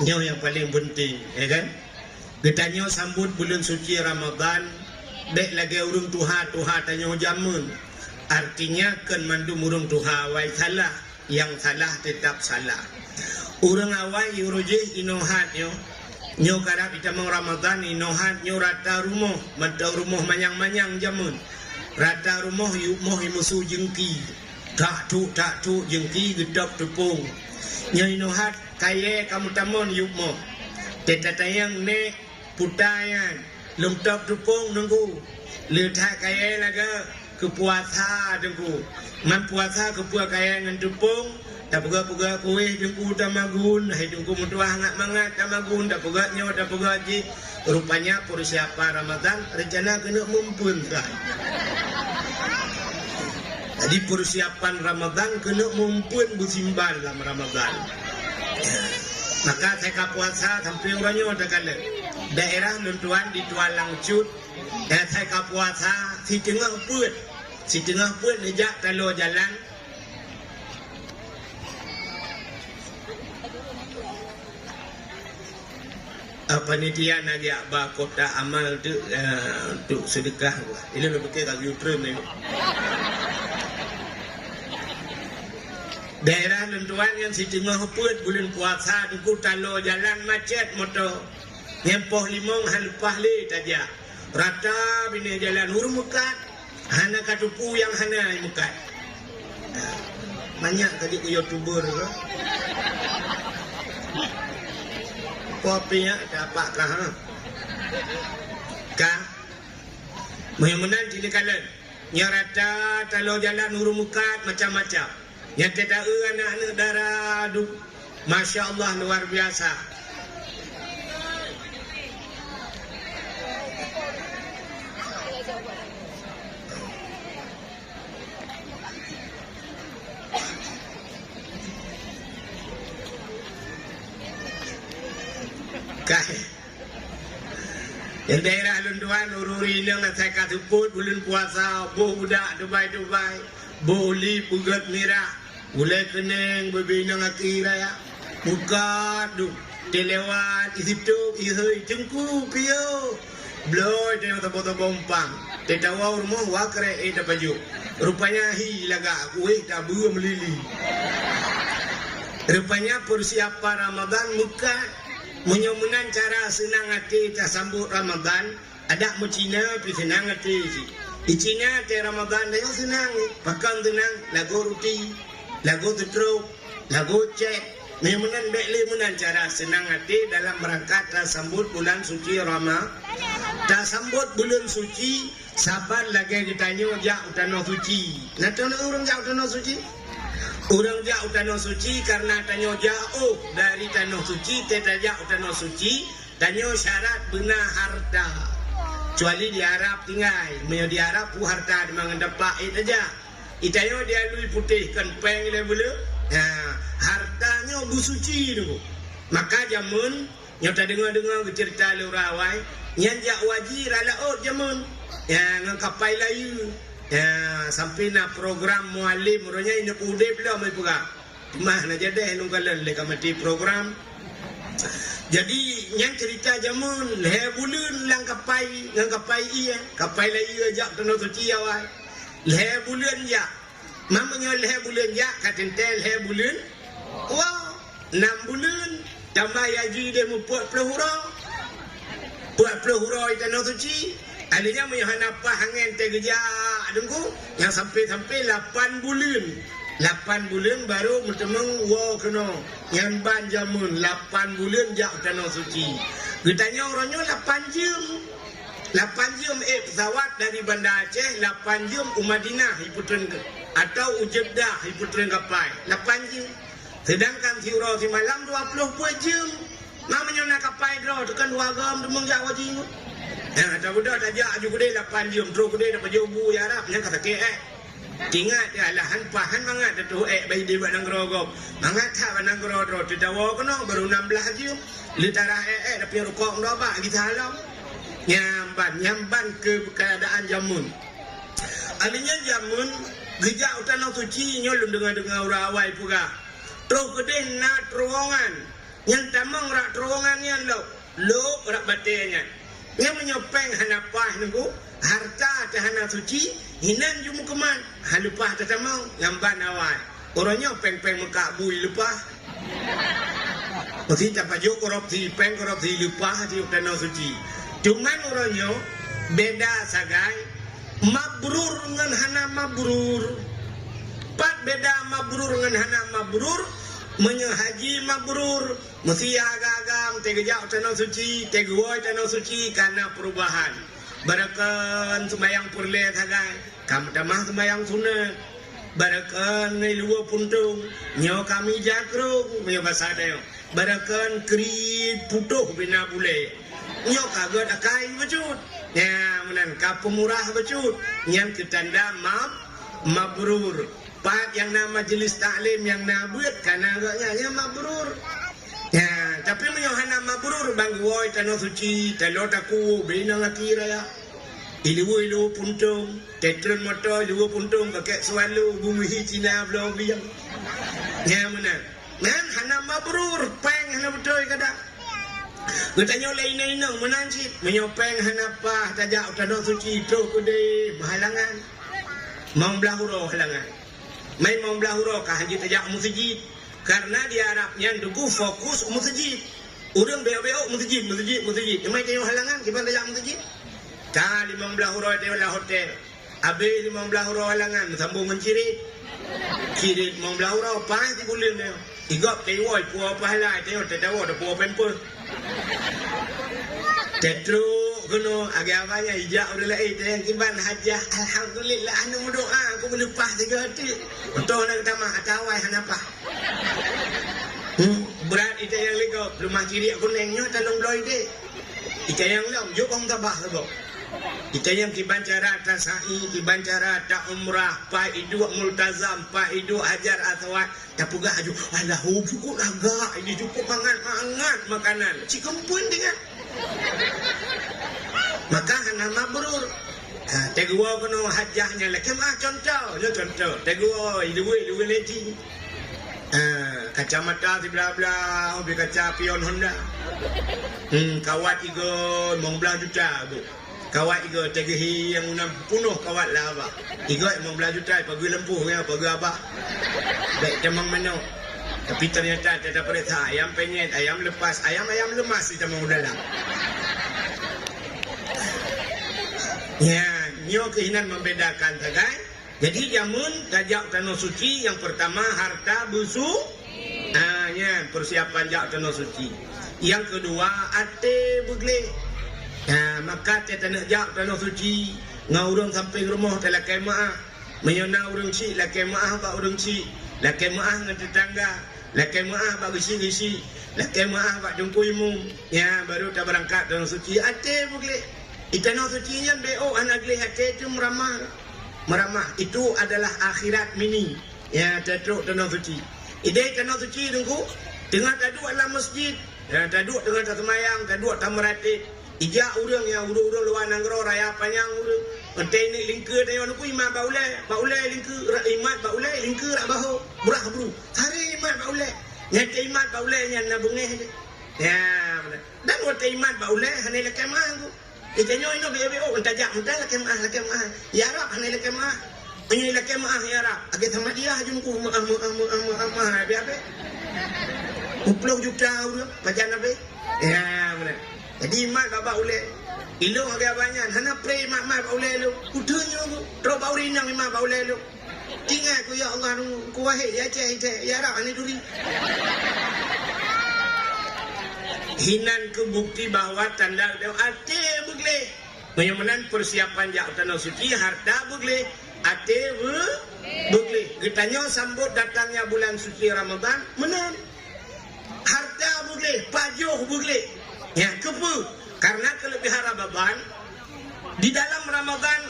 Nyo yang paling penting, ya kan? Kita nyo sambut bulan suci Ramadan, dek lagi urung tuha tanyo jamun. Artinya kan mandum urung tuha awai salah, yang salah tetap salah. Urung awai urujih inohat nyo karap kita mau Ramadan inohat nyo rata rumah, mata rumah manyang-manyang jamun. Rata rumah yukmoh imusu jengki, tak tu jengki gedap tepung. Nyo inohat kaya kamu tamon yukmoh. Tetatayang ne putayan lungtap tepung nunggu. Letak kaya laga kepuasa dengku. Man puasa kepuas kaya ngan tepung. Tak pegak kuih dengku tamagun. Hai dengku mutuah ngat mangat tamagun. Tak pegak nyawa tak pegak ji. Rupanya persiapan Ramadan rencana kena mumpun kan. Jadi persiapan Ramadan kena mumpun bersimbal dalam Ramadan. Maka saya puasa sampai orangnya ada kala daerah luntuan di Tualang Cut. Saya puasa si tengah pun nejak kalau jalan. Panitia najak ba kota amal tu untuk sedekah. Ini lebih ke kaki utram ni. Daerah lentuan yang si tengah put bulan puasa tunggu talo jalan macet motor nyempoh limong halupah le taja rata bini jalan huruf mukat hana katupu yang hana mukat banyak tadi ku youtuber ke kopinya dapat kah kah menan jadi kalian nyarata talo jalan huruf mukat macam-macam. Yang kita anak-anak darah aduh, Masya Allah luar biasa. Yang daerah lunduan ururi nang saya katuput bulan puasa budak Dubai boli pugat merah ulai keneng bebinang akira ya buka du telewat isitu ihoi jengku pio bloy tengok tapo bompang tetawa rumah wakre eta baju rupanya hi laga kuih tabu melili rupanya persiapan Ramadan muka menyomunan cara senang hati tak sambut Ramadan ada Cina pi senang hati di Cina te Ramadan dia senang pakan tenang lagu roti lagu tutruk lagu cek menan bekle menan cara senang hati dalam rangka tak sambut bulan suci Ramadan tak sambut bulan suci sabar lagi ditanya jak utano suci nak tahu orang jak utano suci orang jak utano suci karena tanya jauh dari tanah suci tetajak utano suci tanya syarat benar harta kecuali di Arab tinggal meyo di Arab pu harta di mangendapak aja itayo dia lui putih kan peng le bulu hartanya bu suci tu maka jamun nyo ta dengar cerita le rawai nyan jak wajir ala jamun ngkapai layu sampai na program mualim ronya ina ude belum mai puga mah na jadeh nungkalan le kamati program. Jadi yang cerita jamun leher bulan lang kapai iya kapai la iya jak tono suci awal leher bulan ya mamanya leher bulan ya katentel leher bulan wow 6 bulan tambah yaji dia mu 40 hurau tono suci adanya menyahana apa hangen tegeja adengku yang sampai 8 bulan 8 bulan baru bertemu wow kena yang ban jamun 8 bulan jak tanah suci getanya orangnya 8 jam pesawat dari Bandar Aceh 8 jam ke Madinah hiputren atau Jeddah hiputren kapai 8 jam sedangkan si urau si malam 20 jam namanya nak kapai draw tekan 2 gam demang jak wajing ada budak tajak juga dia 8 jam terus dia dapat jobu ya Arab yang kata ke ingat ya lahan pahan mangat tu bayi dia buat nangrogop mangat tak nangrogop tetawa kena baru 16 jam litara tapi rokok ndo ba kita halam nyamban ke keadaan jamun alinya jamun gejak utana suci nyolong dengar urawai puga terus gede na terowongan Yang tamang rak terowongannya lo rak batenya. Yang menyopeng hanapah nunggu harta tahana suci hinan jumu keman halupah tatamang ngamban awal. Orangnya peng-peng mekabui lupah. Mesti tak pajuk korupsi peng korupsi lupah di tanah suci. Cuman orangnya beda sagai mabrur dengan hana mabrur. Pat beda mabrur dengan hana mabrur. Menyahaji mabrur mesti agak-agam tegejak tanah suci teguoi tanah suci karena perubahan. Barakan sembayang purle sagai kam tamah sembayang sunat. Barakan ngai luar puntung nyo kami jakrung nyo bahasa dayo. Barakan keri putuh bina bule nyo kagak akai becut ya menan ka pemurah becut yang ketanda mabrur pat yang nama majelis taklim yang nabuat kana agaknya mabrur ya tapi menyohana mabrur bang woi tanah suci telot aku bina ngakira ya ilu puntung tetron motor ilu puntung pakai selalu bumi Cina belum biang ya menan man hana mabrur peng hana betul kada katanya lain-lain menanjit menyopeng hana pah tajak tanah suci itu kude halangan mau belah huruf halangan mai mau belah huruf kah haji tajak masjid karena di Arabnya dugu fokus masjid urang beo-beo masjid mai tayo halangan kiban tajak masjid kali mau belah huruf tayo lah hotel abe 15 huruf halangan sambung menciri kiri mau belah huruf pah di bulan dia igap tayo woi puah pahala tayo tadawo da puah pempel tetru kuno agamanya ijak udah yang kiban hajah alhamdulillah anu doa aku melepah 3 hati betul nak tamah atawai hanapa berat ita yang lego rumah kiri aku nengnya talong bloy de ita yang lom juk om tabah lego ita yang kiban cara tasai kiban cara ta umrah pa idu multazam pa idu ajar atwa tapuga aju alah cukup agak ini cukup mangan makanan cikempun dengan maka hana mabrur tegua kono hajahnya lekem contoh tegua idu leci kacamata di bla hobi kaca pion Honda kawat igo mong belah juta bu kawat igo tegehi yang unam punuh kawat lah abah igo mong belah juta pagi lempuh ya pagi abah baik temang meno tapi ternyata tidak perintah ayam penyet ayam lepas ayam lemas di temang dalam ya nyo kehinan membedakan tagai jadi jamun tajak tanah suci yang pertama harta busu ya persiapan jak tanah suci yang kedua ate bugle maka te tanah jak tanah suci ngaurung sampai rumah telakai maah menyona urung ci lakai maah ba urung ci lakai maah ngan tetangga lakai maah ba gisi lakai maah ba jungkuimu ya baru ta berangkat tanah suci ate bugle itanah suci nya beo anak le ate itu meramah itu adalah akhirat mini ya taduk tanah suci ide tanah suci tunggu dengan taduk dalam masjid ya taduk dengan semayang taduk tamerati ija urang yang urang luar nanggro raya panjang urang entai ni lingkar tayo nu imam baulai lingkar imat baulai lingkar baho burah buru hari imat baulai nyata imat baulai nya nabungeh ya dan wata imat baulai hanai lekemang itanyo ino beo entajak entai lekemah ya rab hanai lekemah ini lekemah ya rab age sama dia jumku biabe 20 juta urang baca nabe ya benar jadi imat bapa ulai ilo agak banyak hana pray mak baulai lu kudunya ku tro baurinang mak baulai lu tinggal ku ya Allah ku wahai ya cai ya rab ani duri hinan ke bukti bahwa tanda ate bugle menyamanan persiapan jak tanah suci harta bugle ate bugle getanya sambut datangnya bulan suci Ramadan menan harta bugle pajuh bugle ya kepu karena kelebihan Ramadan di dalam Ramadan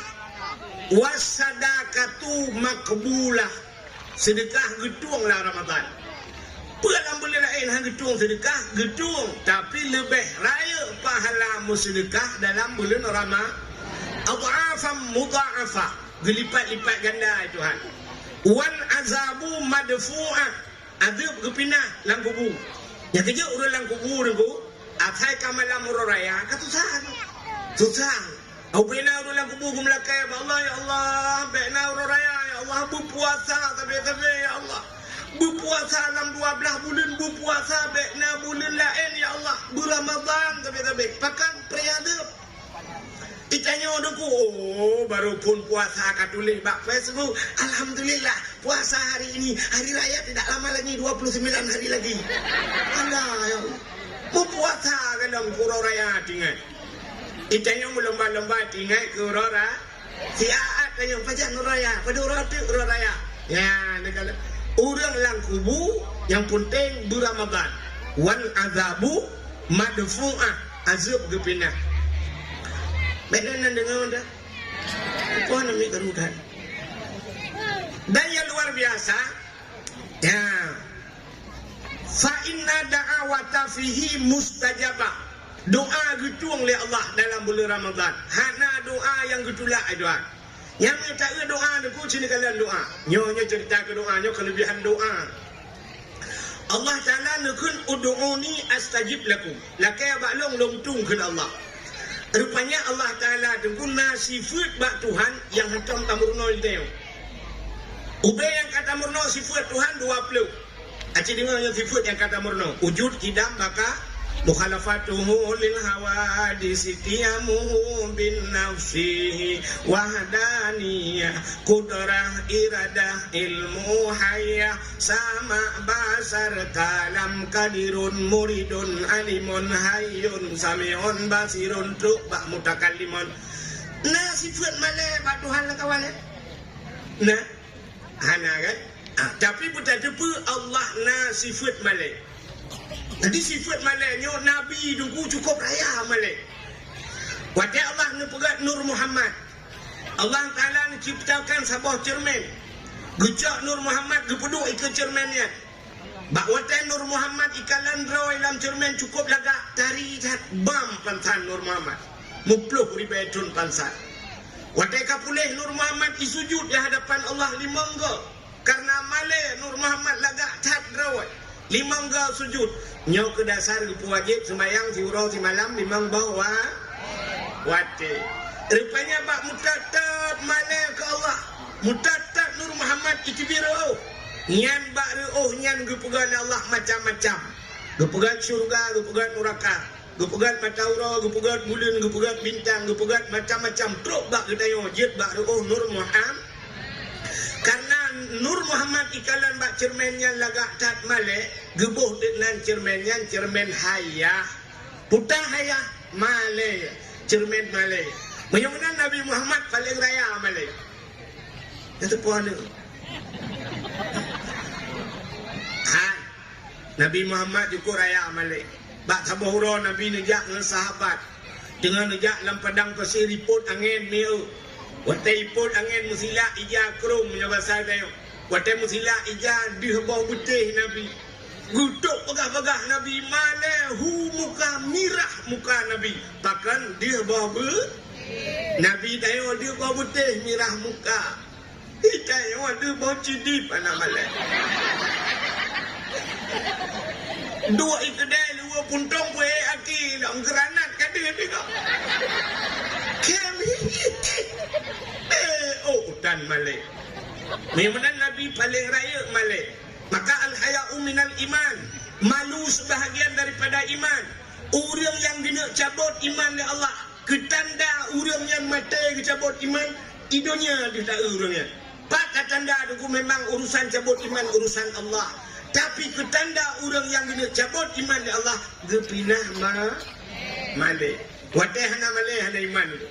wasadaqatu makbulah sedekah gedunglah Ramadan Pulang boleh lain hang gedung sedekah gedung tapi lebih raya pahala sedekah dalam bulan Ramadan adhafam mudha'afa gelipat-lipat ganda Tuhan wan azabu madfu'ah azab kepinah lang kubur Ya kerja orang lang kubur ku, atai kamalam raya kata susah. Au bina orang lang kubur ku melakai Allah ya Allah, bina raya ya Allah berpuasa tapi ya Allah. Berpuasa dalam 12 bulan berpuasa bina bulan lain ya Allah, Ramadan tapi pakan priadep. Ditanya aku, oh baru pun puasa katulis bak Facebook. Alhamdulillah puasa hari ini, hari raya tidak lama lagi, 29 hari lagi. Allah ya Allah. Mau puasa dalam kuro raya tinggal. Ditanya lomba-lomba tinggal kuro raya. Si Aat tanya pajak nur raya, pada roti kuro raya. Ya, negara. Orang lang kubu yang penting Ramadan. Wan azabu madfu'ah, azab gepinah. Benar dengan anda, apa namanya kerudahan? Dan yang luar biasa, ya, fa inna da'awata fihi mustajabah. Doa gitu oleh Allah dalam bulan Ramadan. Hana doa yang gitulah doa. Yang tak ada doa, aku sini kalian doa. Nyonya cerita ke doa, nyonya kelebihan doa. Allah Taala nekun ud'uni astajib lakum. Lakai abak long tung ke Allah. Rupanya Allah Ta'ala guna sifat bak Tuhan yang hitam tamurno itu. Ubay yang kata murno sifat Tuhan 20. Aci dengarnya sifat yang kata murno. Wujud kidam maka mukhalafatuhu lil hawadisi qiyamuhu bin nafsihi wahdaniyah qudrah iradah ilmu hayah sama basar kalam kadirun muridun alimun hayyun sami'un basirun bak mutakallimun. Nah sifat malai bak Tuhan lah kawan. Nah hana kan, tapi betul-betul Allah na sifat malai. Jadi sifat malainya Nabi dulu cukup raya malai. Wajah Allah nepegat Nur Muhammad. Allah Ta'ala ciptakan sebuah cermin. Gejak Nur Muhammad gepeduk ikan cerminnya. Bak wajah Nur Muhammad ikalan rawai dalam cermin cukup lagak tari bam pansan Nur Muhammad. Mupluh ribetun pansan. Wajah kapulih Nur Muhammad isujud di hadapan Allah 5 go. Karena malai Nur Muhammad lagak tat rawai. 5 go sujud. Nyok ke dasar wajib sembahyang si urau si malam 5 bawa wate. Rupanya bak mutatat malai ke Allah. Mutatat Nur Muhammad ikibiro. Nyan bak reuh nyan gepegan Allah macam-macam. Gepegan syurga, gepegan neraka. Gepegan mataura, gepegan bulan, gepegan bintang, gepegan macam-macam. Truk bak gedayo jid bak reuh Nur Muhammad. Karena Nur Muhammad ikalan bak cermennya lagak tat malai, gebuh dengan cermennya cermen hayah. Putah hayah malai, cermen malai. Menyuruh Nabi Muhammad paling raya malai. Itu puan itu. Nabi Muhammad juga raya malai. Bak sabuhura Nabi nejak dengan sahabat. Dengan nejak dalam padang pasir riput angin miu. Watai iput angin musila ija krum punya bahasa tayo. Watai musila ija di bawah putih Nabi. Gutuk pegah-pegah Nabi malai hu muka mirah muka Nabi. Bahkan di bawah Nabi tayo di bawah putih mirah muka. Tayo di bawah cidip anak malai. Dua ikedai dua puntong kue aki dalam geranat kata dia. Kami dan malai. Memang Nabi paling raya malai. Maka al-haya'u minal iman. Malu sebahagian daripada iman. Orang yang dina cabut iman ya Allah. Ketanda orang yang mati cabut iman. Idonya dia tak orangnya. Pak ketanda itu memang urusan cabut iman urusan Allah. Tapi ketanda orang yang dina cabut iman ya Allah. Gepinah malai. Wateh hana malai hana iman itu.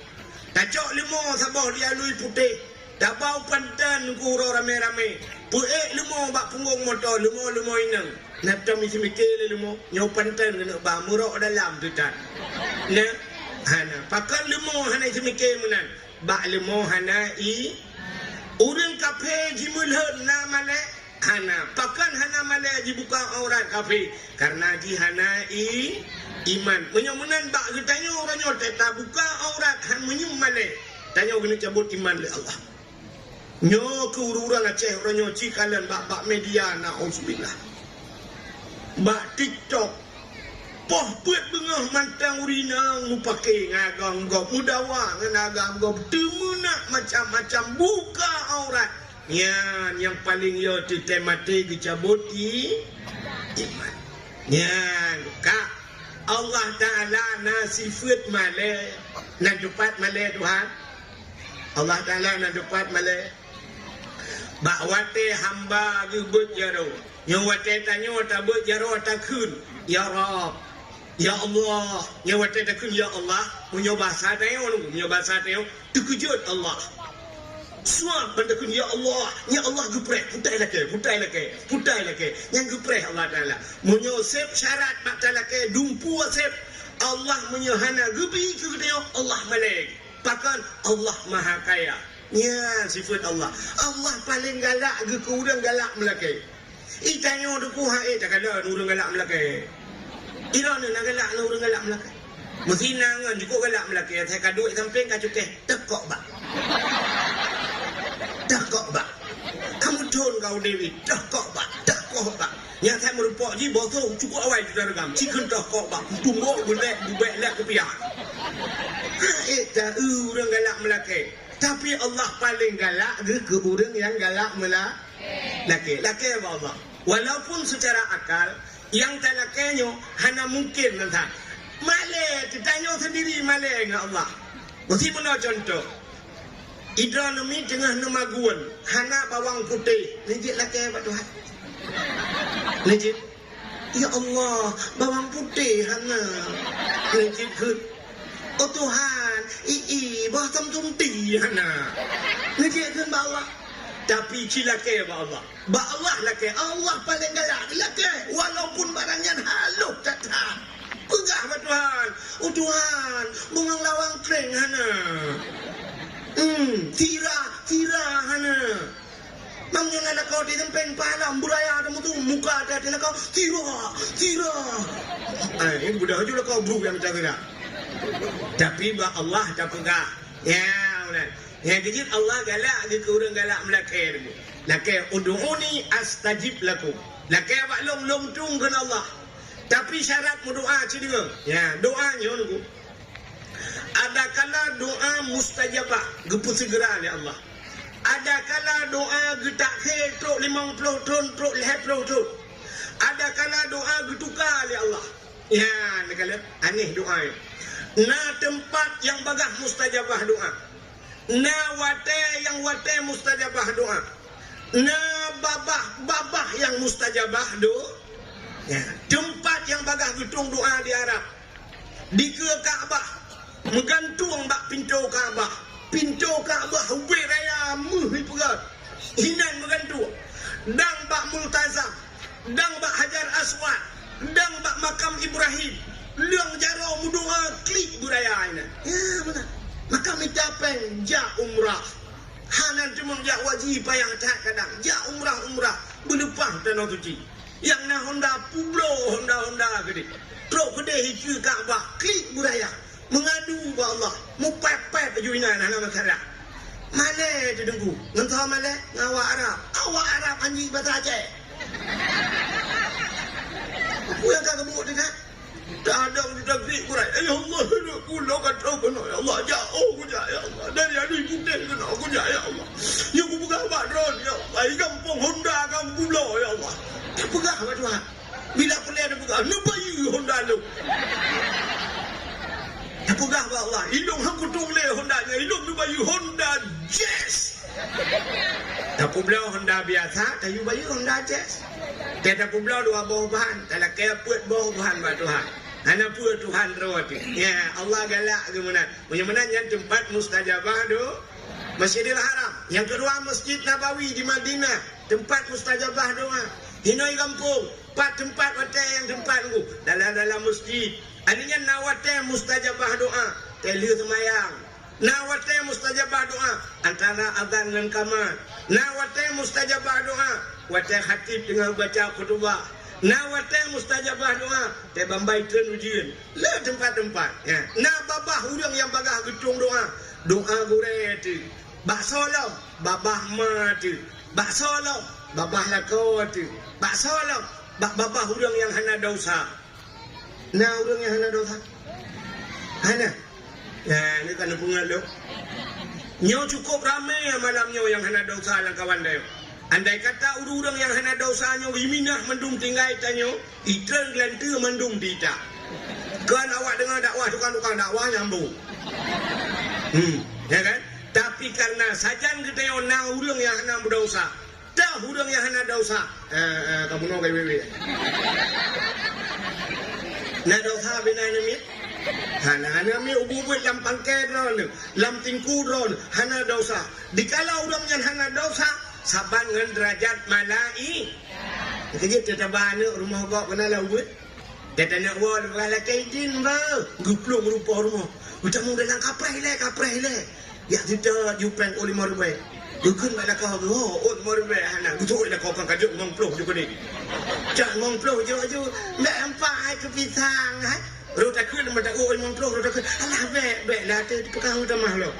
Tacok limo sabah dia lui putih. Dabau pantan kuro rame-rame. Puek limo bak punggung motor limo inang. Nak misi mikir limo nyau pantan kena ba murok dalam tu tak. Nah, hana pakan limo hana semikir menan. Bak limo hana i urang kafe jimulhun na male hana pakan hana male dibuka aurat kafe karena di hana i iman. Menyomunan bak getanya orangnya tak buka aurat han menyum male. Tanya kena cabut iman le Allah. Nyo ke urang Aceh orangnya cikalan bak media na'udzubillah. Bak TikTok poh puet bengah mantang urina ngupake ngagang gop mudawa ngagam gop temunak macam-macam buka aurat nyan yang paling yo tu temate dicabuti iman nyan kak Allah Ta'ala na sifat male na dapat male Tuhan Allah Ta'ala na dapat male bakwate hamba gebut jaro yang wate tanyo ta bet jaro ta kun ya Rab ya Allah yang wate ta kun ya Allah punya bahasa tayo punya bahasa tayo terkejut Allah suap pada kun ya Allah gepreh putai lake yang gepreh Allah Taala munyo sep syarat bakal lake dumpu sep Allah munyo hana gebi ke dia Allah malik pakan Allah maha kaya ya sifat Allah Allah paling galak ke urang galak melake itanyo deku hae tak ada urang galak melake irana nak galak urang galak melake menghinangan juga galak melake saya ka duit samping ka cukeh tekok bak kamu tun kau dewi tekok bak yang saya merupak ji bosong cukup awal di dalam cikun tekok bak tunggu bulek lek kepiak eta urang galak melake tapi Allah paling galak ke urang yang galak melake laki Allah walaupun secara akal yang talakenyo hana mungkin nanti male ditanya sendiri male dengan Allah mesti mana contoh hidronomi tengah nemaguan hana bawang putih legit laki Pak Tuhan legit ya Allah bawang putih hana legit ke oh Tuhan bah tamtumti hana legit kan bawah tapi cilake ba Allah lake Allah paling galak lake walaupun barangnya halus tata pegah ba Tuhan oh Tuhan bungang lawang kering hana tira hana mamnya nak kau di tempeng palam buraya ada mutu muka ada di kau tira ini budak juga kau bro yang jaga tapi ba Allah tak pegah ya udah yang kecil Allah galak ke urang galak melakir lakir ud'uni astajib lakum lakir abak long tung kan Allah tapi syarat doa cedera ya doanya nunggu ada kala doa mustajabah geput segera oleh Allah ada kala doa getak truk 50 ton truk 50 ton ada kala doa getukar oleh Allah ya nakala aneh doa na tempat yang bagah mustajabah doa na wate yang wate mustajabah doa na babah yang mustajabah doa ya. Tempat yang bagah gedung doa di Arab di ke Kaabah menggantung bak pintu Kaabah ubir raya muhipugat hinan menggantung dang bak multazam dang bak hajar aswad dang bak makam Ibrahim leung jaro mudoa klik budaya ini ya benar maka minta pen ja umrah hanan cuma ja wajib payah tak kadang ja umrah berlepah tanah suci yang na Honda Publo Honda gede truk gede hicu Kaabah klik budaya mengadu ba Allah mu pepet juinan hana masyarakat mana tu dengku ngentah mana ngawak Arab anjing bahasa Aceh aku yang kagak buat dekat tak ada di negeri kurai ya Allah aku lokat kena ya Allah jauh aku ya Allah dari hari putih kena aku ya Allah ya aku pegang badron ya Allah kampung Honda kampung lo ya Allah dia pegang apa Tuhan bila pelai dia pegang lebayi Honda lu dia pegang apa Allah hidung aku tungle Honda nya hidung lebayi Honda Jazz tapi belau Honda biasa tapi bayi Honda Jazz kita belau dua bawah bahan kalau kaya puat bawah bahan ba Tuhan hana pun Tuhan rawati ya Allah galak gimana yang tempat mustajabah do Masjidil Haram yang kedua Masjid Nabawi di Madinah tempat mustajabah doa hinoi kampung 4 tempat hotel yang tempat ku dalam masjid aninya nawate mustajabah doa telu semayang nawate mustajabah doa antara azan dan kamar nawate mustajabah doa wate khatib dengan baca khutbah nawate mustajabah doa te bambai tren ujian le tempat-tempat ya na babah urang yang bagah gedung doa gureti baksolom babah mati baksolom babah lakoti baksolom bak babah urang yang hana dosa. Nah urang yang hana dosa. Hana. Nah, ni kan pengalu. Nyo cukup ramai ya malam nyo yang hana dosa lang kawan dayo. Andai kata urang yang hana dosa nyo iminah mendung tinggai tanyo, itren glantu mendung dita. Kan awak dengar dakwah tukang-tukang dakwah nyambung. Ya kan? Tapi karena sajan kita yang na urang yang hana berdosa, dah urang yang hana dosa. Kamu no kai wewe. Na dosa bina ni. Hana mi ubu-ubu lam pangket ron, lam tingku ron, hana dosa. Dikala urang yang hana dosa, saban ngan derajat malai. Kerja tetabane rumah gak kena laut. Dia nak wal bala kaidin ba. Guplung rupa rumah. Ucap mung dalam kaprai le. Ya kita jupan oleh marwe. Gukun bala kau tu, ot marwe hana. Gutuk dah kau kan kajuk mongploh juga ni. Cak mongploh jo. Nak empat ke pisang ha. Rota kun mata oi mongploh rota kun. Alah bek lah tu pegang utamah lo.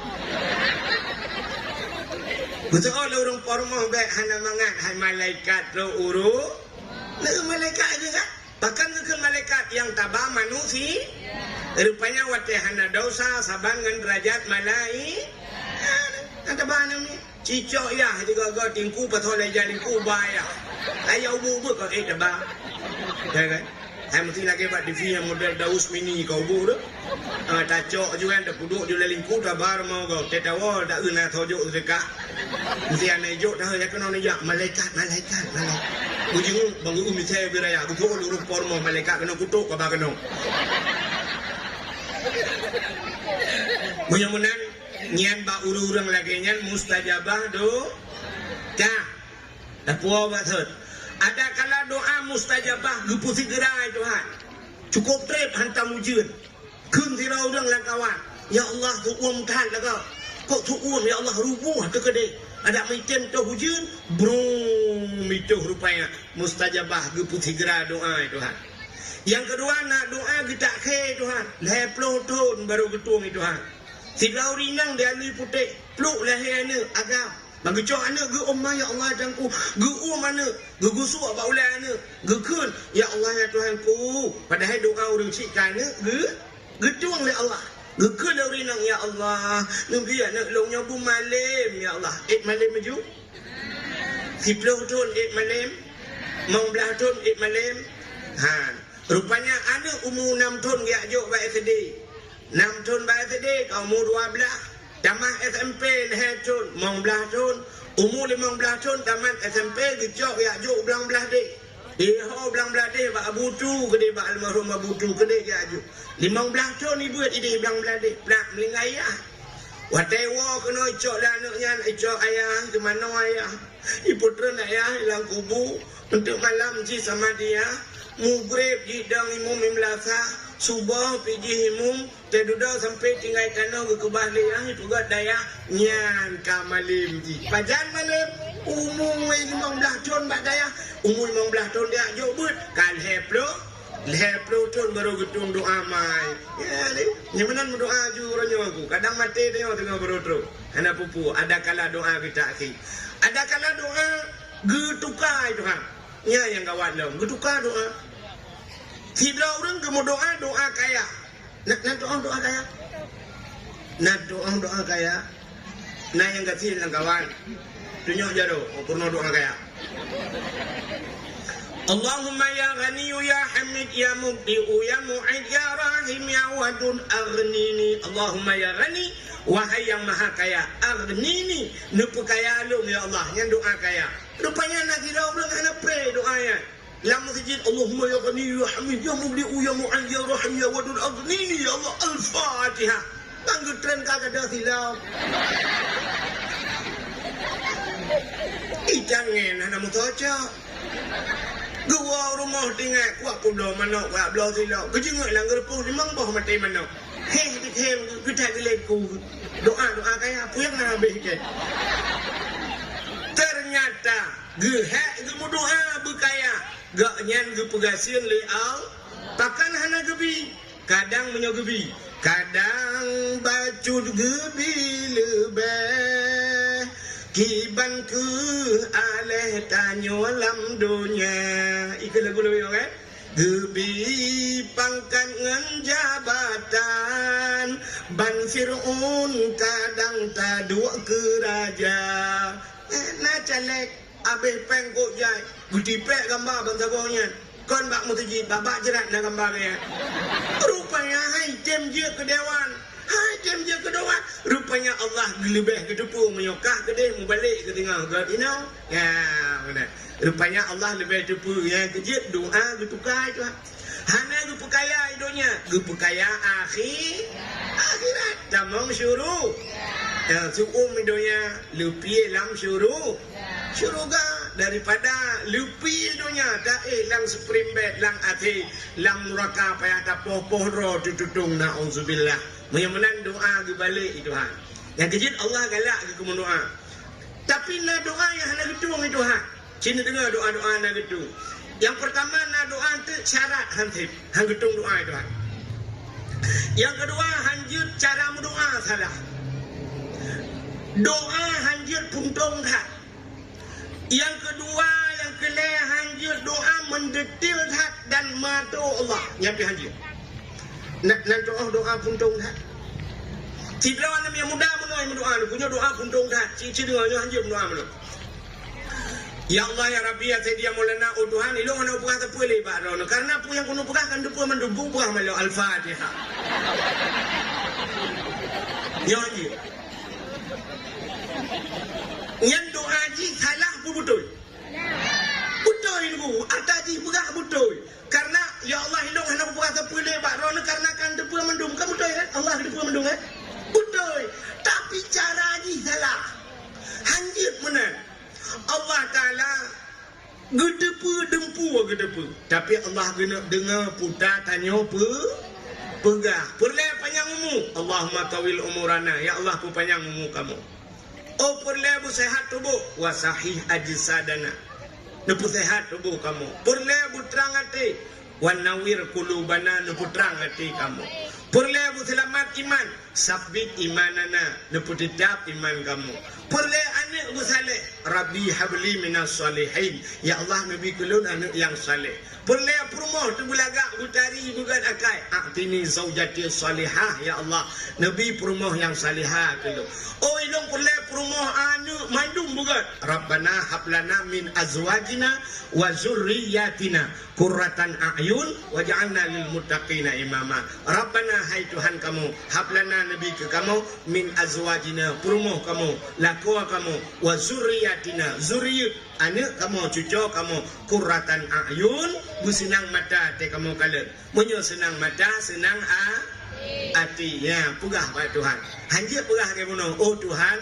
Gutuk orang pormoh bek hana mangat hai malaikat ro uru. Nak malaikat juga. Bahkan ke malaikat yang tabah manusia. Rupanya watihana dosa sabangan derajat malai. Ada mana ni? Cicok ya, juga kau tingku patoleh jadi kubaya. Ayah ubu kau tabah. Ya kan? Saya mesti lagi buat TV yang model Daus Mini kau ubu tu. Tacok juga ada puduk juga lingku tabar mau kau. Tetawal tak guna tojuk dekat. Mesti aneh jok dah ya kena ni jak malaikat. Ujung bangun umi saya beraya. Kutuk lurus pormo malaikat kena kutuk apa kena. Mudah-mudahan nyan ba urang lagi nyan mustajabah do. Dah. Dah puas bathut. Ada kala doa mustajabah gupu segera Tuhan. Cukup trip hantam ujian. Kun sira urang lang kawan. Ya Allah tu tahan lah kau. Kok tu ya Allah rubuh tu kedai. Ada mitem tu ujian brum itu rupanya mustajabah gupu segera doa Tuhan. Yang kedua nak doa kita ke Tuhan. Leploh ton baru ketung Tuhan. Silau rinang dia lui putih. Pluk lahir anak agam. Bagi cok anak ge umma ya Allah Tuhanku. Ge mana? Ge gusuk apa ulah anak. Ge kun ya Allah ya Tuhanku. Padahal doa urang cik kana ge getung le Allah. Ge kun rinang ya Allah. Nunggu anak longnya bu malam ya Allah. Malam maju. Siploh ton malam. Mong belah ton malam. Rupanya anak umur 6 tahun dia ajak baik sedih. 6 tahun baik sedih, kau umur 12. Tamat SMP 2 tahun, mong belah tahun. Umur 15 tahun tamat SMP gejok dia ajak belang belah dek. Ho belang belah dek bak Abu Tu gede bak almarhum Abu Tu gede dia ajak. 15 tahun ibu ide belang belah dek. Nak melingai ayah. Watewa kena icok lah anaknya, icok ayah ke mana ayah. Ibu terus ayah hilang kubu untuk malam ji sama dia. Mugrib jidang imum imlasa subah piji imum teduda sampai tinggal tanah ke kebahliang itu gak daya nyan kamalim ji pajan malam umum 15 tahun bak daya umur 15 tahun dia jobut kan heplo tahun baru getung doa mai ya ni nyemenan berdoa juronya aku kadang mati dia tengah berotro anak pupu ada kala doa kita akhi ada kala doa getukai Tuhan ya yang kawan lo getukai doa. Tidak orang ke doa kaya. Nak doa kaya. Nak doa kaya. Nah yang kecil lang kawan. Tunjuk jaro, purno doa kaya. Allahumma ya ghani ya hamid ya mubdi'u ya mu'id ya rahim ya wadud aghnini. Allahumma ya ghani wahai yang maha kaya aghnini nupu kaya lu ya Allah yang doa kaya. Rupanya nak kira orang nak pray doanya. Lama sejid Allahumma ya ghani ya hamid ya mubdi'u ya mu'id ya rahim ya wadud aghnini ya Allah al-Fatihah. Tangguh tren kagak ada silau. Jangan nak mutoca. Dua rumah tinggal kuat kudo manok kuat belah silau. Kejenguk lang gerpuh memang boh mati manok. Kita geleku. Doa kaya apa yang nak habis ke? Ternyata gehak gemu doa berkaya. Gak nyan ge pegasin leal. Takkan hana gebi. Kadang menyogebi. Kadang bacut gebi lebih. kiban ke aleh tanyo lam dunya. Iku lagu lebih okay? Gebi pangkat ngan jabatan ban Fir'un kadang taduk ke raja. Na calek abeh pengkok jai gudipek gambar bantabohnya kon bak mutaji babak jerat na gambar ya. Rupanya hai tem je ke dewan, hai tem je ke dewan. Rupanya Allah gelebeh ke depu menyokah ke dia balik ke tengah god you know. Ya benar. Rupanya Allah lebih depu yang kejut doa getukar itu. Hana gu pekaya hidupnya, gu pekaya akhirat tamong syuruh. Suum hidupnya lebih lam syuruh. Syuruga daripada lupi dunia tak lang spring-bed lang ati lang neraka payah tak poh ro tutung naudzubillah. Menyamanan doa ke balik itu ha. Yang kejut Allah galak ke kumun doa. Tapi na doa yang hana getung itu ha. Cina dengar doa-doa na getung. Yang pertama na doa tu syarat hantip hang getung doa itu ha. Yang kedua hanjut cara berdoa salah. Doa hanjut puntung tak. Yang kedua, yang kelima hanjut doa mendetil tak dan matu Allah. Yang hanjut. Nak doa puntung tak. Tidak ada yang mudah mendoa doa punya doa puntung tak. Cici dengannya hanjut doa mendoa. Ya Allah ya Rabbi ya Sayyidina Maulana Tuhan ilo ana buka ta pule ba ro karena pu yang kuno buka kan depu mendubung buka malo al-Fatihah. Ya hanjut. Yang doa ji salah pun betul. Betul itu. Ada ji begah betul. Karena ya Allah hilong hendak buat apa lebat rono karena kan depu mendung. Kamu betul kan? Allah depu mendung kan? Betul. Tapi cara ji salah. Hanjit mana? Allah Taala gedepu dempu gedepu. Tapi Allah kena dengar putar tanya pegah. Perle panjang umur. Allahumma tawil umurana. Ya Allah ku panjang umur kamu. Oh perle bu sehat tubuh wa sahih ajsadana. Nepu sehat tubuh kamu. Perle bu terang hati wa nawir qulubana nepu terang hati kamu. Perle bu selamat iman, sabit imanana nepu tetap iman kamu. Perle anak bu saleh, Rabbi habli minas salihin. Ya Allah nabi kulun anak yang saleh. Perle perumoh tu bulagak butari bukan akai. A'tini zaujati salihah ya Allah. Nabi perumoh yang salihah kelu. Oh ilong perle perumoh anu mandum bukan. Rabbana hablana min azwajina wa zurriyatina qurratan a'yun waj'alna lil muttaqina imama. Rabbana hai Tuhan kamu, hablana nabi ke kamu min azwajina perumoh kamu, lakua kamu wa zurriyatina zuriyat anak kamu, cucu kamu, qurratan a'yun bersenang mata te kamu kala. Munyo senang mata, senang hati. Ya, pegah pada Tuhan. Hanjir pegah ke bunuh. Oh Tuhan,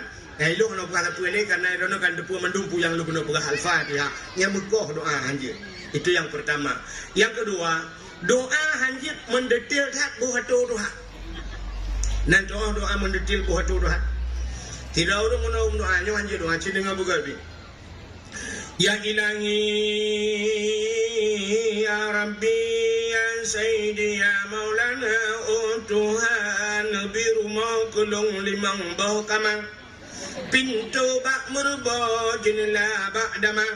lu kena pegah satu ini karena lu kan depu mendumpu yang lu kena pegah al-Fatihah. Yang mekoh doa hanjir. Itu yang pertama. Yang kedua, doa hanjir mendetil tak buah Tuhan. Dan doa mendetil buah Tuhan. Tidak orang menau doanya hanjir doa cina dengan bugabi. Ya ilahi ya Rabbi ya Sayyidi ya Maulana oh Tuhan biru mau kulung limang bau kamang pintu bak merubah jendela bak dama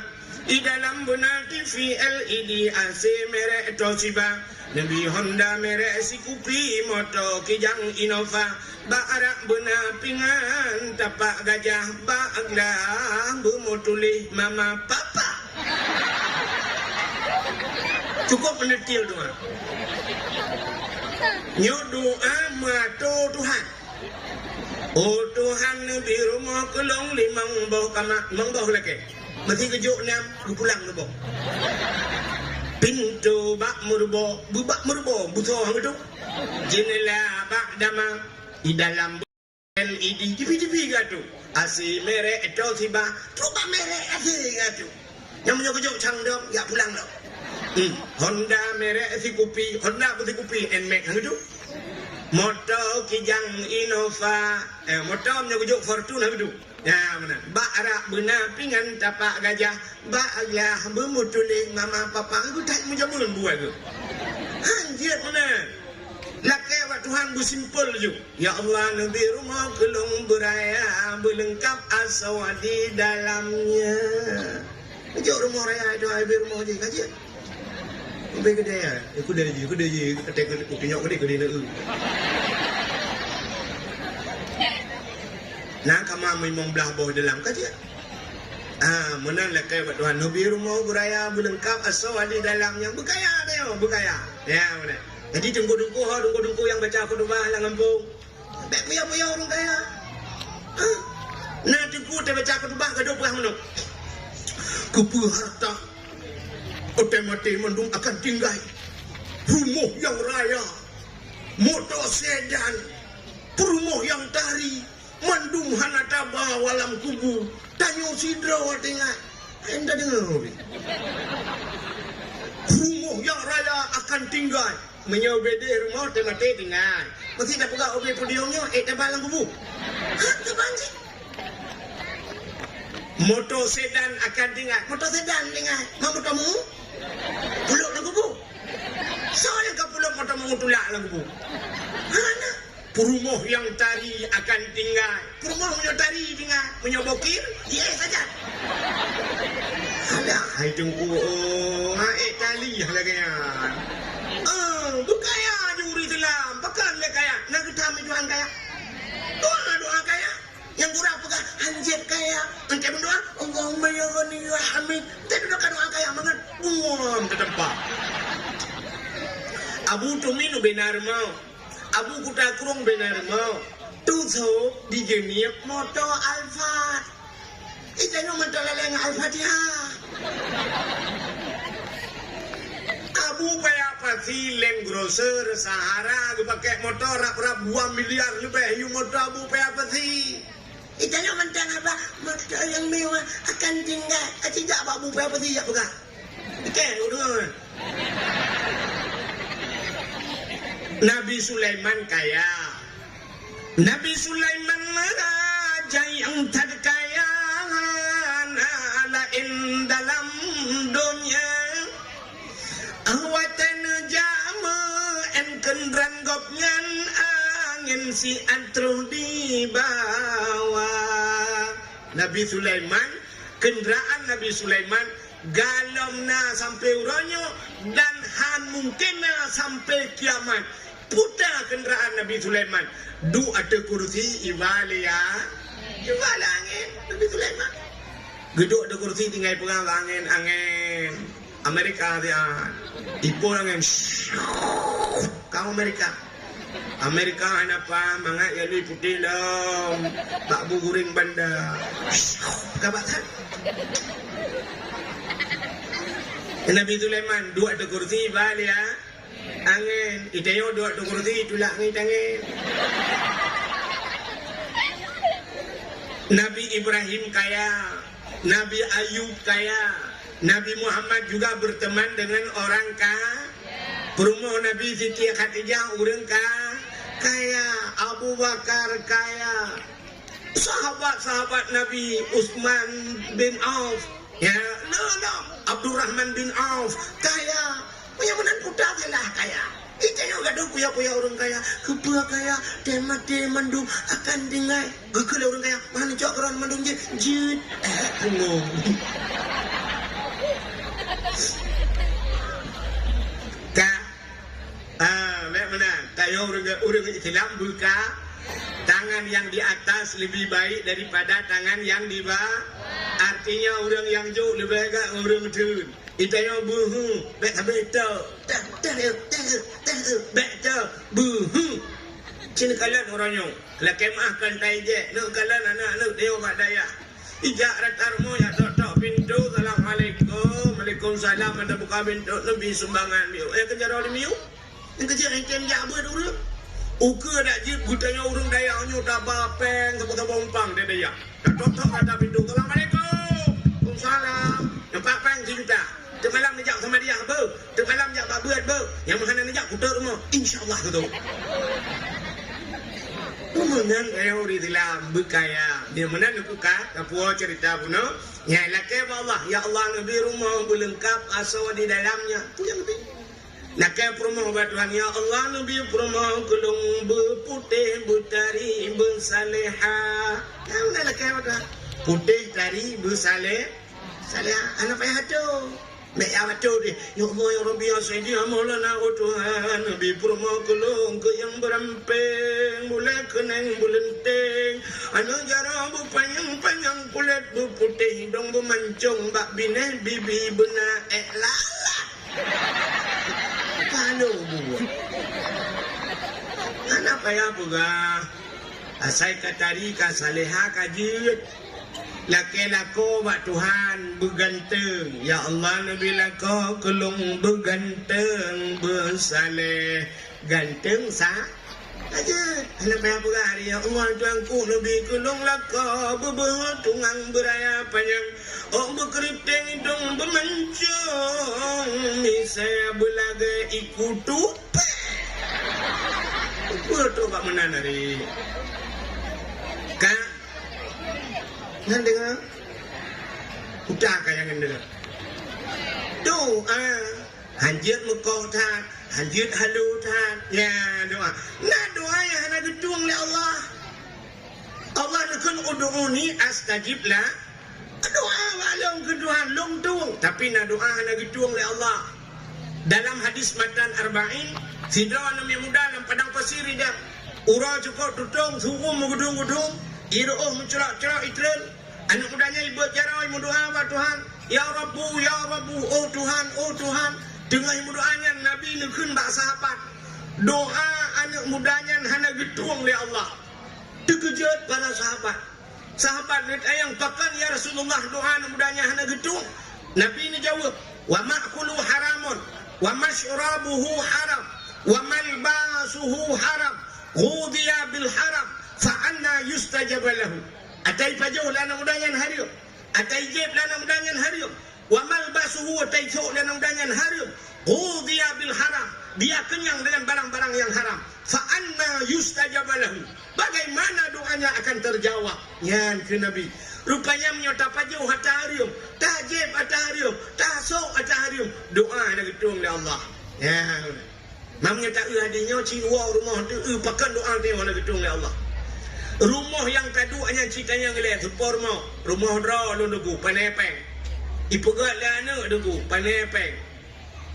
di dalam benar TV LED AC merek Toshiba Nabi Honda merek Sikupi motor Kijang Innova bak arak benar pingan tapak gajah bak aglah bermotulih mama papa. Cukup mendetil doa. Nyo doa mato Tuhan. Oh Tuhan Nabi rumah kelong limang bau kamak mengbau lagi. Mesti kejuk nam pulang lebo. Pintu bak merbo, bubak merbo, butuh hang itu. Jendela bak dama di dalam LED TV gatu. AC merek Toshiba, coba merek AC gatu. Yang punya kejuk cangdong ya pulang lo. Honda merek Sikupi, Honda pun Sikupi NMAX hang itu. Motor Kijang Innova, motor punya kejuk Fortune hang itu. Ya mana? Bak arak benar pingan tapak gajah, bak aglah bermutulih mama papa. Aku tak menjamul buat tu. Hanjir mana? Laki awak kat Tuhan bersimpel je. Ya Allah, Nabi rumah kelong beraya berlengkap aswa di dalamnya. Jauh rumah raya itu air rumah je kaji. Lebih gede ya. Aku dah je, ketek kenyok gede nak. Nah, kamu memang belah bawah dalam kaji. Mana lekai buat Tuhan Nabi rumah beraya berlengkap aswa di dalamnya. Berkaya dia, berkaya. Ya, mana? Jadi dengku yang baca khutbah lah ngampung. Baik puya orang kaya. Nah, dengku dia baca khutbah gaduh perah menuk. Kepu harta otomatis mendung akan tinggal. Rumah yang raya, motor sedan, rumah yang tari, mandung hanataba walam kubu, tanyo sidra watingat. Anda dengar ni? Rumah yang raya akan tinggal. Menyobede rumah mati tinggal. Mesti dah pegang obek podiumnya, balang kubu. Terbanci. Motor sedan akan tinggal. Motor sedan tinggal. Mau motormu? Puluk lang kubu. Soalnya kau puluk motormu tulak lang kubu. Mana? Rumah yang tari akan tinggal. Rumah yang tari tinggal. Menyobokir? Ya saja. Alah, hai tunggu. Tali lagi ya. Berkaya juri Islam, bahkan le kaya. Nak kita Tuhan kaya. Doa kaya. Yang kurang pegang anjir kaya. Engkau berdoa, Allahumma ya ghani ya hamid. Kita doa kaya banget. Tertempat. Abu Tuminu benar mau. Abu Kuta Kurung benar mau. Tutup di jemiak motor Alphard. Itanya motor leleng Al-Fatihah. Abu kaya pasti Land Cruiser Sahara gue pakai motor rap 2 miliar lebih you motor Abu kaya pasti. Itanya mentang apa motor yang mewah akan tinggal. Tidak apa Abu kaya pasti ya pegang. Oke, udah. Nabi Sulaiman kaya. Nabi Sulaiman raja yang terkaya alain dalam dunia. Awatan jama en kendran gopnyan angin si antro di bawah. Nabi Sulaiman, kendaraan Nabi Sulaiman galomna sampai uronyo dan han mungkinna sampai kiamat. Puta kendaraan Nabi Sulaiman. Du ada kursi ibalia. Ibal angin Nabi Sulaiman. Geduk ada kursi tinggal pengang angin. Amerika dia. Ipo angin. Kamu Amerika apa mangat ya lui putih lom. Bak guring banda. Kabat kan? Nabi Sulaiman dua ada kursi ibalia. Angin, itayo dua kursi tulak ni angin. Nabi Ibrahim kaya, Nabi Ayub kaya, Nabi Muhammad juga berteman dengan orang kaya. Perumahan Nabi Siti Khadijah orang kaya, Abu Bakar kaya, sahabat-sahabat Nabi Utsman bin Auf, ya, Abdurrahman bin Auf kaya. Punya benar kuda lah kaya. Itu yang gaduh puya orang kaya. Kepua kaya, temate mandung akan tinggal. Gegel orang kaya, mana cok keran mandung je. Jut. Bungong. Benar. Tayo orang Islam buka tangan yang di atas lebih baik daripada tangan yang di bawah. Artinya orang yang jauh lebih agak orang turun. Itanya buhu, beto, buhu. Cina kalan orangnya, lah kemahkan taije, nak kalan anak dia mak daya. Ijak ratarmu ya tok pintu, assalamualaikum, waalaikumsalam, anda buka pintu, nabi sumbangan miu. Kejar orang miu, yang kejar yang jabu dulu. Uka dak jip, gutanya orang daya, nyuta bapeng, kebuka bompang dia daya. Tok ada pintu, assalamualaikum, waalaikumsalam, nampak peng juta. Malam nejak sama dia apa? Malam nejak tak berat apa? Yang mana nejak putar rumah? InsyaAllah tu. Kemudian kaya orang Islam berkaya. Dia mana nak buka? Apa cerita pun? Ya laki Allah. Ya Allah Nabi rumah berlengkap asal di dalamnya. Tu yang penting. Nak kaya promo buat Tuhan, ya Allah Nabi promo kulung berputih bertari bersaleha. Ya mana nak kaya buat putih tari bersaleh, saleha. Anak payah tu. Mek awak tu dia. Ya Allah ya Rabbi ya Sayyidi ya Maulana oh Tuhan Nabi promo kulung ke yang beramping mulai kenang bulenteng. Anu jara berpanjang-panjang kulit berputih hidung bermancung bak bineh bibi benar lala. Kalau buat anak payah pegah asai katari ka saleha kajit laki lako bak Tuhan berganteng ya Allah Nabi lako kelung berganteng bersaleh ganteng sah aja anak payah pegah hari ya Allah Tuanku Nabi kelung lako bertungang beraya panjang berkeriting hidung bermancung saya belaga ikut tupe betul Pak Menan hari kak nan dengar udah kayak yang dengar doa hanjir mekau tak hanjir halu tak ya doa nah doa yang hana gedung oleh Allah Allah nakun udu'uni astajib lah doa walau keduaan long tung tapi na doa hana gedung oleh Allah dalam hadis matan arba'in sidra nami muda dalam padang pasir dah ura cukup tutung suku mengudung-udung iroh mencerak-cerak itren anak mudanya ibu jarai mendoa wa Tuhan ya Rabbu oh Tuhan dengan doanya Nabi nekun bak sahabat doa anak mudanya hana gedung oleh Allah terkejut para sahabat yang pakan ya Rasulullah doa anak mudanya hana gedung Nabi ini jawab wa ma'kulu haramun wa masyrabuhu haram wa malbasuhu haram ghudiya bil haram fa anna yustajab lahu atai pajau lana mudanyan harium atai jeb lana mudanyan harium wa malbasuhu atai sok lana mudanyan harium ghudiya bil haram dia kenyang dengan barang-barang yang haram fa anna yustajab lahu bagaimana doanya akan terjawab yan ke Nabi rupanya menyota pajau hatta harium tajib hatta harium tasok hatta harium doa nak gedung oleh Allah ya mamnya tak adanya ciwa rumah tu pakan doa dia nak gedung oleh Allah rumah yang kaduanya ceritanya ngelihat sepor mau rumah dra lu dugu panepeng ipegat lah anak dugu panepeng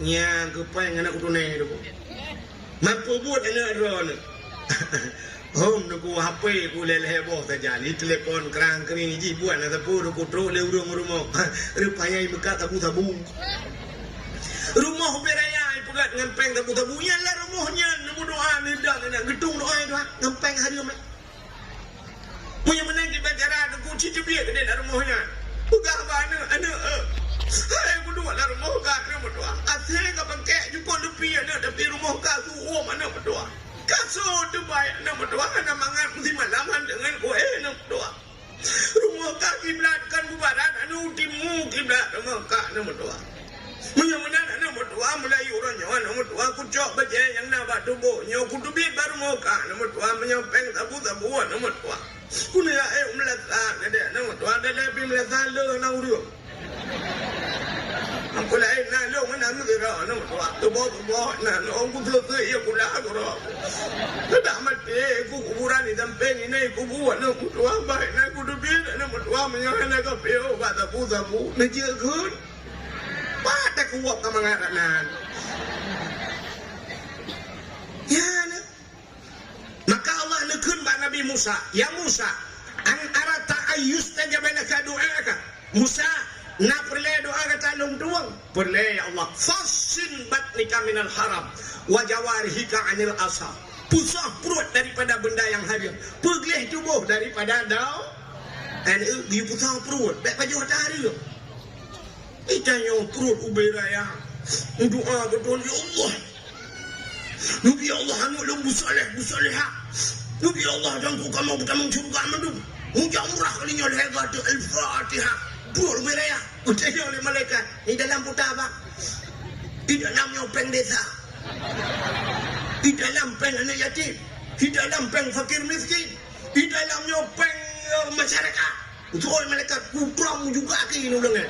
nya kepeng anak kutunai dugu mampu buat anak dra ni hom dugu HP ku lele heboh saja ni telefon kerang kering ji buat na tapu dugu tro le urung rumah rupanya ibekat tabu-tabu rumah beraya ipegat ngempeng tabu-tabunya lah rumahnya nemu doa ni dah nak gedung doa itu ngempeng hari ni punya menang di bacara ada kunci jebia ke dalam rumahnya pegah mana ada hai berdua lah rumah kak ni berdua asyik kau pakai jumpa lebih ada tapi rumah kak tu mana berdua kasut tu baik nak berdua nak mangan mesti malaman dengan kue nak berdua rumah kak kiblatkan bubaran anu timu kiblat rumah kak nak berdua punya menang nak berdua Melayu orang Jawa nak berdua kucok baca yang nak buat tubuh nyo kudu bit baru muka nak berdua menyampeng tabu-tabu nak berdua kuna ya melata ada nama tu ada lebih melata le na uru aku lain na lo mana nu kira nama tu bo na lo ku tu ya kula ro dah mati ku kuburan ni dampeng ini kuburan na ku tu baik na ku dubi na tu menyan na ka peo ba tabu na je kun pada ku wak ka mangaranan ya na maka Allah nekun ba Nabi Musa ya Musa an arata ayyustajab laka du'aka Musa na perle doa kata long tuang perle ya Allah fasin batnika minal haram wa jawarihika anil asab pusah perut daripada benda yang haram pegleh tubuh daripada dau dan dia pusah perut baik baju hatta haram itanya perut uberaya doa betul ya Allah Nabi Allah anu lu busaleh Nabi Allah dan ku kamu bukan mencurga mendung mujak murah kalinya legat al-Fatihah pur beraya utaya oleh malaikat di dalam putah apa di dalam nyopeng desa di dalam peng anak yatim di dalam peng fakir miskin di dalam nyopeng masyarakat untuk oleh malaikat kupram juga kini ulangan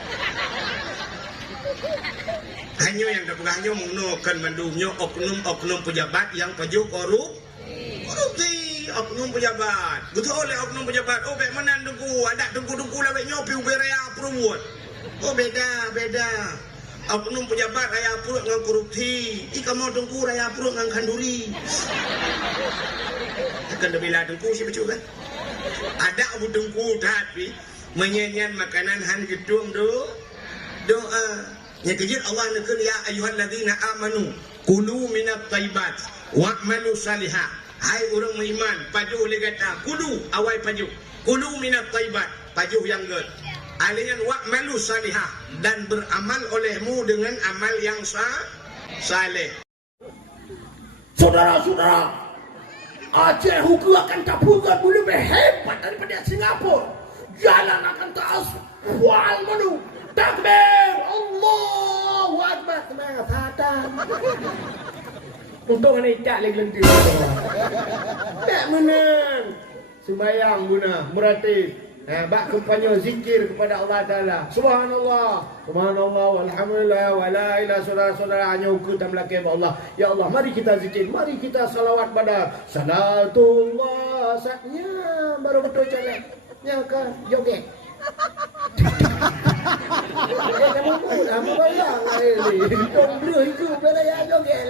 Hanya yang dapat menggunakan mandumnya oknum pejabat yang paju korupsi. Oknum pejabat. Betul oleh oknum pejabat. Oh, bek mana dengku? Ada dengku lah bek nyopi uberaya perut. Oh, beda. Oknum pejabat raya perut dengan korupsi. Ika mau dengku raya perut dengan kanduri. Akan bila dengku sih betul kan? Ada abu dengku tapi menyanyian makanan han gedung doa. Yang kejut Allah nakun ya ayyuhalladzina amanu kulu minat thayyibat wa'malu salihah. Hai orang beriman, paju oleh kata kulu awai paju. Kulu minat thayyibat, paju yang good. Alian wa'malu salihah dan beramal olehmu dengan amal yang saleh. Saudara-saudara, Aceh hukum akan tabungan lebih hebat daripada Singapura. Jalan akan wal menu. Takbir, Allahu Akbar. Semangat hatan. Untung ini tak lagi lentir. Tak menang. Sembayang guna, meratif. Bak kempanya zikir kepada Allah Ta'ala. Subhanallah. Subhanallah. Walhamdulillah. Wala ilah saudara-saudara. Hanya hukum dan melaki Allah. Ya Allah, mari kita zikir. Mari kita salawat pada salatullah. Saatnya baru betul jalan. Ya kan? Joget. Kamu pun apa bayang ini? Jomblo itu beraya joget.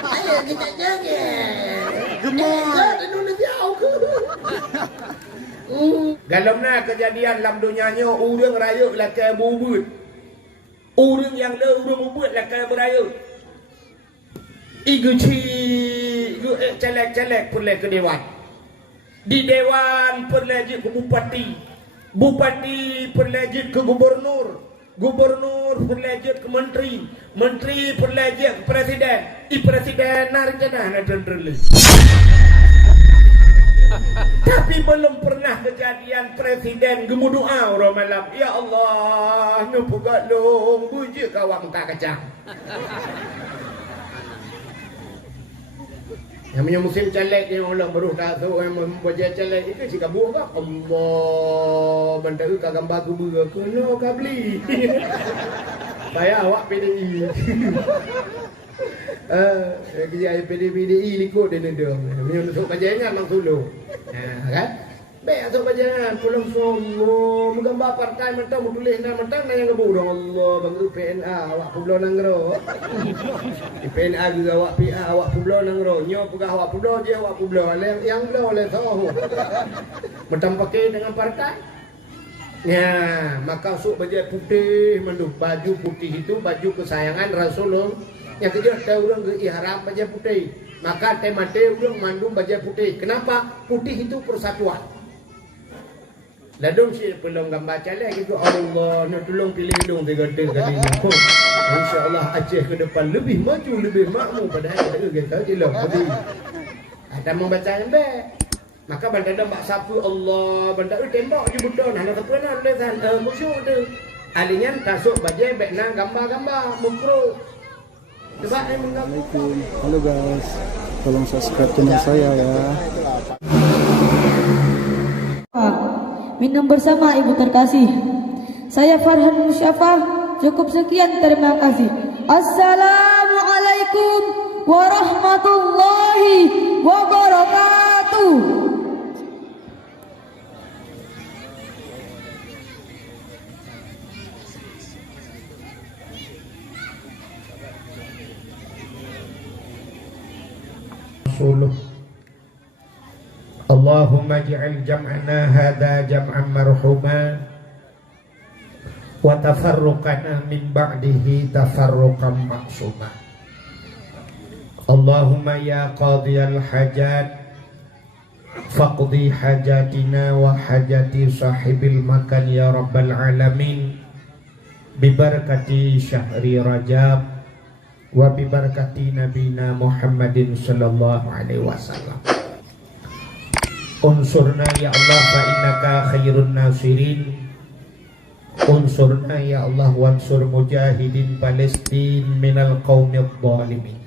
Ayo kita joget. Gemar. Indonesia aku. Galamna kejadian dalam dunianya urang raya lakai bubut. Urang yang dah urang bubut lakai beraya. Igu celek-celek perle ke dewan. Di dewan perlejit ke bupati. Bupati perlejit ke gubernur. Gubernur perlejit ke menteri. Menteri perlejit ke presiden. Presiden narjana nak dendrele. Tapi belum pernah kejadian presiden gemudoa orang malam. Ya Allah, nu pugat long bujuk kawak muka kacang. Namanya musim caleg yang orang baru tak tahu yang membaca caleg itu jika buah kak Allah bantai kak gambar ke bera kena kak beli. Saya awak PDI. Kerja PDI likut dia nendang. Namanya masuk kajian mang solo. Kan? Baik masuk kajian pulang semua menggambar partai mentang tulis nama mentang yang ngebur Allah bang PNA awak pulau nanggro. PNA juga awak PA awak pulau nanggro. Nyo pegah awak pulau je awak pulau yang pulau oleh tahu. Mentang pakai dengan partai. Ya, maka sok baju putih menduk baju putih itu baju kesayangan Rasulullah. Yang kedua tahu orang ke ihram baju putih. Maka tema orang mandum baju putih. Kenapa? Putih itu persatuan. Ladung si pelong gambar caleg itu Allah nak tolong pilih dong tiga-tiga kali ni. InsyaAllah Aceh ke depan lebih maju, lebih makmur padahal kita jelok tadi. Ada membaca yang baik. Maka bandar mbak sapu Allah bandar tembak je betul nak ketuanan lesan musuh tu. Alingan kasut baju baik nang gambar-gambar mukro. Coba ni mengganggu. Halo guys, tolong subscribe channel saya ya. Minum bersama ibu terkasih. Saya Farhan Musyafah. Cukup sekian, terima kasih. Assalamualaikum warahmatullahi wabarakatuh. Allahumma ij'al jam'ana hadha jam'an marhuma wa tafarruqana min ba'dihi tafarruqan ma'suma. Allahumma ya qadiyal hajat faqdi hajatina wa hajati sahibil makan ya rabbal alamin bibarakati syahri Rajab wa bibarakati nabina Muhammadin sallallahu alaihi wasallam. Unsurna ya Allah fa innaka khairun nasirin. Unsurna ya Allah wansur mujahidin Palestin minal qaumid zalimin.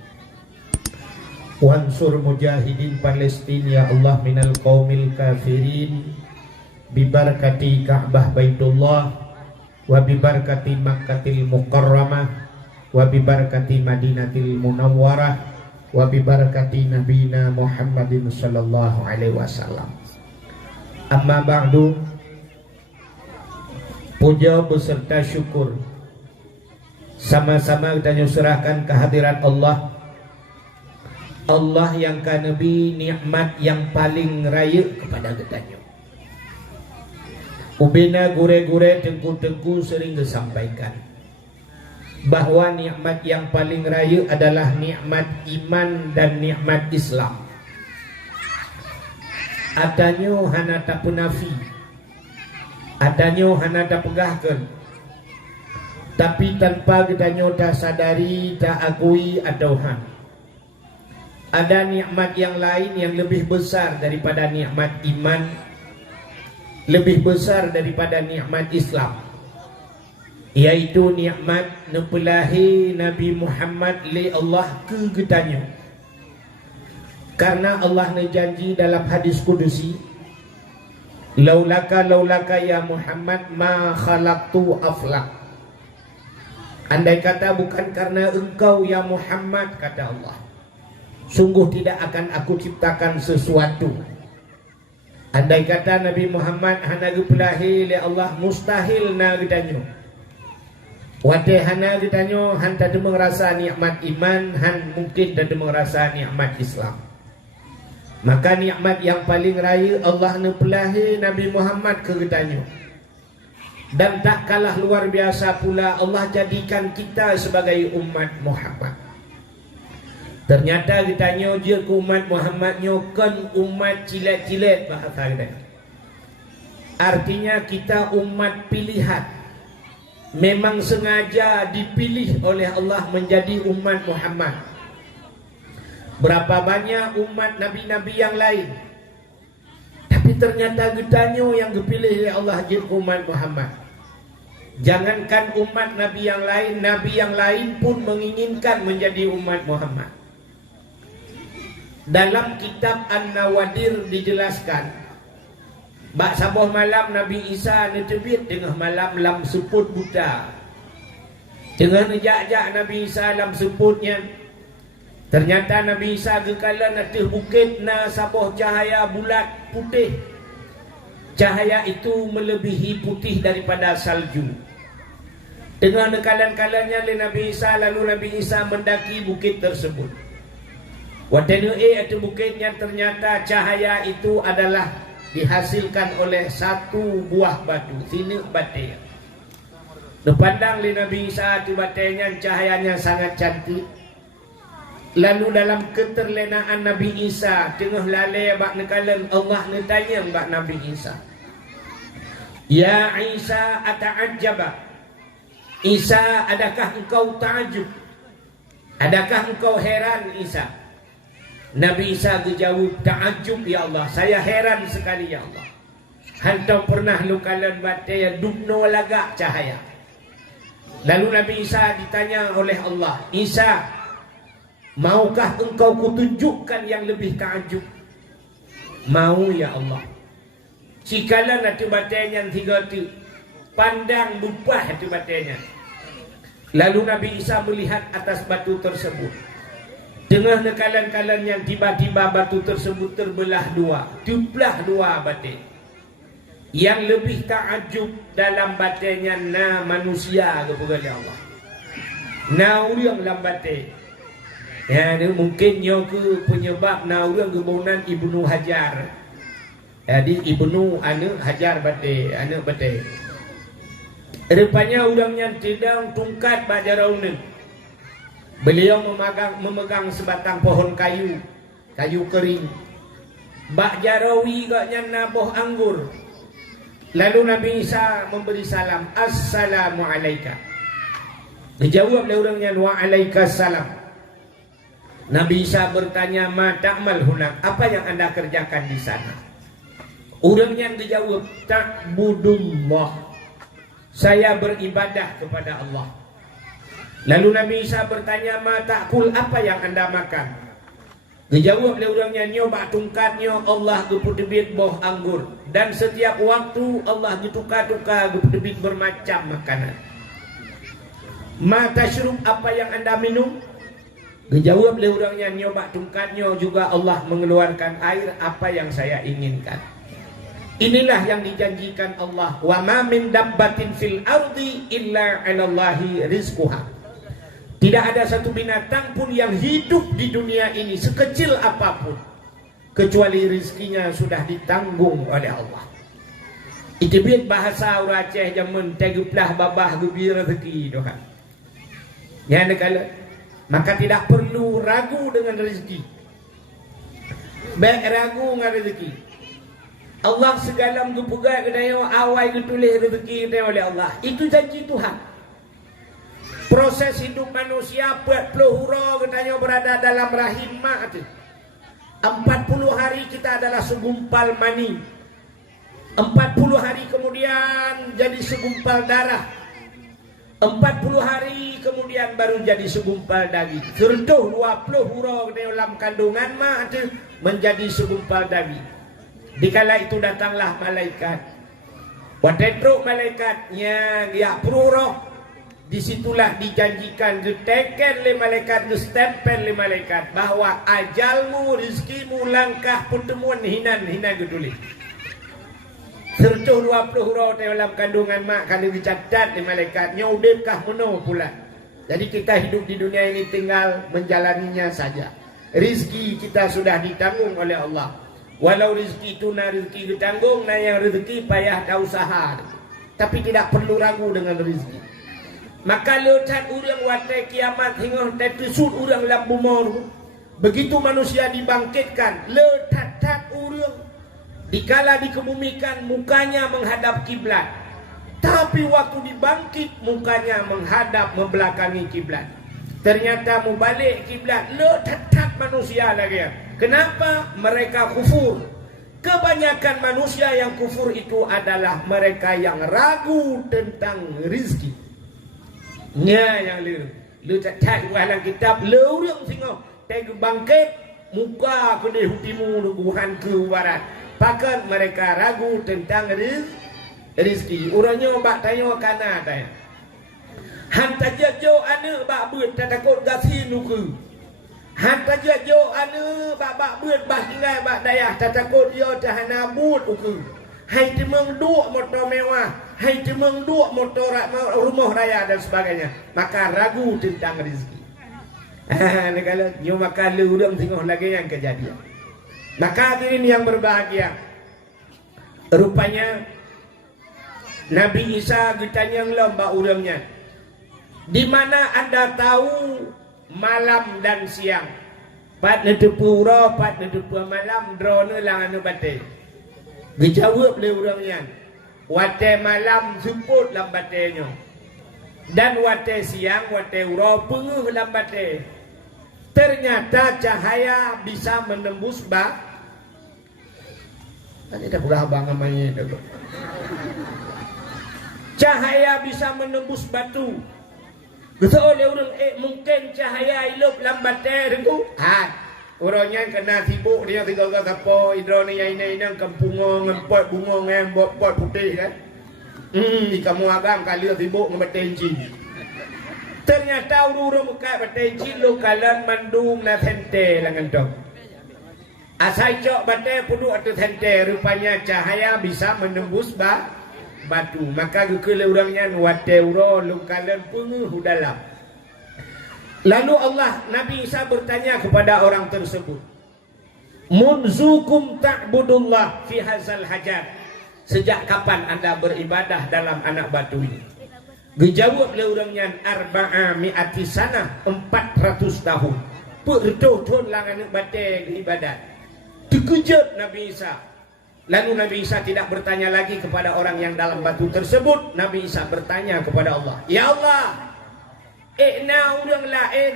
Wansur mujahidin Palestin ya Allah minal qaumil kafirin. Bibarakati Ka'bah Baitullah wa bibarakati Makkatil Mukarramah wa bi barakati Madinatil Munawwarah wa bi barakati Nabina Muhammadin sallallahu alaihi wasallam. Amma ba'du, puja beserta syukur sama-sama kita nyusrahkan kehadirat Allah, Allah yang kanebi nikmat yang paling raya kepada kita. Ubina gure-gure tengku-tengku sering disampaikan bahwa nikmat yang paling raya adalah nikmat iman dan nikmat Islam. Adanya hana tak penafi, adanya hana tak pegahkan, tapi tanpa kita tak sadari, tak akui atau ada nikmat yang lain yang lebih besar daripada nikmat iman, lebih besar daripada nikmat Islam, yaitu nikmat nepelahi Nabi Muhammad li Allah ke getanya. Karena Allah janji dalam hadis kudusi, laulaka ya Muhammad ma khalaqtu aflak. Andai kata bukan karena engkau ya Muhammad, kata Allah, sungguh tidak akan aku ciptakan sesuatu. Andai kata Nabi Muhammad hana gepelahi li Allah, mustahil na getanyo. Wate hana getanyo han tak merasa nikmat iman, han mungkin tak merasa nikmat Islam. Maka nikmat yang paling raya Allah nepelahi Nabi Muhammad ke getanyo. Dan tak kalah luar biasa pula Allah jadikan kita sebagai umat Muhammad. Ternyata ditanya je ke umat Muhammadnya kan umat cilet-cilet bahasa kita. Artinya kita umat pilihan. Memang sengaja dipilih oleh Allah menjadi umat Muhammad. Berapa banyak umat nabi-nabi yang lain, tapi ternyata ditanya yang dipilih oleh Allah je ke umat Muhammad. Jangankan umat nabi yang lain pun menginginkan menjadi umat Muhammad. Dalam kitab An-Nawadir dijelaskan, bak sabuh malam Nabi Isa netebit tengah malam lam seput buta. Tengah nejak-jak Nabi Isa lam seputnya. Ternyata Nabi Isa gekala natih bukit na sabuh cahaya bulat putih. Cahaya itu melebihi putih daripada salju. Tengah nekalan-kalannya oleh Nabi Isa, lalu Nabi Isa mendaki bukit tersebut. Wadenu atau bukitnya, ternyata cahaya itu adalah dihasilkan oleh satu buah batu. Sini batu. Dipandang oleh Nabi Isa itu batunya, cahayanya sangat cantik. Lalu dalam keterlenaan Nabi Isa, tengah lalai bak nekalan, Allah netanya bak Nabi Isa, ya Isa ata'ajjaba, Isa adakah engkau ta'ajub, adakah engkau heran Isa? Nabi Isa dijawab, ta'ajub ya Allah, saya heran sekali ya Allah. Hantar pernah lukalan batai dubno lagak cahaya. Lalu Nabi Isa ditanya oleh Allah, Isa, maukah engkau kutunjukkan yang lebih ta'ajub? Mau ya Allah. Cikala nanti batainya tiga tu, pandang lupah itu batainya. Lalu Nabi Isa melihat atas batu tersebut. Tengah nekalan-kalan yang tiba-tiba batu tersebut terbelah dua, tuplah dua batin. Yang lebih ta'ajub dalam batinnya na manusia kepada Allah. Na orang dalam batin. Ya, ini mungkin ke penyebab na orang kebunan Ibnu Hajar. Jadi Ibnu Hajar batin, anak batin. Rupanya orangnya tidak tungkat bajaraunan. Beliau memegang sebatang pohon kayu kering. Bak jarawi gaknya nabuh anggur. Lalu Nabi Isa memberi salam, Assalamualaikum. Dijawab oleh orangnya, Waalaikumsalam. Nabi Isa bertanya, Ma ta'mal hunak, apa yang anda kerjakan di sana? Orangnya dijawab, Ta'budullah, saya beribadah kepada Allah. Lalu Nabi Isa bertanya, Ma ta'kul, apa yang anda makan? Dijawab oleh orangnya, nyoba tungkatnya Allah geputebit boh anggur. Dan setiap waktu Allah ditukar-tukar geputebit bermacam makanan. Ma tashrub, apa yang anda minum? Dijawab oleh orangnya, nyoba tungkatnya juga Allah mengeluarkan air apa yang saya inginkan. Inilah yang dijanjikan Allah. Wa ma min dabbatin fil ardi illa 'alallahi rizquha. Tidak ada satu binatang pun yang hidup di dunia ini sekecil apapun kecuali rizkinya sudah ditanggung oleh Allah. Itu biar bahasa orang Aceh zaman teguplah babah gubi rezeki doa. Ya negala, maka tidak perlu ragu dengan rezeki. Baik ragu dengan rezeki. Allah segala mengupugai kedaya awal ditulis rezeki oleh Allah. Itu janji Tuhan. Proses hidup manusia 40 hura katanya berada dalam rahim mak itu. 40 hari kita adalah segumpal mani. 40 hari kemudian jadi segumpal darah. 40 hari kemudian baru jadi segumpal daging. Sertuh 20 hura dalam kandungan mak itu menjadi segumpal daging. Dikala itu datanglah malaikat. Watetruk malaikatnya dia peruroh. Disitulah dijanjikan, diteken oleh malaikat, distempel oleh malaikat bahwa ajalmu, rizkimu, langkah pertemuan hinan geduli. Sertuh 20 huruf dalam kandungan mak kalau dicatat oleh malaikatnya udikah meno pula. Jadi kita hidup di dunia ini tinggal menjalaninya saja. Rizki kita sudah ditanggung oleh Allah. Walau rizki itu rizki ditanggung, yang rizki payah dah usaha. Tapi tidak perlu ragu dengan rizki. Maka lecat orang watai kiamat hingga tetusut orang lampu moru. Begitu manusia dibangkitkan, lecat orang dikala dikebumikan mukanya menghadap kiblat. Tapi waktu dibangkit mukanya menghadap membelakangi kiblat. Ternyata mau balik kiblat, lecat manusia lagi. Kenapa? Mereka kufur. Kebanyakan manusia yang kufur itu adalah mereka yang ragu tentang rizki. Nya yang lu catat dalam kitab lurung singo tegu bangkit muka kene hutimu nubuhan ke barat. Pakan mereka ragu tentang rizki. Urangnya bak tanya kana tanya. Hanta jajo ane bak beut takut gasi nuku. Hanta jajo ane bak beut bah tinggal bak dayah takut yo tahana but uku. Hai temeng duk motor mewah, hai temeng duk motor rumah raya dan sebagainya. Maka ragu tentang rezeki. Kalau nyo maka lurung tengok lagi yang kejadian. Maka hadirin yang berbahagia, rupanya Nabi Isa ditanya lomba urangnya, di mana anda tahu malam dan siang? Pat netepu ura, pat netepu malam, drone langan bate. Dijawab oleh orangnya, wate malam jemput lambatnya, dan wate siang wate ura penguh lambatnya. Ternyata cahaya bisa menembus bak. Tadi dah berapa bang namanya itu? Cahaya bisa menembus batu. Betul oleh orang mungkin cahaya hidup lambatnya itu. Orangnya kena sibuk dia tinggal ke kapo hidronia ini kampung ngempot bunga ngembot pot putih kan. Di kamu agam kali sibuk ngebetenci. Ternyata urung muka betenci lo kalan mandung na sente langan dong. Asai cok bate pudu atau sente rupanya cahaya bisa menembus batu. Maka kekele orangnya wate uro lo kalan punguh dalam. Lalu Allah, Nabi Isa bertanya kepada orang tersebut, Munzukum ta'budullah fi hazal hajar. Sejak kapan anda beribadah dalam anak batu ini? Dijawab oleh orangnya, arba'a mi'ati sana, 400 tahun. Pertutup langan batai ibadat. Terkejut Nabi Isa. Lalu Nabi Isa tidak bertanya lagi kepada orang yang dalam batu tersebut. Nabi Isa bertanya kepada Allah, Ya Allah, orang lain,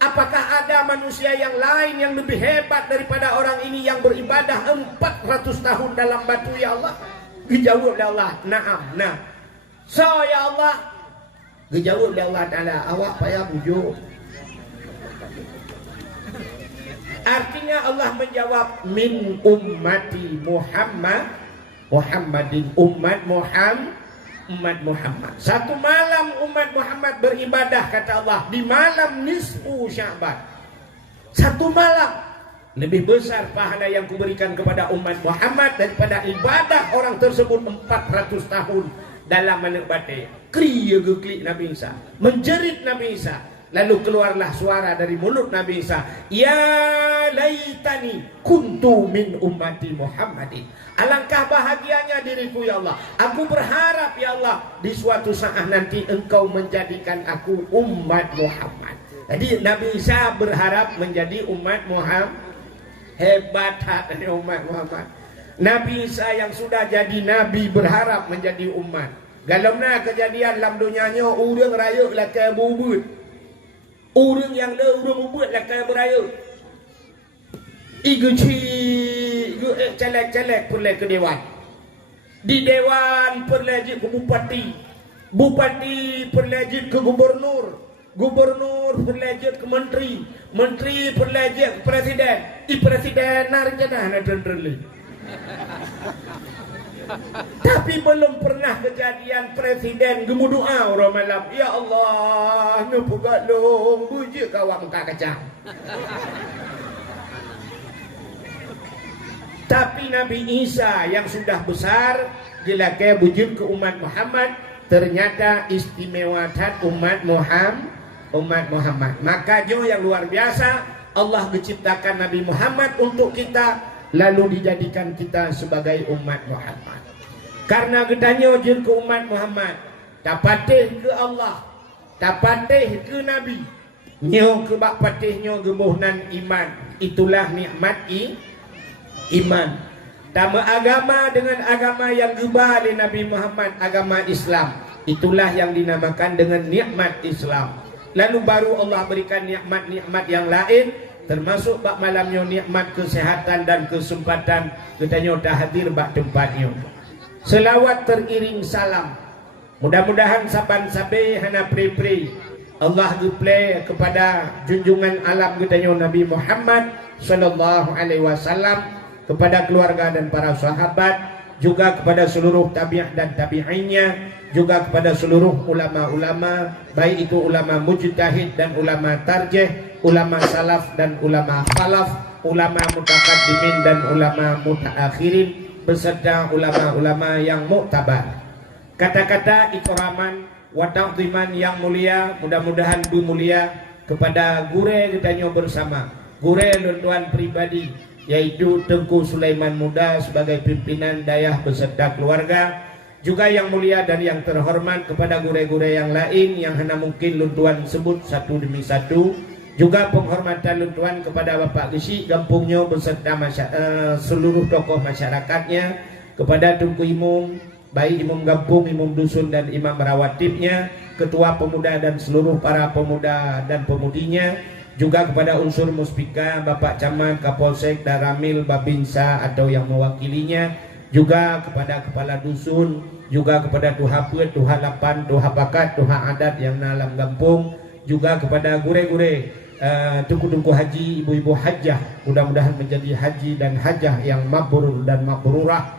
apakah ada manusia yang lain yang lebih hebat daripada orang ini yang beribadah 400 tahun dalam batu ya Allah? Dijawab oleh Allah, na'am, nah. So ya Allah, dijawab oleh Allah Ta'ala, awak payah bujuk. Artinya Allah menjawab, min ummati Muhammadin, umat umat Muhammad. Satu malam umat Muhammad beribadah kata Allah di malam nisfu Sya'ban. Satu malam lebih besar pahala yang kuberikan kepada umat Muhammad daripada ibadah orang tersebut 400 tahun dalam menikmati. Kriya geklik Nabi Isa, menjerit Nabi Isa. Lalu keluarlah suara dari mulut Nabi Isa, ya laitani kuntu min ummati Muhammadin. Alangkah bahagianya diriku ya Allah. Aku berharap ya Allah di suatu saat nanti engkau menjadikan aku umat Muhammad. Jadi Nabi Isa berharap menjadi umat Muhammad. Hebat hati umat Muhammad. Nabi Isa yang sudah jadi Nabi berharap menjadi umat. Galamna kejadian dalam dunianya orang raya lah kaya bubut. Orang yang dah orang bubut lah kaya beraya. Igu celek-celek perle ke dewan. Di dewan perlejit ke bupati. Bupati perlejit ke gubernur. Gubernur perlejit ke menteri. Menteri perlejit ke presiden. Presiden narjana na tenderli. Tapi belum pernah kejadian presiden gemu doa orang malam, ya Allah nu pugat long bujuk kawak muka kacang. Tapi Nabi Isa yang sudah besar jelakai bujuk ke umat Muhammad, ternyata istimewa tat umat Muhammad. Maka jo yang luar biasa Allah menciptakan Nabi Muhammad untuk kita, lalu dijadikan kita sebagai umat Muhammad. Karena gedanya jin ke umat Muhammad, tak patih ke Allah, tak patih ke Nabi, nyo ke bak patihnya gemuhnan iman. Itulah nikmat iman. Tama agama dengan agama yang gebah oleh Nabi Muhammad, agama Islam. Itulah yang dinamakan dengan nikmat Islam. Lalu baru Allah berikan nikmat-nikmat yang lain, termasuk bak malamnya nikmat kesehatan dan kesempatan katanya dah hadir bak tempatnya. Selawat teriring salam. Mudah-mudahan saban-sabe hana pre-pre Allah geplay kepada junjungan alam katanya Nabi Muhammad sallallahu alaihi wasallam, kepada keluarga dan para sahabat, juga kepada seluruh tabi'ah dan tabi'innya, juga kepada seluruh ulama-ulama, baik itu ulama mujtahid dan ulama tarjih, ulama salaf dan ulama khalaf, ulama mutaqaddimin dan ulama mutaakhirin, beserta ulama-ulama yang muktabar. Kata-kata ikraman wa ta'ziman yang mulia, mudah-mudahan mulia kepada gure kitanya bersama, gure luntuan pribadi, yaitu Tengku Sulaiman Muda sebagai pimpinan dayah beserta keluarga. Juga yang mulia dan yang terhormat kepada gure-gure yang lain yang hanya mungkin luntuan sebut satu demi satu. Juga penghormatan luntuan kepada Bapak Gesi Gampungnya beserta seluruh tokoh masyarakatnya, kepada Tengku Imum, baik Imam Gampung, Imam Dusun dan Imam Rawatibnya, Ketua Pemuda dan seluruh para pemuda dan pemudinya, juga kepada unsur Muspika, Bapak Camat, Kapolsek, Daramil, Babinsa atau yang mewakilinya, juga kepada Kepala Dusun, juga kepada Tuha Pet, Tuha Lapan, Tuha Pakat, Tuha Adat yang dalam Gampung, juga kepada gure-gure tungku-tungku haji, ibu-ibu hajjah, mudah-mudahan menjadi haji dan hajjah yang mabrur dan mabrurah.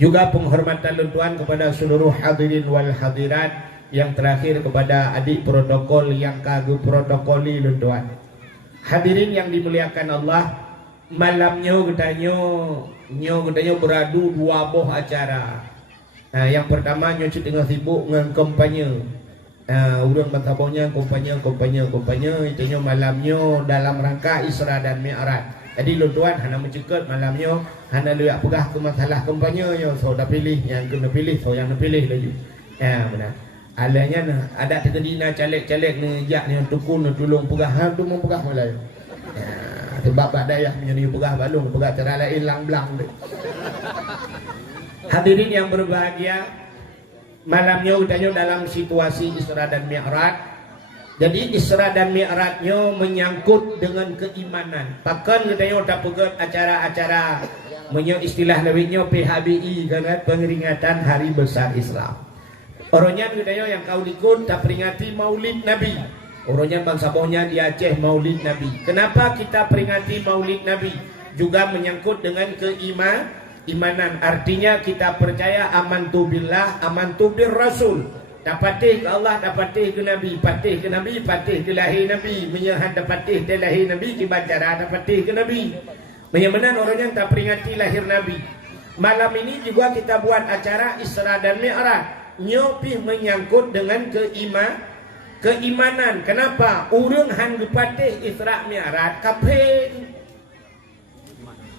Juga penghormatan luntuan kepada seluruh hadirin wal hadirat, yang terakhir kepada adik protokol yang kagum protokoli luntuan. Hadirin yang dimuliakan Allah, malamnya katanya beradu dua boh acara. Nah, yang pertama nyocut tengah sibuk dengan kampanye. Urang bantabonya kampanye itunya malamnya dalam rangka Isra dan Mi'raj. Jadi luntuan hana mencekat malamnya, hana lihat pegah ke masalah kampanye, so dah pilih yang kena pilih, so yang nak pilih lagi. Benar. Alanya ada terjadi caleg-caleg ni jak ni tukun tolong pegah tu mau pegah malai. Sebab bak dayah menjadi pegah balung, pegah cara lain lang-blang deh. Hadirin yang berbahagia, malamnya utanya dalam situasi Isra dan Mi'raj. Jadi Isra dan Mi'rajnya menyangkut dengan keimanan. Bahkan katanya tak pegat acara-acara istilah lebihnya PHBI kan, pengeringatan Hari Besar Islam. Orangnya katanya yang kau ikut tak peringati Maulid Nabi. Orangnya bangsa bawahnya di Aceh Maulid Nabi. Kenapa kita peringati Maulid Nabi? Juga menyangkut dengan imanan artinya kita percaya amantu billah, amantu bir rasul. Dapatih ke Allah, dapatih ke Nabi, patih ke Nabi, patih ke lahir Nabi, menyahat dapatih ke lahir Nabi, kibacara dapatih ke Nabi. Menyamanan orang yang tak peringati lahir Nabi. Malam ini juga kita buat acara Isra dan Mi'raj. Nyopi menyangkut dengan keimanan. Kenapa? Urang han dapatih Isra Mi'raj kafir.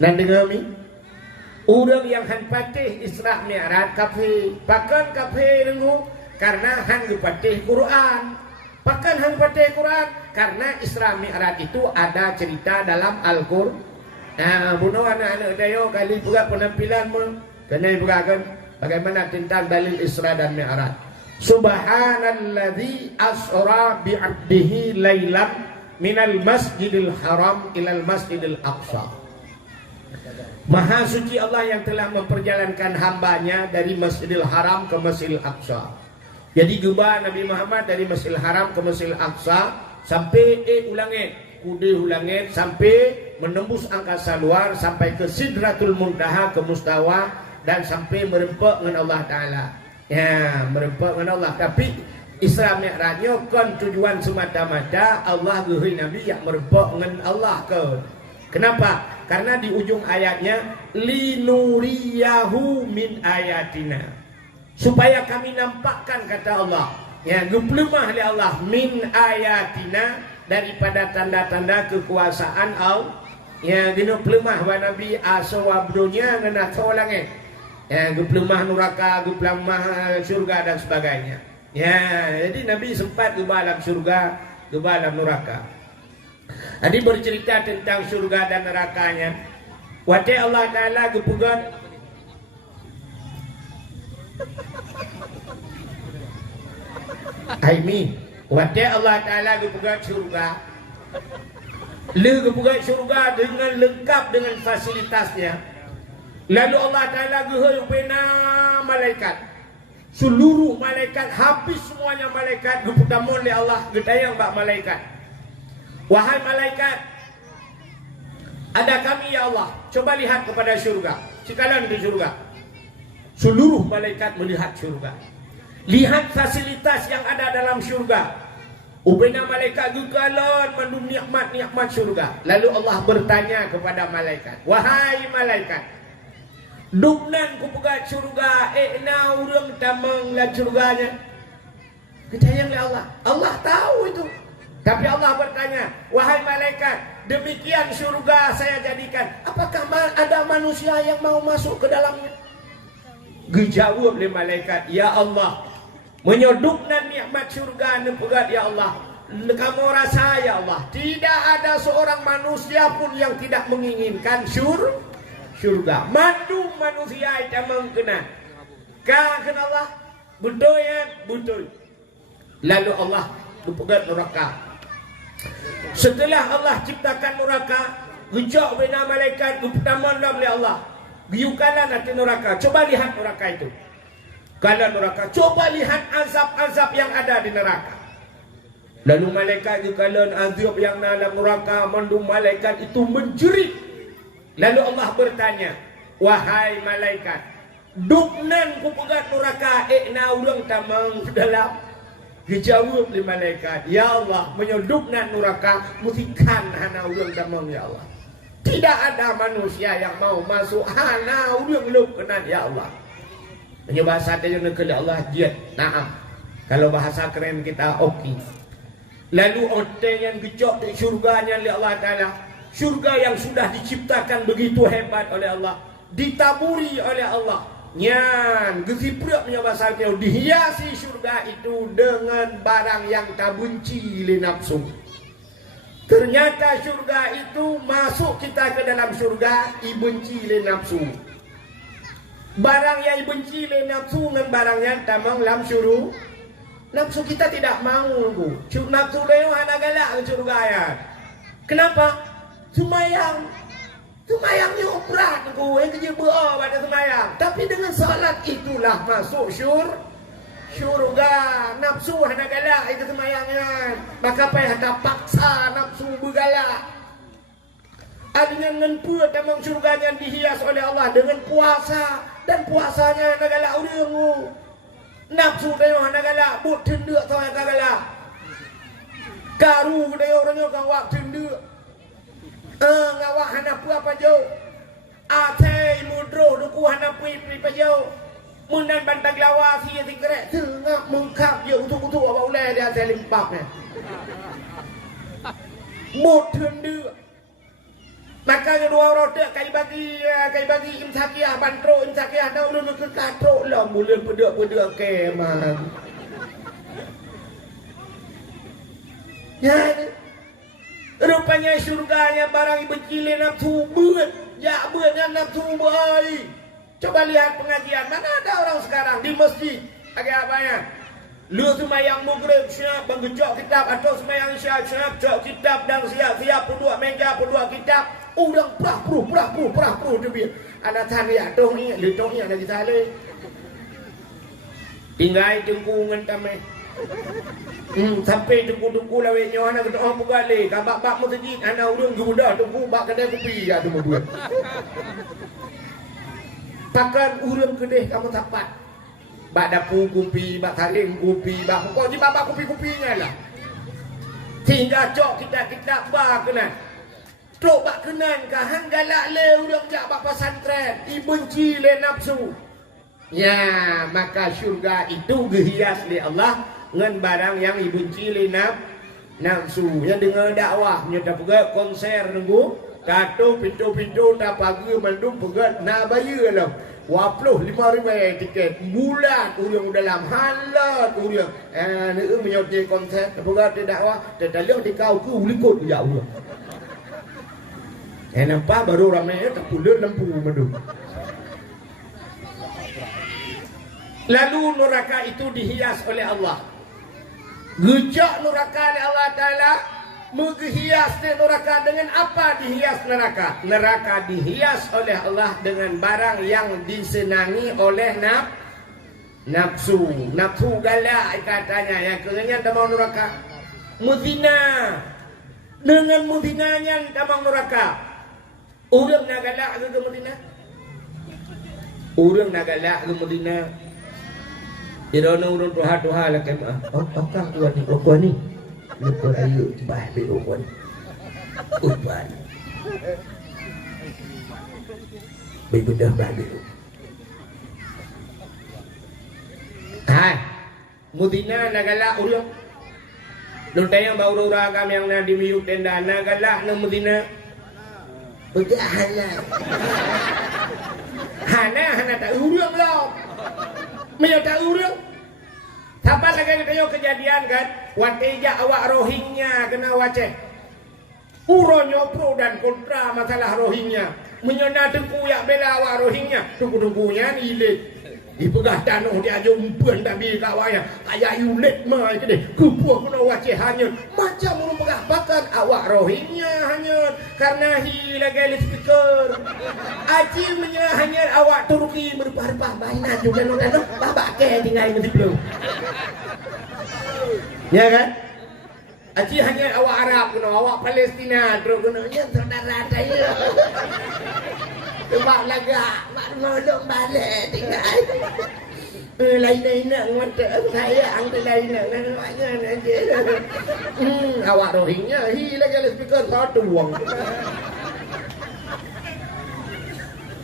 Dan dengar mi? Urang yang han patih Isra Mi'raj kafir. Bahkan kafir dengar karena han patih Quran. Bahkan han patih Quran karena Isra Mi'raj itu ada cerita dalam Al-Qur'an. Nah, bunuh anak-anak dayo kali juga penampilan pun kena berakan bagaimana tentang dalil Isra dan Mi'raj. Subhanalladzi asra bi'abdihi lailan minal masjidil haram ilal masjidil aqsa. Maha suci Allah yang telah memperjalankan hambanya dari Masjidil Haram ke Masjidil Aqsa. Jadi gubah Nabi Muhammad dari Masjidil Haram ke Masjidil Aqsa sampai ulangit sampai menembus angkasa luar sampai ke Sidratul Muntaha ke Mustawa dan sampai merempak dengan Allah Ta'ala. Ya, merempak dengan Allah. Tapi Isra Mi'rajnya kan tujuan semata-mata Allah gehoi Nabi yang merempak dengan Allah ke. Kenapa? Karena di ujung ayatnya linuriyahu min ayatina. Supaya kami nampakkan kata Allah, ya geplemah oleh Allah min ayatina daripada tanda-tanda kekuasaan Allah. Ya gino plemah wa Nabi asawabdunya ngena langit. Ya geplemah neraka, geplemah surga dan sebagainya. Ya, jadi Nabi sempat ke alam surga, ke alam neraka. Tadi bercerita tentang surga dan nerakanya. Wate Allah Ta'ala gepugat Aimi, wate Allah Ta'ala gepugat surga. Gepugat surga dengan lengkap dengan fasilitasnya. Lalu Allah Ta'ala gehayupena malaikat. Seluruh malaikat, habis semuanya malaikat. Geputamon oleh Allah, gedayang bak malaikat. Wahai malaikat, ada kami ya Allah. Coba lihat kepada surga. Sekalian di surga. Seluruh malaikat melihat surga. Lihat fasilitas yang ada dalam surga. Ubena malaikat gugalon mandum nikmat-nikmat surga. Lalu Allah bertanya kepada malaikat, wahai malaikat, duknan ku pegat surga, na urang tamang la surganya. Ketanya oleh Allah. Allah tahu itu. Tapi Allah bertanya, wahai malaikat, demikian surga saya jadikan. Apakah ada manusia yang mau masuk ke dalamnya? Dijawab oleh malaikat, ya Allah, menyodukkan nikmat surga nepegat ya Allah. Kamu rasa ya Allah, tidak ada seorang manusia pun yang tidak menginginkan surga. Mandu manusia itu mengkena. Kan Allah, betul ya, betul. Lalu Allah nepegat neraka. Setelah Allah ciptakan neraka, gejok bina malaikat, guptaman oleh Allah. Giukalah nanti neraka. Coba lihat neraka itu. Kalau neraka, coba lihat azab-azab yang ada di neraka. Lalu malaikat giukalan azab yang dalam neraka, mandu malaikat itu menjerit. Lalu Allah bertanya, wahai malaikat, duknan ku pegat neraka, na urang tamang dalam. Dijawab oleh malaikat, ya Allah, menyoduknan neraka, musikan hana urang tamang ya Allah. Tidak ada manusia yang mau masuk hana urang luk kenan ya Allah. Ini bahasa dia nak Allah jid. Naam. Kalau bahasa keren kita okey. Lalu orang yang gejok di surganya oleh Allah Ta'ala. Surga yang sudah diciptakan begitu hebat oleh Allah, ditaburi oleh Allah. Nyan, gesipraknya bahasa dia dihiasi surga itu dengan barang yang tak benci le nafsu. Ternyata surga itu masuk kita ke dalam surga ibenci le nafsu. Barang yang ibenci le nafsu dengan barang yang tamang lam syuru. Nafsu kita tidak mau bu. Nafsu dia hana galak ke surga ya. Kenapa? Semayangnya berat ku, yang kerja berapa pada semayang. Tapi dengan salat itulah masuk syurga. Nafsu hana galak itu semayangnya. Maka payah tak paksa nafsu bergalak. Dengan ngenpua tamang surganya dihias oleh Allah dengan puasa. Dan puasanya nagala uriungu. Nafsu dayo nagala but tenduk tau nagala. Karu dayo orangnya ngawak tenduk. Ngawak hanapu apa jauh. Ate mudro duku hanapu ipi pa jauh. Mundan bantag lawa siya tingkret. Tengah mengkap dia utuk-utuk apa ulai dia saya limpapnya. But tenduk. Maka kedua roda kai bagi imsakiah bantro imsakiah dah ulun ke katro lah mula pedek kemah. Ya, rupanya surganya barang benci nafsu beut, ya beutnya nafsu baik. Coba lihat pengajian, mana ada orang sekarang di masjid agak apa ya? Lu semayang maghrib siap menggejok kitab atau semayang isya siap jok kitab dan siap pudua meja pudua kitab. Udang prah-pruh debir. Anak tanya dong ni, litong ni ada di sana. Tinggal jengkungan kami. Sampai tunggu lawetnya anak kata oh pegale, kabak masjid anak urang gudah tunggu bak kedai kopi ya tu buat. Takkan urang kedai kamu tapat. Bak dapur kopi, bak saling kopi, bak pokok di bak kopi-kopinya lah. Tinggal cok kita bak kena. Tok bak kenan ka hang galak le urang jak bak pesantren, dibenci le nafsu. Ya, maka syurga itu dihias oleh Allah dengan barang yang dibenci le nafsu. Yang dengar dakwah, nya dak pegat konser nunggu, katu pintu-pintu dak pagi mandum pegat na bayar lah. 25,000 tiket bulan urang dalam halat urang. Neung menyoti konser pegat dakwah, tetaliang dikau ku likut ya urang. Nampak baru ramai tak pula lampu madu. Lalu neraka itu dihias oleh Allah. Gejak neraka oleh Allah Ta'ala. Menghias neraka dengan apa dihias neraka? Neraka dihias oleh Allah dengan barang yang disenangi oleh nafsu. Nafsu galak katanya. Yang kerennya tamang neraka. Muzina. Dengan muzinanya tamang neraka. Urang nak galak ke Medina? Urang nak galak ke Medina? Irona urang tuha-tuha lah kan. Okang tuan ni. Lupa ayu bah belok pun. Upan. Bebedah bah belok. Hai. Medina nak galak urang. Luntayang bau ragam yang nak dimiyuk tenda nak galak na Medina. Betul Hana tak urang lah. Menyau tak urang. Siapa lagi kayo kejadian kan? Watija awak Rohingya kena waceh. Uronyo pro dan kontra masalah Rohingya. Menyona tengku yak bela awak Rohingya. Tengku-tengkunya ni ilit. Ipegah tanah dia jumpuan tapi kawaya. Ayah yulet mai ke deh. Kupuh kena waceh hanya. Macam orang pegah bakan awak Rohingya hanya. Karena hi lagi speaker. Aci menyerah hanya awak Turki berupah-upah. Mainan juga nonton. Babak ke tinggal mesti belum. Ya kan? Aci hanya awak Arab kena. Awak Palestina. Terus kena. Ya saudara saya. Sebab lagak. Mak ngolong balik tinggal. Lain-lain nak ngotak saya. Angka lain nak ngolong aja. Awak Rohingya. Hi lagi speaker satu wang.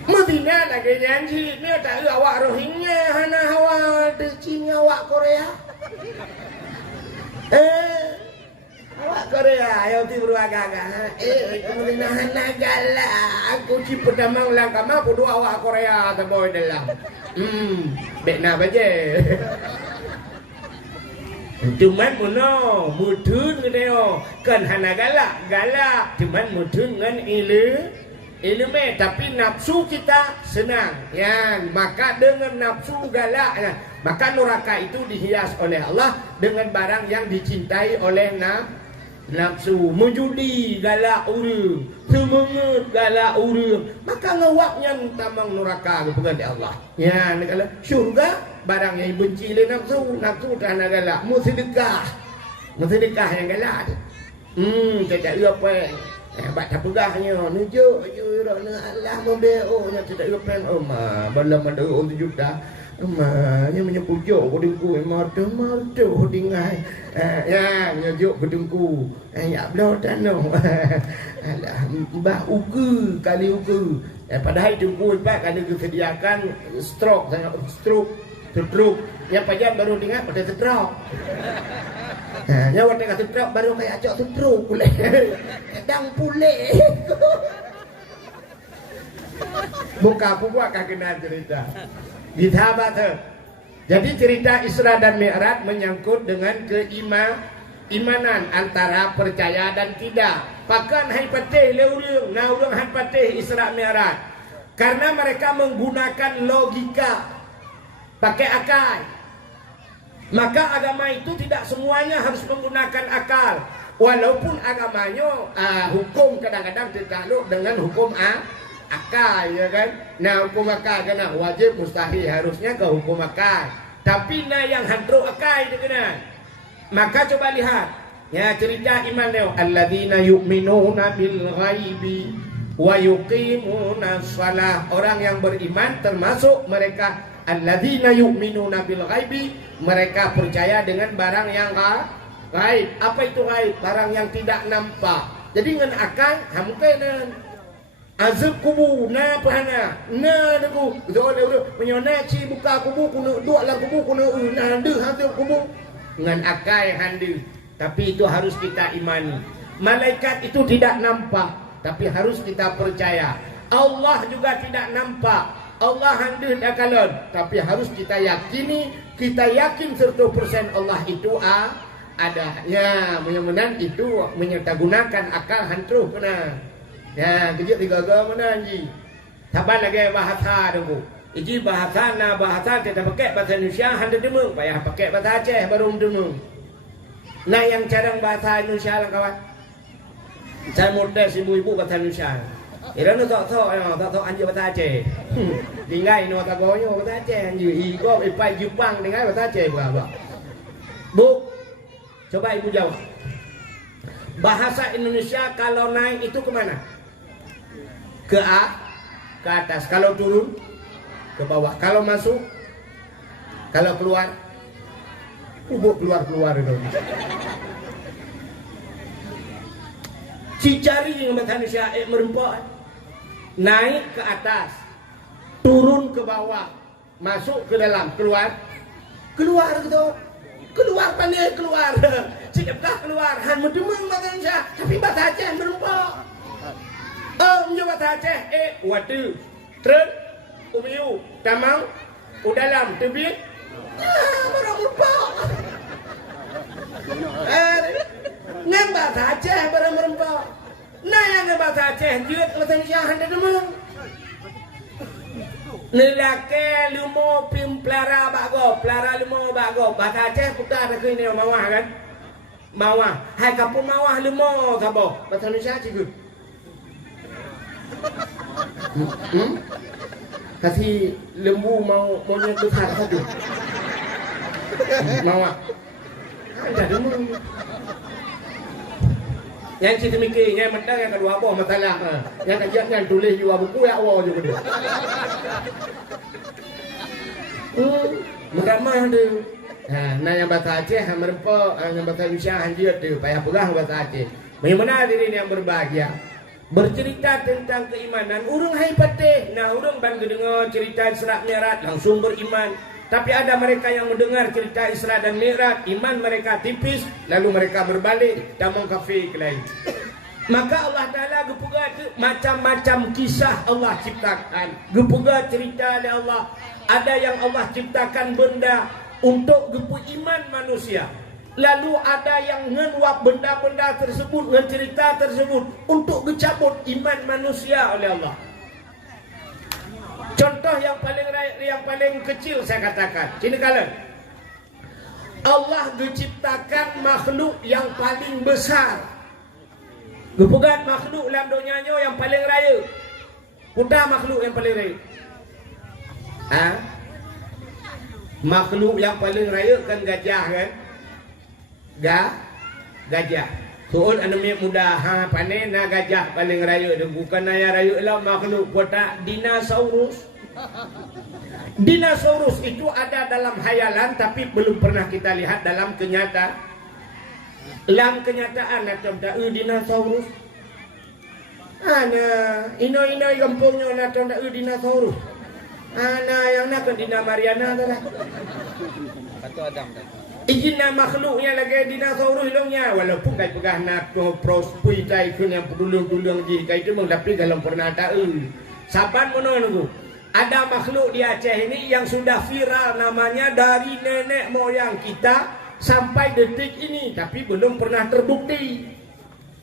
Medina lagi janji. Ni tak awak Rohingya. Hana awak Cina awak Korea. Awak Korea yang ti beragak-agak. Kemudian hana galak. Aku ciput damang langkama pudu awak Korea terboy dalam. Bekna baje. Cuman mono mudun ngeo kan hana galak cuman mudun ngan ilmu tapi nafsu kita senang ya maka dengan nafsu galak ya. Maka neraka itu dihias oleh Allah dengan barang yang dicintai oleh nafsu. Menjudi galak urang, semangat galak urang, maka ngawaknya tamang neraka kepada Allah. Ya, negala syurga barang yang benci oleh nafsu tanah galak. Sedekah yang galak. Tak apa. Hebat tak pegahnya. Nunjuk je rana Allah membeonya tidak lepen balam ada orang juta. Nya menyepujuk kudungku marto dingai. Ya menyejuk kudungku. Ya belah tanah. Alah mbah uga kali uga. Padahal dungku ibat ada kesediakan stroke. Yang pajak baru dengar pada stroke. Yang waktu kata stroke baru kayak acok stroke pula. Kadang pulih. Buka aku buat kagenan cerita. Dithabak tu. Jadi cerita Isra dan Mi'raj menyangkut dengan keimanan antara percaya dan tidak. Pakan hai patih leurung, na urang hai patih Isra Mi'raj. Karena mereka menggunakan logika, pakai akal. Maka agama itu tidak semuanya harus menggunakan akal. Walaupun agamanya hukum kadang-kadang tertakluk dengan hukum akal, ya kan? Nah, hukum akal kena wajib mustahil harusnya ke hukum akal. Tapi nah yang hadro akal itu kena. Maka coba lihat ya cerita iman dia. Alladzina yu'minuna bil ghaibi wa yuqimuna shalah. Orang yang beriman termasuk mereka alladzina yu'minuna bil ghaibi, mereka percaya dengan barang yang gaib. Apa itu gaib? Barang yang tidak nampak. Jadi dengan akal mungkin azab kubu na pahana na deku zole menyona ci buka kubu kuno dua lah kubu kuno na de hasil kubu dengan akal hande. Tapi itu harus kita imani. Malaikat itu tidak nampak tapi harus kita percaya. Allah juga tidak nampak. Allah hande akalon tapi harus kita yakini, kita yakin 100% Allah itu ada. Ya, mudah-mudahan itu menyertagunakan akal hantruh kena. Ya, kejut tiga-tiga mana anji. Sabar lagi bahasa dulu. Iji bahasa kita pakai bahasa Indonesia handa demung, payah pakai bahasa Aceh baru demung. Nah, yang cadang bahasa Indonesia lah kawan. Saya model ibu-ibu bahasa Indonesia. Ira nu tok anji bahasa Aceh. Tinggal no tagonya bahasa Aceh anji. Igo ipai Jepang dengan bahasa Aceh berapa? Bu, coba ibu jawab. Bahasa Indonesia kalau naik itu kemana? Ke atas. Kalau turun ke bawah. Kalau masuk, kalau keluar, keluar itu. Cicari yang bahasa Indonesia merempok. Naik ke atas, turun ke bawah, masuk ke dalam, keluar gitu. Keluar pandai keluar. Dah keluar han medemeng bahasa Indonesia tapi bahasa Aceh merempok. Menjawab bahasa Aceh watu truk umiu tamang udalam tebit barang merempok. Ngan bahasa Aceh barang merempok. Nah yang bahasa Aceh jeut bahasa Indonesia hande demeng. Lelaki lumo pim pelara lumo bago bahasa Aceh putar ke ini mawah kan? Mawah, hai kampung mawah lumo sabo. Bahasa Indonesia cikgu. Kasih lembu mau besar satu. Mawah. Ada demo. Yang kita mikir, yang mentang yang kedua apa masalah. Yang kajian yang tulis juga buku ya awal juga dia. Mukamah dia. Nah yang bahasa Aceh merempok, yang bahasa Indonesia hanjir tu, payah pegang bahasa Aceh. Bagaimana diri yang berbahagia? Bercerita tentang keimanan, urung hai patih. Nah urung bangga dengar cerita Isra Mi'raj langsung beriman. Tapi ada mereka yang mendengar cerita Isra dan Mi'raj, iman mereka tipis, lalu mereka berbalik dan mengkafir lain. Maka Allah Ta'ala gepuga macam-macam kisah Allah ciptakan. Gepuga cerita dari Allah. Ada yang Allah ciptakan benda untuk gepu iman manusia. Lalu ada yang ngenuap benda-benda tersebut, dengan cerita tersebut untuk gecabut iman manusia oleh Allah. Contoh yang paling kecil saya katakan, sini kalian. Allah menciptakan makhluk yang paling besar. Gepugat makhluk dalam dunianya yang paling raya. Putar makhluk yang paling raya. Makhluk yang paling raya kan gajah kan? Gajah. Soal anaknya muda, panen na gajah paling raya, dan bukan naya raya lah makhluk kota dinosaurus. Dinosaurus itu ada dalam hayalan, tapi belum pernah kita lihat dalam kenyataan. Dalam kenyataan macam tak dinosaurus. Ana ino kampungnya macam tak dinosaurus. Ana yang nak ke Dina Mariana tu lah. Kata Adam tadi. Ijina makhluknya lagi dinosaurus hilangnya, walaupun kai pegah nak prospui tai kun yang pedulung-dulung ji kai itu tapi dalam pernah tahu. Saban menunggu. Ada makhluk di Aceh ini yang sudah viral namanya dari nenek moyang kita sampai detik ini, tapi belum pernah terbukti.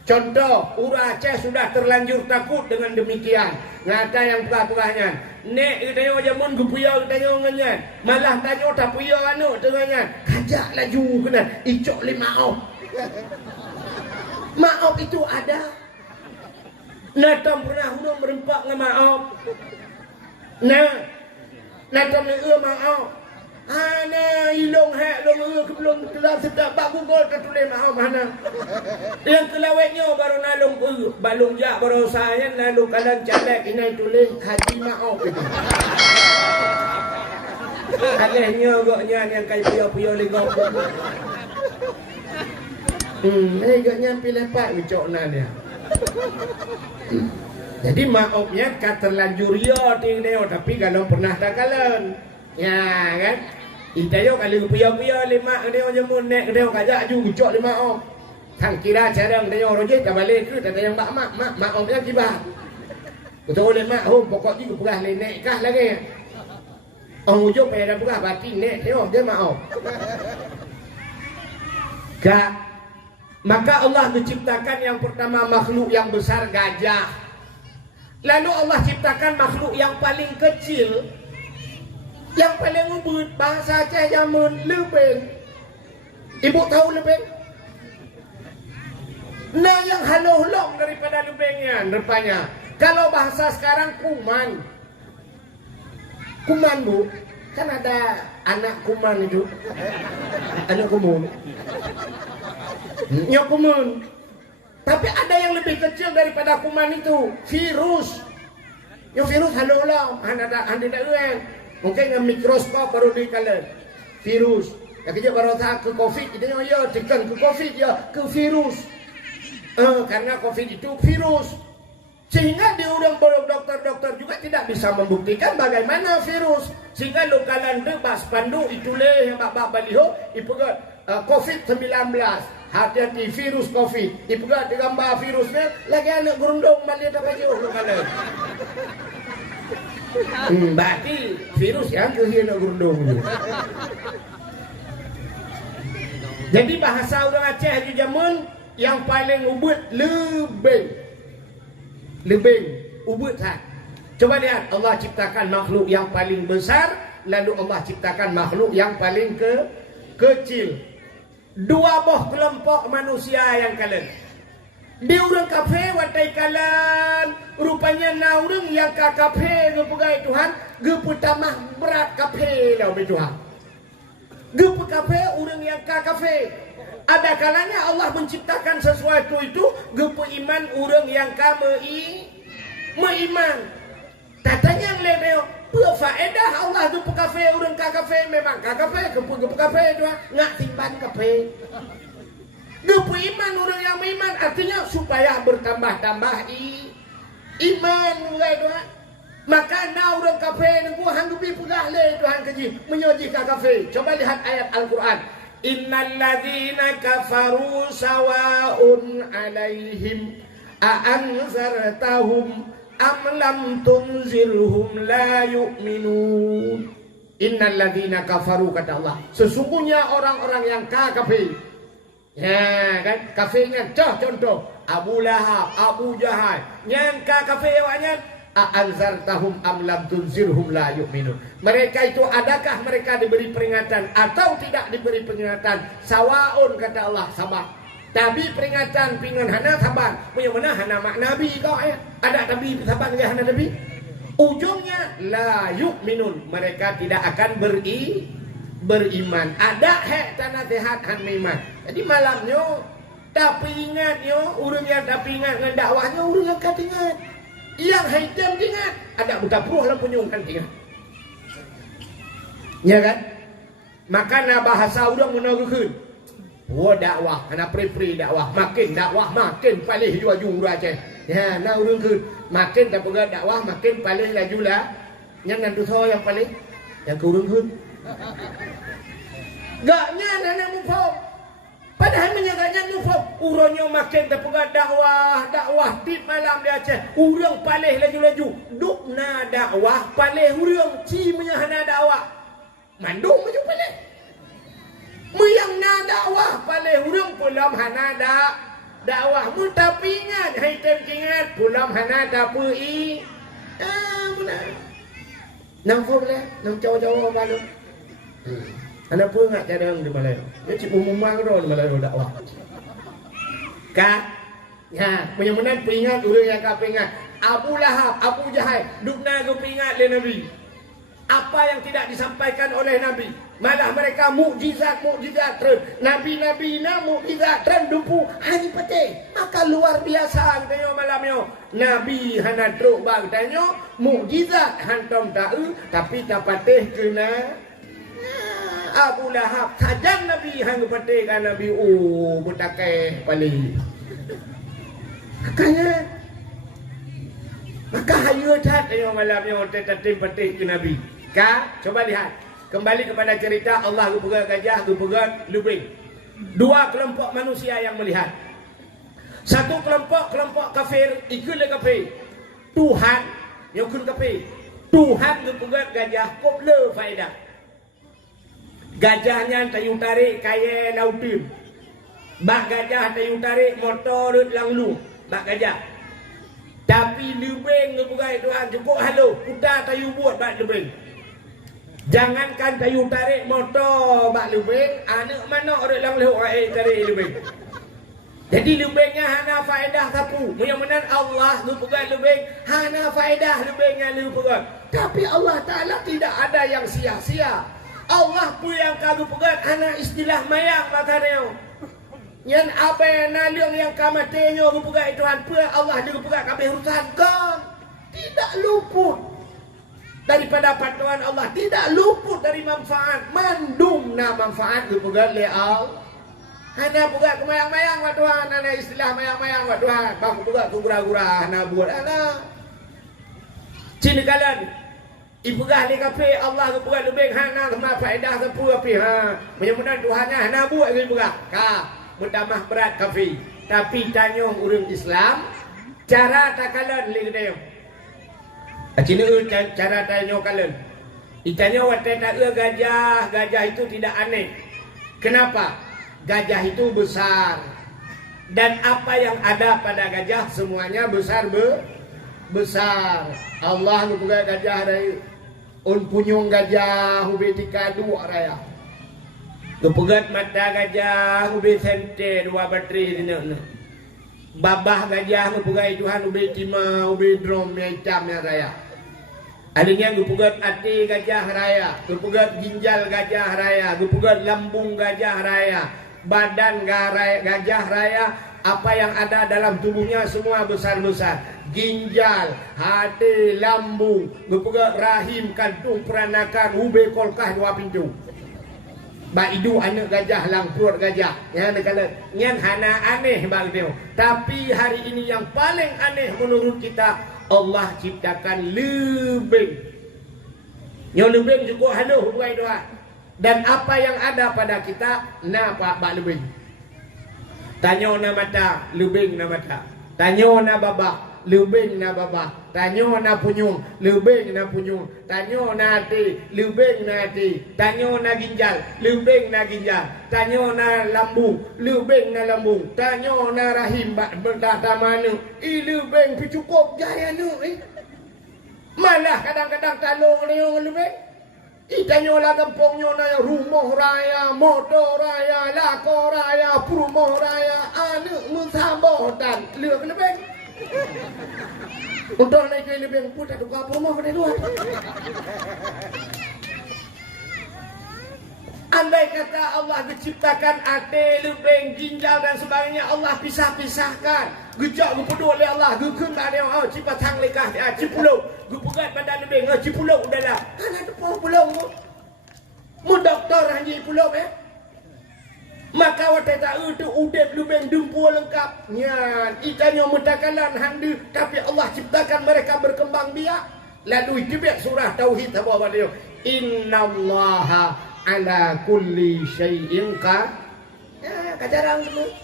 Contoh, Ura Aceh sudah terlanjur takut dengan demikian. Ngata yang pegah-pegahnya. Nek tanya jamun gupuyau tanya nganyan. Malah tanya tak puyau anu tengahnya. Kajak laju kena icok le maop. Maop itu ada. Natam pernah hurung merempak dengan maop. Natam le maop. Ana ilong hak long belum kelas sedap bak gugol tertulis maaf mana. Yang kelawetnya baru nalung balung jak baru saya lalu kalan calek ini tulis haji maaf itu. Alehnya goknya yang kai pio-pio lengok. Goknya pilih pak ucok dia. Jadi maafnya terlanjur ya tinggal tapi kalau pernah tak kalan. Ya kan? Itayo kalau puyau-puyau lima dia jamun nek dia kajak ju ucok lima om. Thang kira carang dia roje tak balik ke tak yang mak omnya kibah. Betul mak pokok ji pegah nek kah lagi. Ông ujuk pada pegah batin nek dia mak om. Maka Allah menciptakan yang pertama makhluk yang besar gajah. Lalu Allah ciptakan makhluk yang paling kecil. Yang paling ubud bahasa Aceh jamun lebeng. Ibu tahu lebeng? Nah yang halolong daripada lebengnya rupanya. Kalau bahasa sekarang kuman. Kuman bu, kan ada anak kuman itu. Anak kuman. Ya kuman. Tapi ada yang lebih kecil daripada kuman itu, virus. Yang virus halolong, ada mungkin dengan mikroskop baru dikala virus. Yang kita baru tahu ke COVID, kita ya tekan ke COVID ya ke virus. Karena COVID itu virus. Sehingga di orang dokter-dokter juga tidak bisa membuktikan bagaimana virus. Sehingga lokalan bebas pandu itulah yang bapak baliho ipugat COVID-19. Hati-hati virus COVID. Ipugat gambar virusnya lagi anak gerundung balik apa jauh lokalan. Berarti virus yang kehilangan gundung. Jadi bahasa orang Aceh di zaman yang paling ubud lebeng ubud tak. Coba lihat Allah ciptakan makhluk yang paling besar, lalu Allah ciptakan makhluk yang paling kecil. Dua boh kelompok manusia yang kalian. Di orang kafe watai kalan rupanya na orang yang ka kafe gepegai Tuhan geputamah berat kafe lau be Tuhan. Gepe kafe orang yang ka kafe. Ada kalanya Allah menciptakan sesuatu itu gepe iman orang yang ka meiman. Tatanya leleo berfaedah Allah gepe kafe orang ka kafe memang ka kafe gepe kafe Tuhan ngak timban kafe. Gepu iman orang yang beriman artinya supaya bertambah-tambah iman Tuhan. Maka na orang kafir nengku hanggupi pegah le Tuhan keji menyoji ka kafir. Coba lihat ayat Al-Qur'an. Innal ladzina kafaru sawaun alaihim a anzartahum am lam tunzirhum la yu'minun. Innal ladzina kafaru kata Allah. Sesungguhnya orang-orang yang kafir. Ya kan kafirnya contoh Abu Lahab, Abu Jahal yang kafir awaknya anzartahum am lam tunzirhum la yu'minun. Mereka itu adakah mereka diberi peringatan atau tidak diberi peringatan? Sawaun kata Allah sabar. Tapi peringatan pingan hana sabar. Punya mana hana mak nabi kau ada nabi sabar dengan hana nabi. Ujungnya la yu'minun. Mereka tidak akan beriman. Ada hak tanah sehat han iman. Jadi malamnya Tapi ingat yo, orang yang tapi ingat dengan dakwahnya, orang yang kata ingat. Yang haitam ingat, ada buta pruh lah punyungkan ingat. Ya kan? Makanya bahasa orang menaruhkan. Oh dakwah, anak pre-pre dakwah, makin paling laju raja. Ya, nah orang ke makin tak pegang dakwah, makin paling laju lah. Yang nanti yang paling, yang kurang ke. Gaknya anak mufam. Padahal menyagaknya mufam. Urangnya makin terpegang dakwah tip malam di Aceh. Urang paling laju-laju. Dukna dakwah paling urang cimanya hana dakwah. Mandung maju paling. Muyang na dakwah paling urang pulam hana dakwah. Tapi ingat, hai tem ingat pulam hana dapui. Benar. Nampak boleh, nam jauh-jauh malu. Anak pun enggak cadang di Malaysia. Dia cip umumang ro di Malaysia dakwah. Ka? Ya, mudah-mudahan peringat orang yang kau ingat. Abu Lahab, Abu Jahal, dukna kau ingat le Nabi. Apa yang tidak disampaikan oleh Nabi, malah mereka mukjizat terus. Nabi-nabi na mukjizat terus dumpu hari pete. Maka luar biasa katanya malam yo. Nabi hana truk bang tanya mukjizat hantam tahu tapi tak patih kena Abu Lahab tajam Nabi hang patih kan Nabi butakai pali. Makanya maka hayu cat yo malam yo tetatim patih ke Nabi. Ka, coba lihat. Kembali kepada cerita Allah gepegang gajah, gepegang lubing. Dua kelompok manusia yang melihat. Satu kelompok kafir, ikut kafir. Tuhan, yakun kafir. Tuhan gepegang gajah, kople faedah. Gajahnya tayu tarik kaya lautim. Bak gajah tayu tarik motor langlu. Bak gajah. Tapi lubing gepegang Tuhan cukup halo. Putar tayu buat bak lubing. Jangankan kayu tarik motor bak lubing, anak mana orang lang leh tarik lubing. Jadi lubingnya hana faedah sapu. Mudah-mudahan Allah pegang lubing, hana faedah lubingnya pegang. Tapi Allah Taala tidak ada yang sia-sia. Allah pun yang kamu pegang hana istilah mayang matanya. Yang apa yang naliung yang kamatenya pegang Tuhan pun Allah dia pegang kabeh urusan kan. Tidak luput daripada panduan Allah, tidak luput dari manfaat. Mandumna manfaat dipegang oleh Allah. Hana pegang kemayang-mayang wa Tuhan, hana istilah mayang-mayang wa Tuhan. Bang pegang gura-gura hana buat hana. Cina kalan ipegang le kape Allah pegang lebih hana sama faedah sepu api ha. Mudah-mudahan Tuhannya hana buat ke pegang. Ka bertambah berat kafe. Tapi tanya orang Islam cara takalan le dia. Cina cara tanya kalian. Ditanya watai tak gajah itu tidak aneh. Kenapa? Gajah itu besar. Dan apa yang ada pada gajah semuanya besar. Allah juga gajah dari punyung gajah ubi tikadu raya. Kepegat mata gajah ubi sente dua bateri ini. Babah gajah kepegat Tuhan ubi tima ubi drum yang camnya raya. Adanya gepegat hati gajah raya, gepegat ginjal gajah raya, gepegat lambung gajah raya, badan gajah raya, apa yang ada dalam tubuhnya semua besar-besar. Ginjal, hati, lambung, gepegat rahim, kantung, peranakan, ube kolkah dua pintu. Baidu anak gajah, lang perut gajah. Ya, kalau nyan hana aneh bang dia. Tapi hari ini yang paling aneh menurut kita, Allah ciptakan lubing. Yang lubing juga haluh buai doa. Dan apa yang ada pada kita, napa bak lubing. Tanya na mata, lubing na mata. Tanya na babak, lubing na babak. Tanya na punyung, lubing na punyung. Tanya na hati, lubing na hati. Tanya na ginjal, lubing na ginjal. Tanya na lambung, lubing na lambung. Tanya na rahim, berdata mana. Lubing cukup jaya nu. Malah kadang-kadang talung ni orang lubing. Tanya lah kampungnya na rumah raya, motor raya, lako raya, perumahan raya. Anak musabotan, lubing. Untuk naik ke lebih pun tak tukar rumah pada luar. Andai kata Allah menciptakan ate, lubang, ginjal dan sebagainya, Allah pisah-pisahkan. Gejak gupeduk oleh Allah, gukun tak ada orang cipatang lekah, cipuluk, gupegat badan lubang, cipuluk udahlah. Kan ada pulau tu. Mu doktor hanya pulau Maka watai tak tu udep lubang dumpu lengkap. Nya, itanya mutakalan handu, tapi Allah ciptakan mereka berkembang biak. Lalu itu biak surah tauhid apa dia? Innallaha ala kulli syai'in kajarang dulu.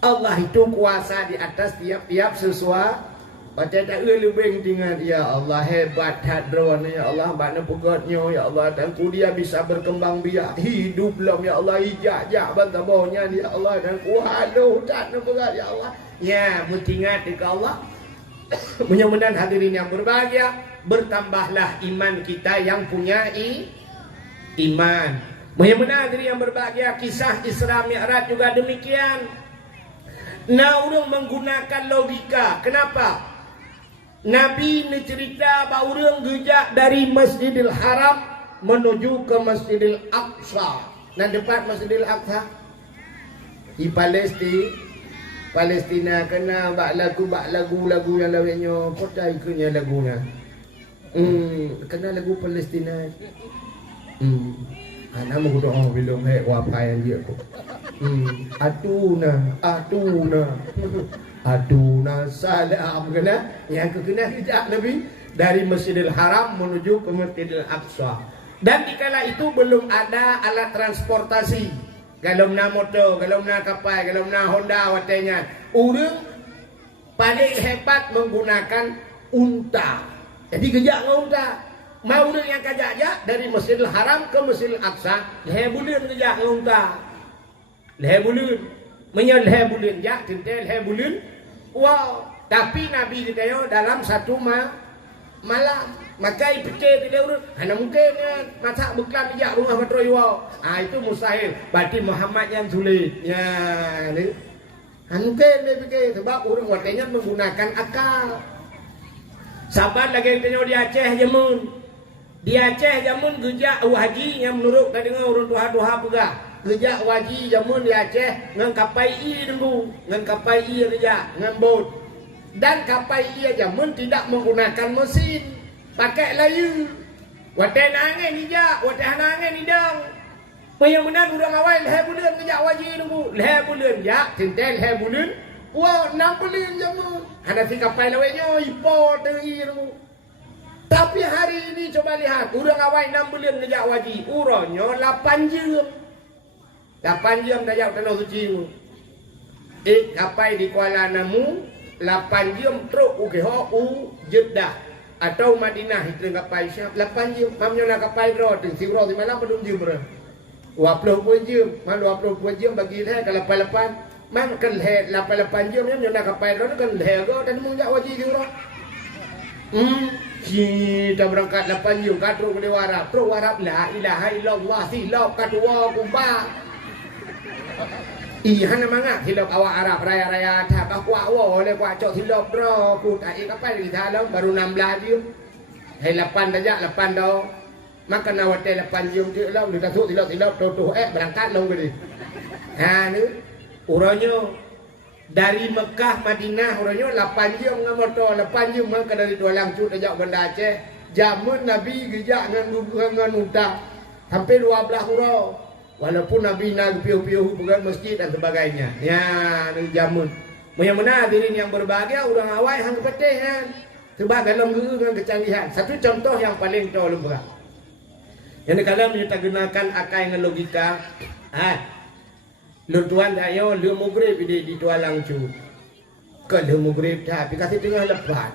Allah itu kuasa di atas tiap-tiap sesuatu. Baca tak lebih dengan ya Allah hebat hadron ya Allah makna pegatnya ya Allah dan ku dia bisa berkembang biak hidup belum ya Allah ijak-jak bantabaunya ya Allah dan ku halu tak pegat ya Allah. Ya mutingat ke Allah. Mudah-mudahan hadirin yang berbahagia bertambahlah iman kita yang punya iman. Mudah-mudahan hadirin yang berbahagia kisah Isra Mi'raj juga demikian. Nah, orang menggunakan logika. Kenapa? Nabi ni cerita bahawa orang gejak dari Masjidil Haram menuju ke Masjidil Aqsa. Nah, depan Masjidil Aqsa di Palestina kena bak lagu yang lawannya kota ikutnya lagunya. Kena lagu Palestina. Nama aku doa belum wapai yang dia tu. Aduna salam kena. Yang kena tidak lebih dari Masjidil Haram menuju ke Masjidil Aqsa. Dan dikala itu belum ada alat transportasi. Kalau na motor, kalau na kapal, kalau na Honda watenya. Orang paling hebat menggunakan unta. Jadi kejak dengan unta. Mau yang kajak-jak dari Masjidil Haram ke Masjidil Aqsa, leher bulan kejak dengan unta. Leher bulan. Menyel leher bulan jak, tintel leher bulan. Wow. Tapi Nabi kita dalam satu malam. Maka fikir dia urut. Hanya mungkin masak bekam jak rumah patroi wow. Itu mustahil. Berarti Muhammad yang sulit. Ya, ni. Mungkin dia fikir sebab orang watenya menggunakan akal. Sahabat lagi kita di Aceh jamun. Di Aceh jamun gejak haji yang menurut tadi dengan orang tuha-tuha pegah. Gejak haji jamun di Aceh ngan kapal nunggu, ngan kapal rejak, ngan bot. Dan kapal jamun tidak menggunakan mesin, pakai layu. Watai nangin hijak, watai nangin hidang. Benar-benar orang awal leher bulan gejak haji nunggu, leher bulan jak, tintel leher bulan. Wow, 6 bulan jamun. Ada si kapal lawanya ipo teri nunggu. Tapi hari ini coba lihat, urang awal 6 bulan ngejak wajib, urangnya 8 jam. 8 jam dah jauh tanah suci mu. Sampai di Kuala Namu, 8 jam teruk Jeddah atau Madinah itu kapal siap 8 jam. Mamnya nak kapal roh, sirah di malam belum jam ber. 20 jam, malu 20 jam bagi saya kalau 8 man kan 8 jam ni nak kapal roh kan lego dan mengejak wajib sirah. Kita berangkat 8 jam kat Truk Warab. Truk Warab la ilaha illallah silap kadua kumpa. Iya namanya silap awak Arab raya-raya tak kuat oleh kuat cok silap bro. Ku tak apa di dalam baru 16 jam. Hai 8 dah 8 dah. Maka nawat 8 jam dia lah dia tasuk silap tuh berangkat long gede. Ha ni urangnya dari Mekah Madinah orangnya 8 jam dengan motor 8 jam maka dari Dua Langcut ajak Banda Aceh jamun Nabi gejak dengan unta hampir 12 hurau walaupun Nabi nak piuh-piuh bukan masjid dan sebagainya ya ni jamun mudah-mudahan hadirin yang berbahagia orang awal hang petih kan sebab dalam guru dengan kecanggihan satu contoh yang paling tahu lumrah yang kalau kita gunakan akal dengan logika Tuan dah yo lu mugrib di Dua Langcut. Ke lu mugrib dah tapi kasih tengah lepan.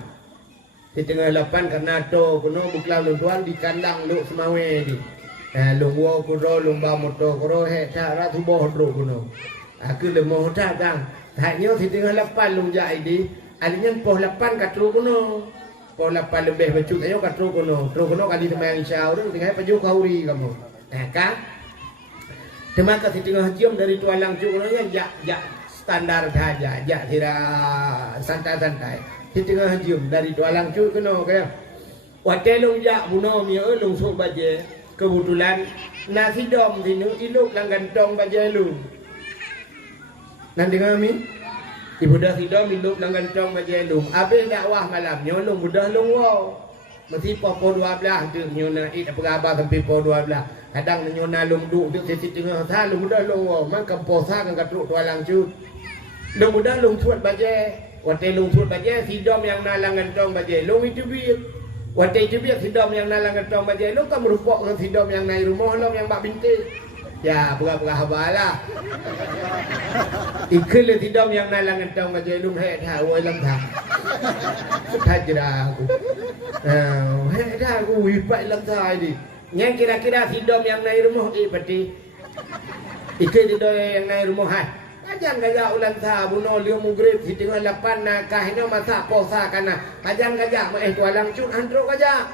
Di tengah lepan karena to kuno buklau lu tuan di kandang lu semawe di. Lu wo kuno lu ba motor kuno he ta ra tu bo dro kuno. Aku le mo ta kang. Hanya di tengah lepan lu jai di. Alinya poh lepan kat tru kuno. Poh lepan lebih becut ayo kat tru kuno. Tru kuno kali temayang insya Allah tinggal paju kauri kamu. Kan? Terima kasih tengah jam dari Dua Langcut ya standar saja, tidak santai-santai. Di tengah jam dari Dua Langcut kena kaya. Watai long jak buno mi long sok baje kebetulan nasi dom sini iluk lang gantong bajai lu. Nanti kami ibu dah sidom iluk lang gantong bajai lu. Habis dakwah malam nyolong mudah long wow. Mesti pukul 12 tu nyona it apa khabar sampai pukul 12. Kadang nyona long duk tu sisi tengah sa long mudah long wow. Man kamposa kan katruk tualang cut. Long mudah long suat bajai. Waktu long suat bajai sidom yang nalang gantong bajai long itu biar. Waktu itu biar sidom yang nalang gantong bajai long kan merupok dengan sidom yang naik rumah long yang bak bintik. Ya, pura-pura habalah. Ikut le tidam yang nalang gantong bajai long hek dah woi lam dah. Tajra aku. Hek dah aku wipat lam dah ni. Yang kira-kira sidam yang naik rumah pati. Ikut tidam yang naik rumah hai. Ajang gajak ulang sa buno liu mugrib si tengah 8 nakahnya masak posa kana. Ajang gajak tualang cut andro gajak.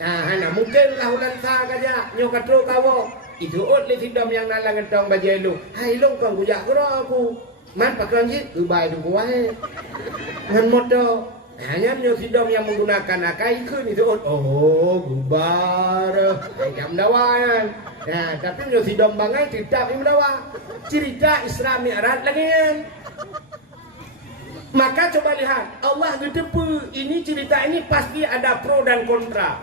Nah, hana mungkin lah ulang sa gajak nyo katro kawo. Itu le sidam yang nalang gantong bajai lu. Hai long kau gujak kero aku. Man pakai jit ubai tu kuai. Ngan moto. Hanya nyo sidam yang menggunakan akai ikut itu. Oh, gubar. Jam dawan. Nah, tapi nyo sidam bangai tidak imdawa. Cerita Isra Mi'raj lagi kan. Maka coba lihat Allah gedepu ini cerita ini pasti ada pro dan kontra.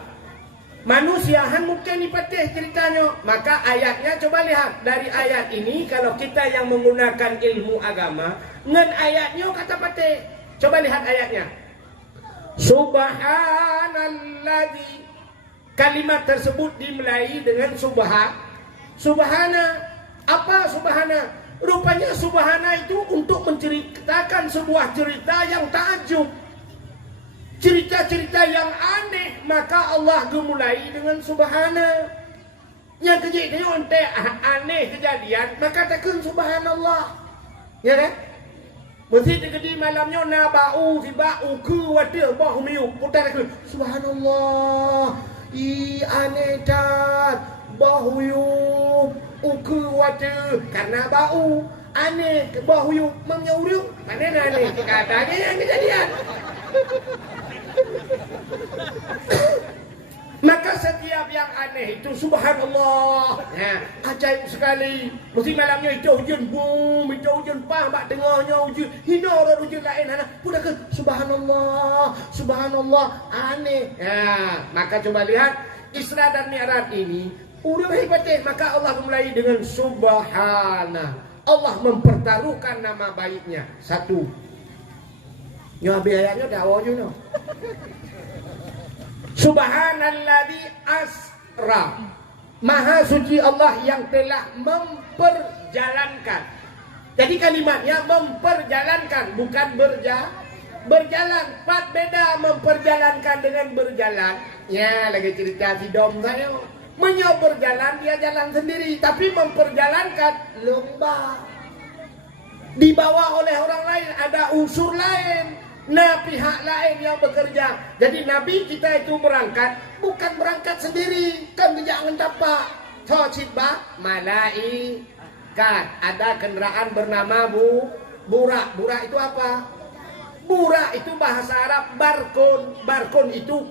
Manusiahan mungkin dipatih ceritanya. Maka ayatnya coba lihat dari ayat ini kalau kita yang menggunakan ilmu agama ngan ayatnya kata patih. Coba lihat ayatnya. Subhanalladzi. Kalimat tersebut dimulai dengan subhana. Apa subhana? Rupanya subhana itu untuk menceritakan sebuah cerita yang takjub. Cerita-cerita yang aneh, maka Allah gemulai dengan subhana. Yang kejadian aneh kejadian, maka takkan subhanallah. Ya kan? Mesti terjadi malamnya na bau si bau ke wadah bau miu putar ke subhanallah. Aneh tat bau yuk uku wadah karena bau aneh ke bau yuk memnyuruk mana aneh katanya yang kejadian. Maka setiap yang aneh itu subhanallah. Nah, ajaib sekali. Mesti malamnya itu hujan boom, itu hujan pah, bak tengahnya hujan. Hina orang hujan lain anak. Pudah ke subhanallah, subhanallah aneh. Ya, maka coba lihat Isra dan Mi'raj ini udah hebatnya. Maka Allah memulai dengan subhana. Allah mempertaruhkan nama baiknya. Satu. Nyabi ayatnya dakwahnya no. Subhanalladzi asra. Maha suci Allah yang telah memperjalankan. Jadi kalimatnya memperjalankan, bukan berjalan. Pat beda memperjalankan dengan berjalan. Ya, lagi cerita si dom saya. Menyo berjalan, dia jalan sendiri. Tapi memperjalankan lomba. Dibawa oleh orang lain, ada unsur lain. Nah, pihak lain yang bekerja. Jadi Nabi kita itu berangkat, bukan berangkat sendiri. Kan jangan dapat. Tocitba malaikat. Ada kendaraan bernama burak. Burak itu apa? Burak itu bahasa Arab barkun. Barkun itu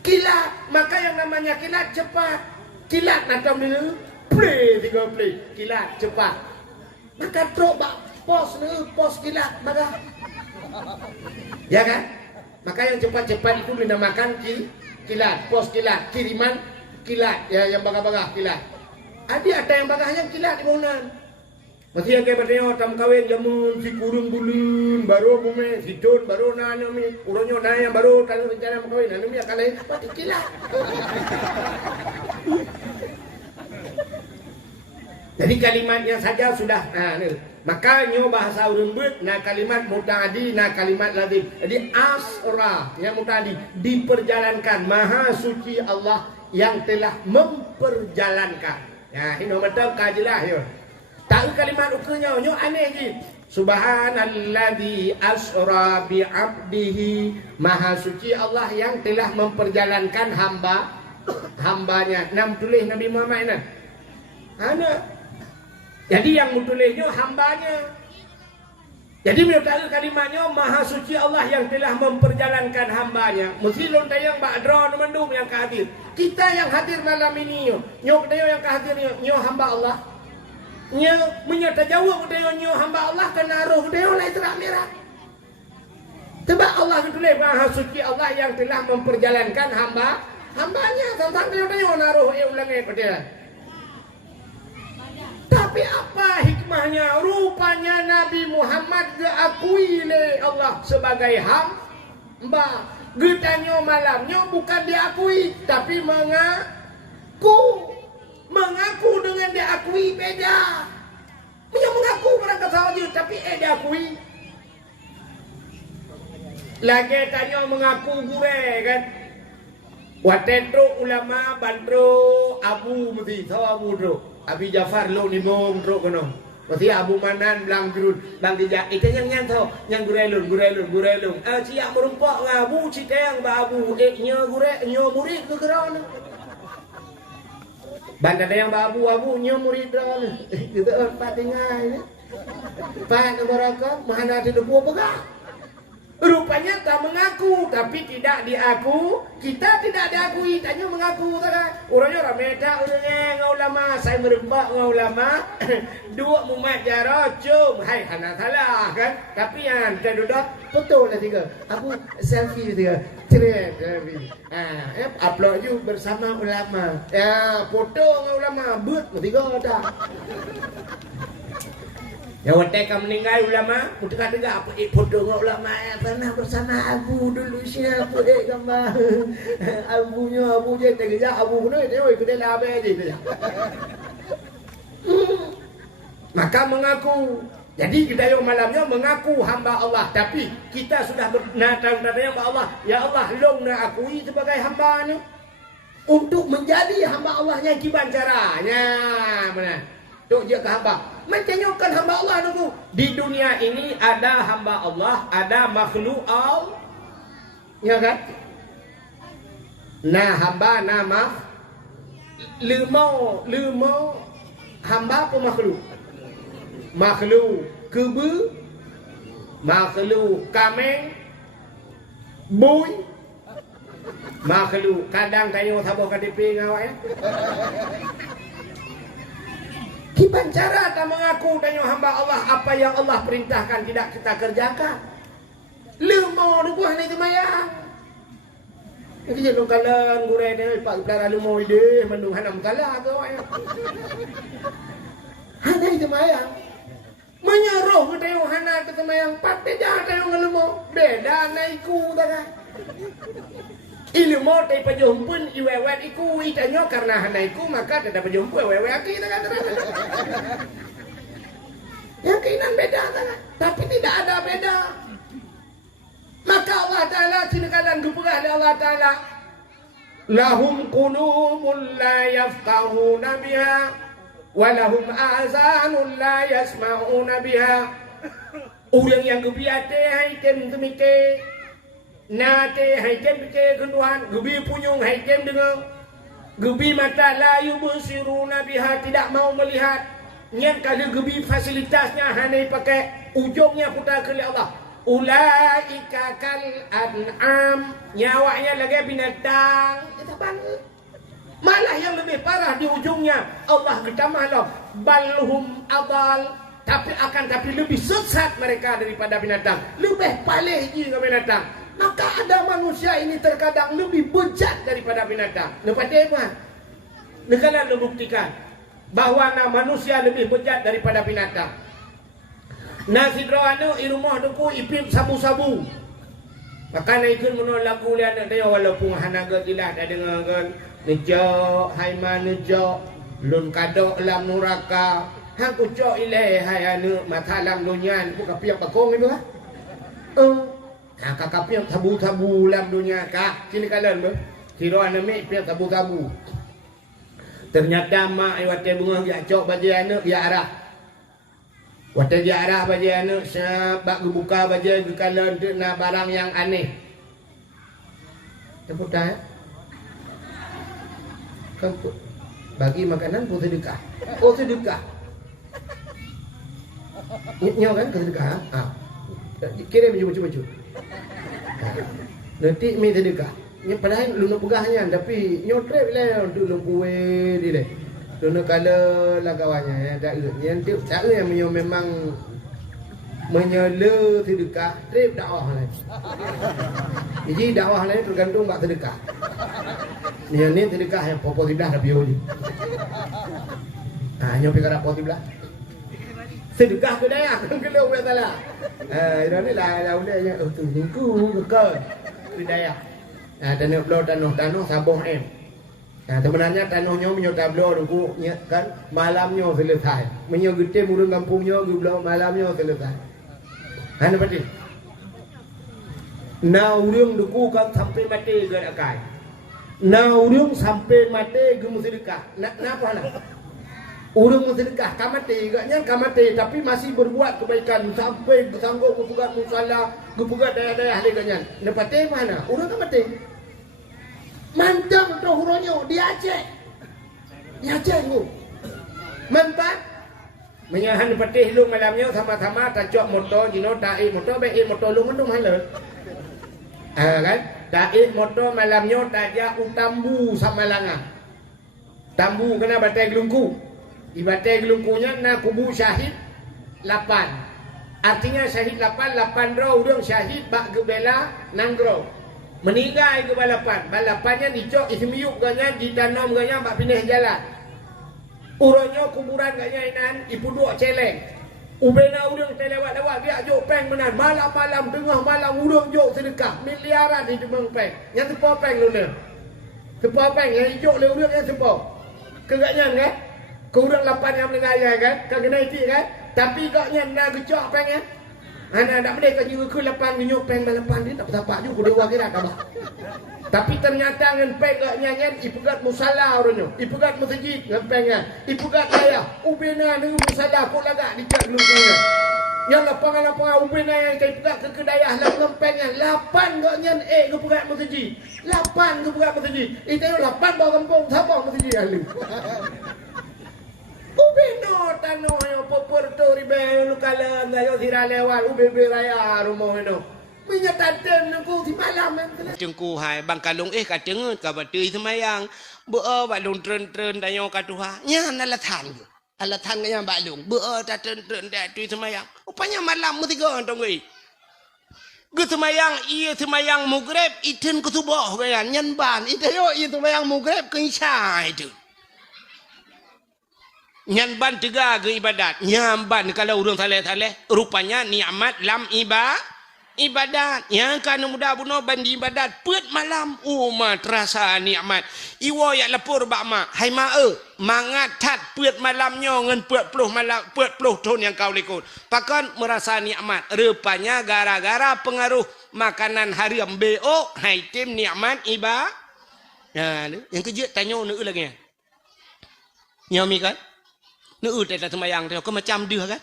kilat. Maka yang namanya kilat cepat. Kilat nakam dulu. Play. Kilat cepat. Maka coba pos kilat. Maka ya kan? Maka yang cepat-cepat itu dinamakan kilat, pos kilat, kiriman kilat, ya yang bagah-bagah kilat. Ada yang bagahnya kilat di bangunan. Mesti yang kayak bertanya tam kawin jamun si kurung bulun baru bume si don baru nanya mi uronyo nanya baru kalau rencana kawin nanya mi akan lain pati kilat. Jadi kalimatnya saja sudah makanya bahasa urang beut na kalimat muta'addi na kalimat lazim. Jadi asra yang muta'addi diperjalankan, maha suci Allah yang telah memperjalankan. Ya, ini betul kajilah yo. Tak kalimat ukunya nyo aneh ji. Subhanalladzi asra bi 'abdihi, maha suci Allah yang telah memperjalankan hambanya. Nam tulis Nabi Muhammad ini. Ada. Jadi yang mutulisnya hambanya. Jadi menurut kalimatnya Maha Suci Allah yang telah memperjalankan hambanya. Mesti lon tayang ba'dra mendung yang hadir. Kita yang hadir malam ini nyo dayo yang hadir nyo hamba Allah. Nyo menyata jauh dayo nyo hamba Allah kena roh dayo lai terak merah. Sebab Allah itu Maha Suci Allah yang telah memperjalankan hambanya tentang dayo naruh ulangi pada. Tapi apa hikmahnya? Rupanya Nabi Muhammad diakui oleh Allah sebagai hamba. Getanyo malamnya bukan diakui, tapi mengaku. Mengaku dengan diakui beda. Dia mengaku berangkat sahaja, tapi diakui. Lagi tanya mengaku gue kan. Watentro ulama bantro Abu mesti tahu Abu bro. Abi Jafar lo ni bom bro kono. Mesti Abu Manan belang jurut bang tidak itu yang tahu yang gurelun. Siap merumpak ngabu citeng babu nyo murid ke geran. Banda yang babu nyo murid ran. Gitu patingai. Pak barakat mana ada debu begah. Rupanya tak mengaku, tapi tidak diaku. Kita tidak diakui, tanya mengaku. Orangnya rameda, orangnya ulama. Saya merempak ulama. Dua mumat jarah, cum. Hai, anak salah kan. Tapi yang terdudak, foto lah tiga. Aku selfie tiga. Ceret, selfie. Upload you bersama ulama. Ya, foto ulama. But, tiga dah. Ya watai kamu meninggal ulama, mudah kata apa foto dengan ulama pernah bersama Abu dulu siapa gambar Abu je tergejar Abu pun dia kedai labe aje. Maka mengaku. Jadi kita yang malamnya mengaku hamba Allah, tapi kita sudah bernatang-natang hamba Allah. Ya Allah, long nak akui sebagai hamba ni untuk menjadi hamba Allah yang kiban caranya mana? Tok je ke hamba. Mencenyokan hamba Allah dulu. Di dunia ini ada hamba Allah, ada makhluk Allah. Ya kan? Nah hamba nama lemau hamba apa makhluk? Makhluk kebe, makhluk kameng, boy, makhluk kadang tanya sabuk KTP ngawak ya. Kiban cara tak mengaku tanya hamba Allah apa yang Allah perintahkan tidak kita kerjakan. Lemau ni buah ni temayang. Jadi jangan kalan gurau ni pak pelara lemau ide mendung hanam kalah tu ya. Hana temayang. Menyeruh ke tanya hana ke temayang pat beda tanya lemau. Beda naiku tak kan. Ilmu tay pajumpun iwewet iku itanyo karena hanaiku maka tidak pajumpu iwewe aki tak kata. Yang keinginan beda tak, tapi tidak ada beda. Maka Allah Ta'ala sinakalan gupurah oleh Allah Ta'ala. Lahum qulubun la yafqahuna biha walahum azanun la yasma'una biha. Orang yang gebiate hai tem temike nate haikem bike kenduan gebi punyung haikem dengan gebi mata layu bersiruna biha tidak mau melihat nyen kalau gebi fasilitasnya hanya pakai ujungnya putar ke Allah. Ulaika kal an'am, nyawanya lagi binatang. Malah yang lebih parah di ujungnya Allah ketamah loh balhum adal, tapi lebih sesat mereka daripada binatang, lebih palih juga binatang. Maka ada manusia ini terkadang lebih bejat daripada binatang. Lepas depan, nekalan membuktikan bahawa manusia lebih bejat daripada binatang. Nasi droano di rumah duku ipip sabu-sabu. Maka naikun menolak lagu lian dia walaupun hanaga gilah dah dengar kan. Nejok, haiman nejok, lun kadok lam nuraka. Hang kucok ilai hai anu matalam dunia buka piak bakong itu ha. Kakak piak tabu-tabu lam dunia kak. Sini kalian ber. Kiro aname piak tabu-tabu. Ternyata mak iwate bunga dia cok baju anak dia arah. Wate dia arah baju anak sebab buka baju kalian nak barang yang aneh. Tepuk dah. Kan bagi makanan pun sedekah. Oh sedekah. Nyo kan sedekah. Kirim baju-baju. Nanti mi sedekah. Ni padahal lu nak pegahnya tapi nyotrep lah untuk lu kuwe dia. Lu nak kala lah kawannya ya tak yang tu cara yang memang menyala sedekah trip dakwah lain. Jadi dakwah lain tergantung bak sedekah. Ni sedekah yang popo sebelah dah bio ni. Nyopi kerap popo sebelah. Sedekah ke daya kan kalau buat salah. Ini lah ulahnya tu minggu ke daya. Tanah blow tanah sabuh em. Sebenarnya tanahnya menyota blow dulu kan malamnya selesai. Menyogete murung kampungnya blow malamnya selesai. Hanya berarti. Na urung dulu kan sampai mati ke akai. Na urung sampai mati ke sedekah. Kenapa nak? Urung sedekah kamate agaknya kamate tapi masih berbuat kebaikan sampai sanggup berpegat musalla, berpegat daya-daya agaknya. Nepate mana? Urung kamate. Mantap tu huronyo dia Aceh. Dia Aceh tu. Mantap. Menyahan nepate lu malamnya sama-sama tajok motor jino taik motor baik motor lu mendung halal. Kan? Taik motor malamnya tajak utambu sama langa. Tambu kena batai gelungku. Ibadah gelungkunya na kubu syahid 8. Artinya syahid 8 roh urang syahid bak gebela nanggro. Meninggal ke balapan. Balapannya dicok ismiyuk ganya ditanam ganya bak pindah jalan. Urangnya kuburan ganya inan ipuduk celeng. Ubena urang telewat-lewat dia jok peng menan. Malam-malam tengah malam urang jok sedekah miliaran di demang peng. Yang sepo peng luna. Sepo peng yang jok le urang yang sepo. Kegaknya kan? Kurang 8 yang menengah kan? Kau kena itu kan? Tapi kau yang nak gecok peng kan? Anak nak benda kau juga ke 8 minyak peng 8 ni tak apa juga dua kira kau. Tapi ternyata dengan peng kau nyanyian ipugat musalla orangnya. Ipugat masjid dengan peng kan? Ipugat ayah. Ubena dengan musalla kau lagak dicak gelungkunya. Yang lapangan-lapangan ubena yang kau ipugat ke kedayah lah dengan peng kan? 8 kau nyanyian kau ipugat masjid. 8 kau ipugat masjid. Itu 8 bawa kampung sabang masjid ahli. Ubeno tanah yang popor tu ribe lu kala ngayo sira lewat ubebe raya rumah eno. Punya tatem nunggu di malam kan. Cengku hai bang kalung ka cengut ka batui semayang. Beo balung tren-tren dayo ka tuha. Nya nalatan. Alatan nya balung. Beo ta tren-tren da tui semayang. Rupanya malam mu tiga tong gei. Ge semayang iya semayang maghrib iten ku subuh kan nyen ban itayo iya semayang maghrib ke isya itu. Nyamban tiga ke ibadat. Nyamban kalau urang saleh-saleh rupanya nikmat lam ibadat. Yang kan muda buno bandi ibadat peut malam terasa nikmat. Iwo yak lepur bak mak. Hai mak mangat tat peut malamnya ngan peut puluh tahun yang kau likut. Pakan merasa nikmat. Rupanya gara-gara pengaruh makanan hariam BO hai tim nikmat ibadat. Yang kerja tanya nu lagi. Nyomi kan? Nuh tak sembahyang tu, kau macam dia kan?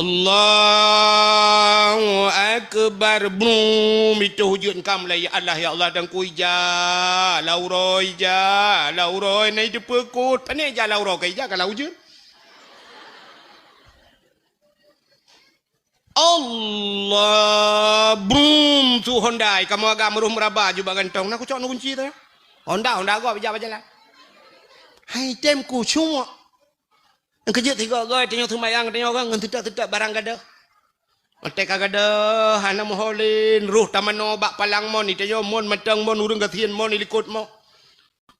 Allahu Akbar, boom itu hujud kam lah ya Allah dan ku ija, lauroi naik tu pekut, pane ja lauroi kai ja kalau hujud. Allah, boom tu Honda, kamu agak meruh meraba juga gantong, nak ku cok nu kunci tu. Honda gua baca lah. Hai tem ku cuma kerja tiga gay tengok semayang tengok kan ngan tidak barang gada. Matek gada hana moholin ruh tamano bak palang mon itu yo mon matang mon urang gatien mon ilikut mo.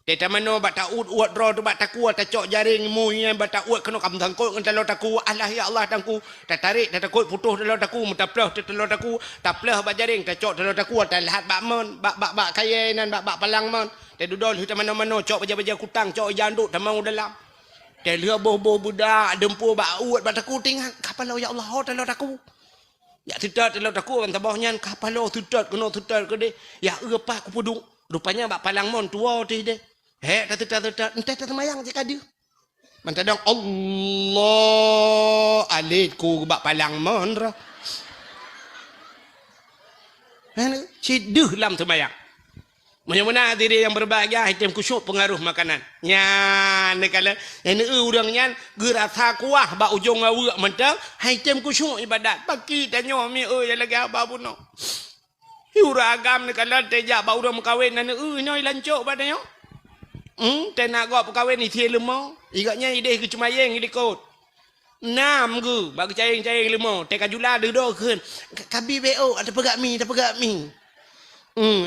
Te tamano bak taud uat ro tu bak takua tacok jaring mu nya bak taud kena kam tangkut ngan talo taku Allah ya Allah tangku tarik takut putus talo taku mutaplah talo taku taplah bak jaring tacok talo taku talat bak mon bak kayenan bak palang mon. Te dudol hu tamano cok baja-baja kutang cok janduk tamau dalam. Dia lihat boh budak dempur bak uat bak taku tinggal kapal ya Allah talo taku. Ya tidak talo taku kan tabahnya kapal tidak kena tidak ke de. Ya apa ku pudung rupanya bak palang mon tua ti de. Tidak entah semayang jika dia. Mantadang Allah alitku bak palang mon ra. Ciduh lam semayang. Mana-mana diri yang berbahagia item kusyuk pengaruh makanan. Nya nekala yang urang nyan gerak kuah ba ujung awak mentang item kusyuk ibadat. Baki tanyo mi yang lagi apa puno. Hiura agam nekala teja ba urang mekawin nan noi lancok badanyo. Tenak gop kawin ni tie lemau. Igaknya ide ke cumayeng ilikot. Nam ke bagi caing-caing lemau. Teka jula dedo keun. Kabi beo ada pegak mi.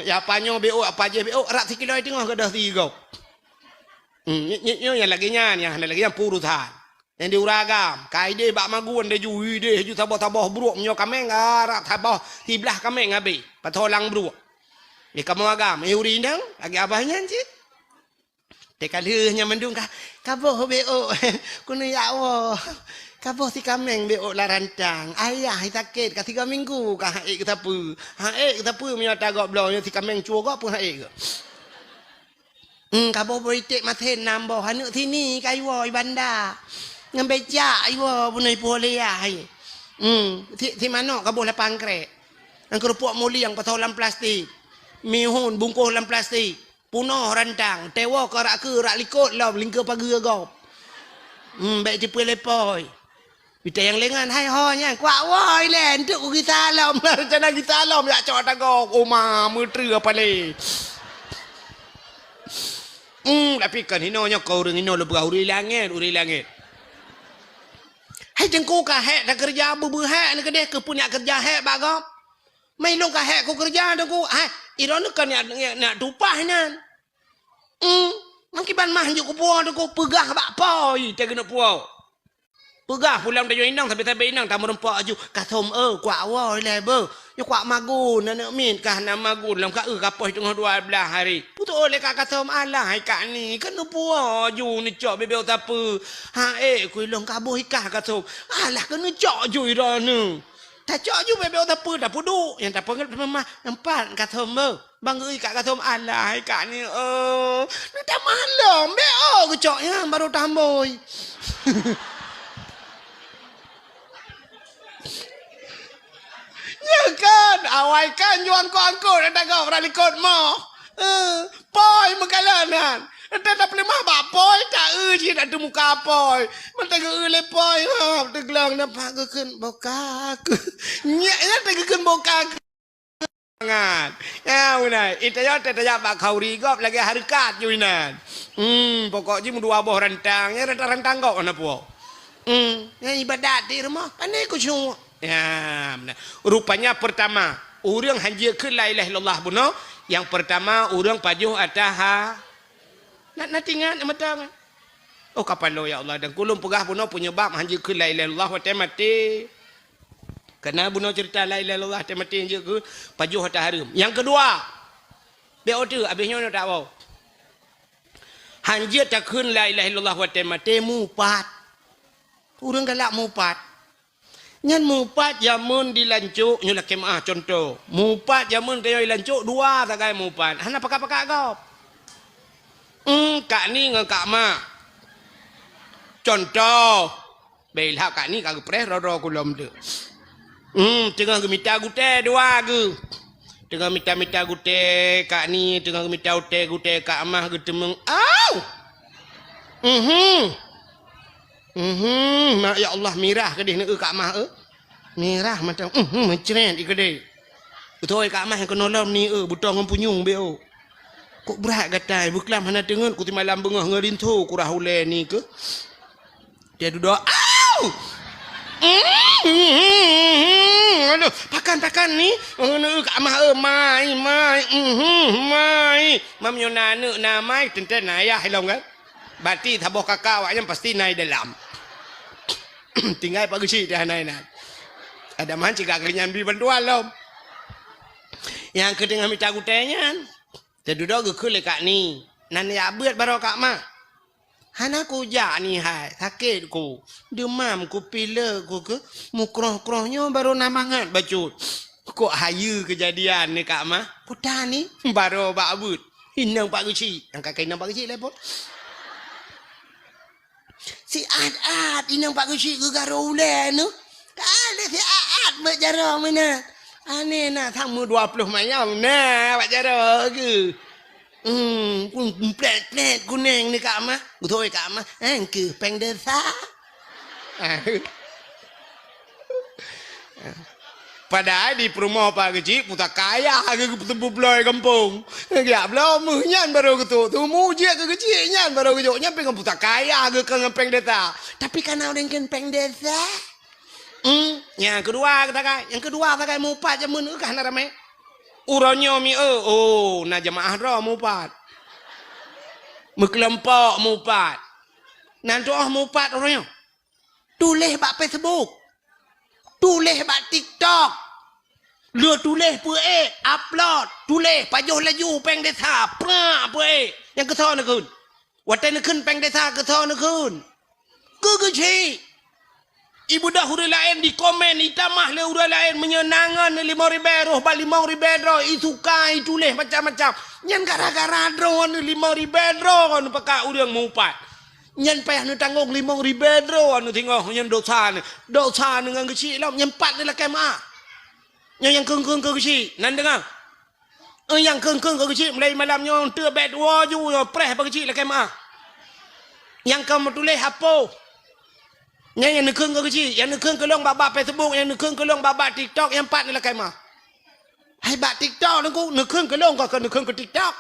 Ya panyo beo apa aja beo rak 3 kilo tengah ke dah 3. Nyo yang lagi yang purutan. Yang diuragam. Kaide bak magun de ju ide ju tabah buruk nyo kameng rak tabah tiblah kameng abi. Patolang buruk. Ni kamu agam, uri ndang lagi abahnya cik. Tekalnya mendung kaboh beo kuno ya Allah kaboh si kameng beo larantang ayah sakit ka 3 minggu ka haik kita pu miota gok blo si kameng chuo gok pun haik kaboh boitek maten nambo hanu sini kaiwo ibanda ngambeja iwo punai polea hai ti mano kaboh lapang krek ang kerupuk muli yang patolam plastik mihun bungkus dalam plastik punoh rantang tewo ke rak likot lah lingkar pagi gop baik tipu lepoi kita yang lengan hai honya kuat woi len tu kita lom rencana kita lom ya cok tagok oma mutri apa le tapi kan hinonya kau ring hino lebih uri langit hai jengku ka hek dah kerja bubu hek ni kedeh ke punya kerja hek bagop mai long ka hek ku kerja dah ku hai iron kan nak tupah nan mangkiban mah juk ku puang tu ku pegah bak poi te kena puang pegah pulang dah inang tapi inang tamu rempak aju kathom kuat wa le be yo kuat magun nak min kah na magun lam ka kapoi tengah 12 hari putu oleh ka kathom alah hai ka ni kena puang aju ni cok bebel tapu ha ku long kabuh ikah kathom alah kena cok ju ira ni tak cok ju bebel tapu dah pudu yang tak pengen mah empat kathom be bang kat kathom alah hai ka ni ni dah malam be ku coknya baru tamboi ya kan awai kan juan ko angkut ada kau ralikot mo poi mengalanan ada boleh mah bak poi tak je nak tu muka poi mentang le poi ha teglang nampak keun boka nya tegkeun boka ngan ya unai itaya bak kauri gop lagi harikat ju inan pokok ji mu 2 boh rantang ya rantang kau ana puo ya ibadat di rumah pandai ku semua ya benar. Rupanya pertama orang hanja ke la ilaha illallah buno yang pertama orang pajuh ataha nak tinggal matang oh kapalo ya Allah dan kulum pegah buno punya bab hanja ke la ilaha illallah wa mati karena buno cerita la ilaha illallah mati hanja ke pajuh atah harum yang kedua be order habisnya tak tahu hanja takun la ilaha illallah wa mati mupat orang galak mupat nyan mupat jamun dilancuk nyula kemah contoh mupat jamun kayo dilancuk 2 tagai mupat hana pakak-pakak kau kak ni dengan kak mak contoh belah kak ni kak pres roro kulom tu tengah gemita gute 2 ke tengah mita gute kak ni tengah gemita gute kak amah getemeng au mak ya Allah mirah kedih nak kak mah mirah macam mencret ikede betul kak mah yang kenolom ni butong mempunyung beo kok berat gatai buklam hana tengen ku ti malam bengah ngerintu ku rahule ni ke dia duduk au aduh pakan ni kak mah mai mam yo nanu na mai tenten ayah hilong kan berarti taboh kakak awaknya pasti naik dalam. Tinggal pagi si dah naik. Ada mancing kak kenyan bi bantuan lom. Yang kedua minta gutenya. Terduduk ke kule kak ni. Nan ya beut baro kak mak. Hana ku jak ni hai, sakit ku. Demam ku pilek ku ke mukroh-krohnya baru namangat bacut. Kok hayu kejadian ni kak mak. Kuda ni baru bak beut. Hinang pak kecil. Yang kakak hinang pak kecil lepot. Si ad inang pak kecil ke garo ulen tu. Ada si ad berjara mana. Ane nak tamu 20 mayam nah pak jara ke. Plet kuning ni Kak Amah. Betul Kak Amah. Ke peng desa. Padahal di perumahan Pak Kecil putar kaya ke tebu beloi kampung. Ya belum nyan baru ketu. Tu mujia ke kecil nyan baru kejoknya pengen putar kaya ke peng desa. Tapi karena orang kan peng desa. Yang kedua kata mupat jamun kan ramai. Uronyo mi na jemaah ro mupat. Mekelompok mupat. Nanti mupat uronyo. Tulis bak Facebook. Tulis bak TikTok. Lu tulis upload. Tulis pajuh laju peng desa. Yang kesal nak kun. Watan nak kun peng desa kesal nak kun. Kegeci. Ibu dah huri lain di komen itamah le huri lain menyenangan 5.000 roh bal 5.000 roh isukai tulis macam-macam nyan gara-gara drone 5.000 roh anu pakak urang mupat nyan payah nu tanggung 5.000 roh anu tengok nyan dosa dengan kecil lah nyan 4 ni lah kema yang keng-keng ke kecil nan dengar yang keng-keng ke kecil mulai malam nyo te bed waju preh ke kecil lah kema yang kamu tulis apa yang nekeng ke kecil, yang nekeng ke long babak Facebook, yang nekeng ke long babak TikTok, yang 4 ni lah kaimah. Hai bak TikTok ni ku nekeng ke long kau nekeng ke TikTok.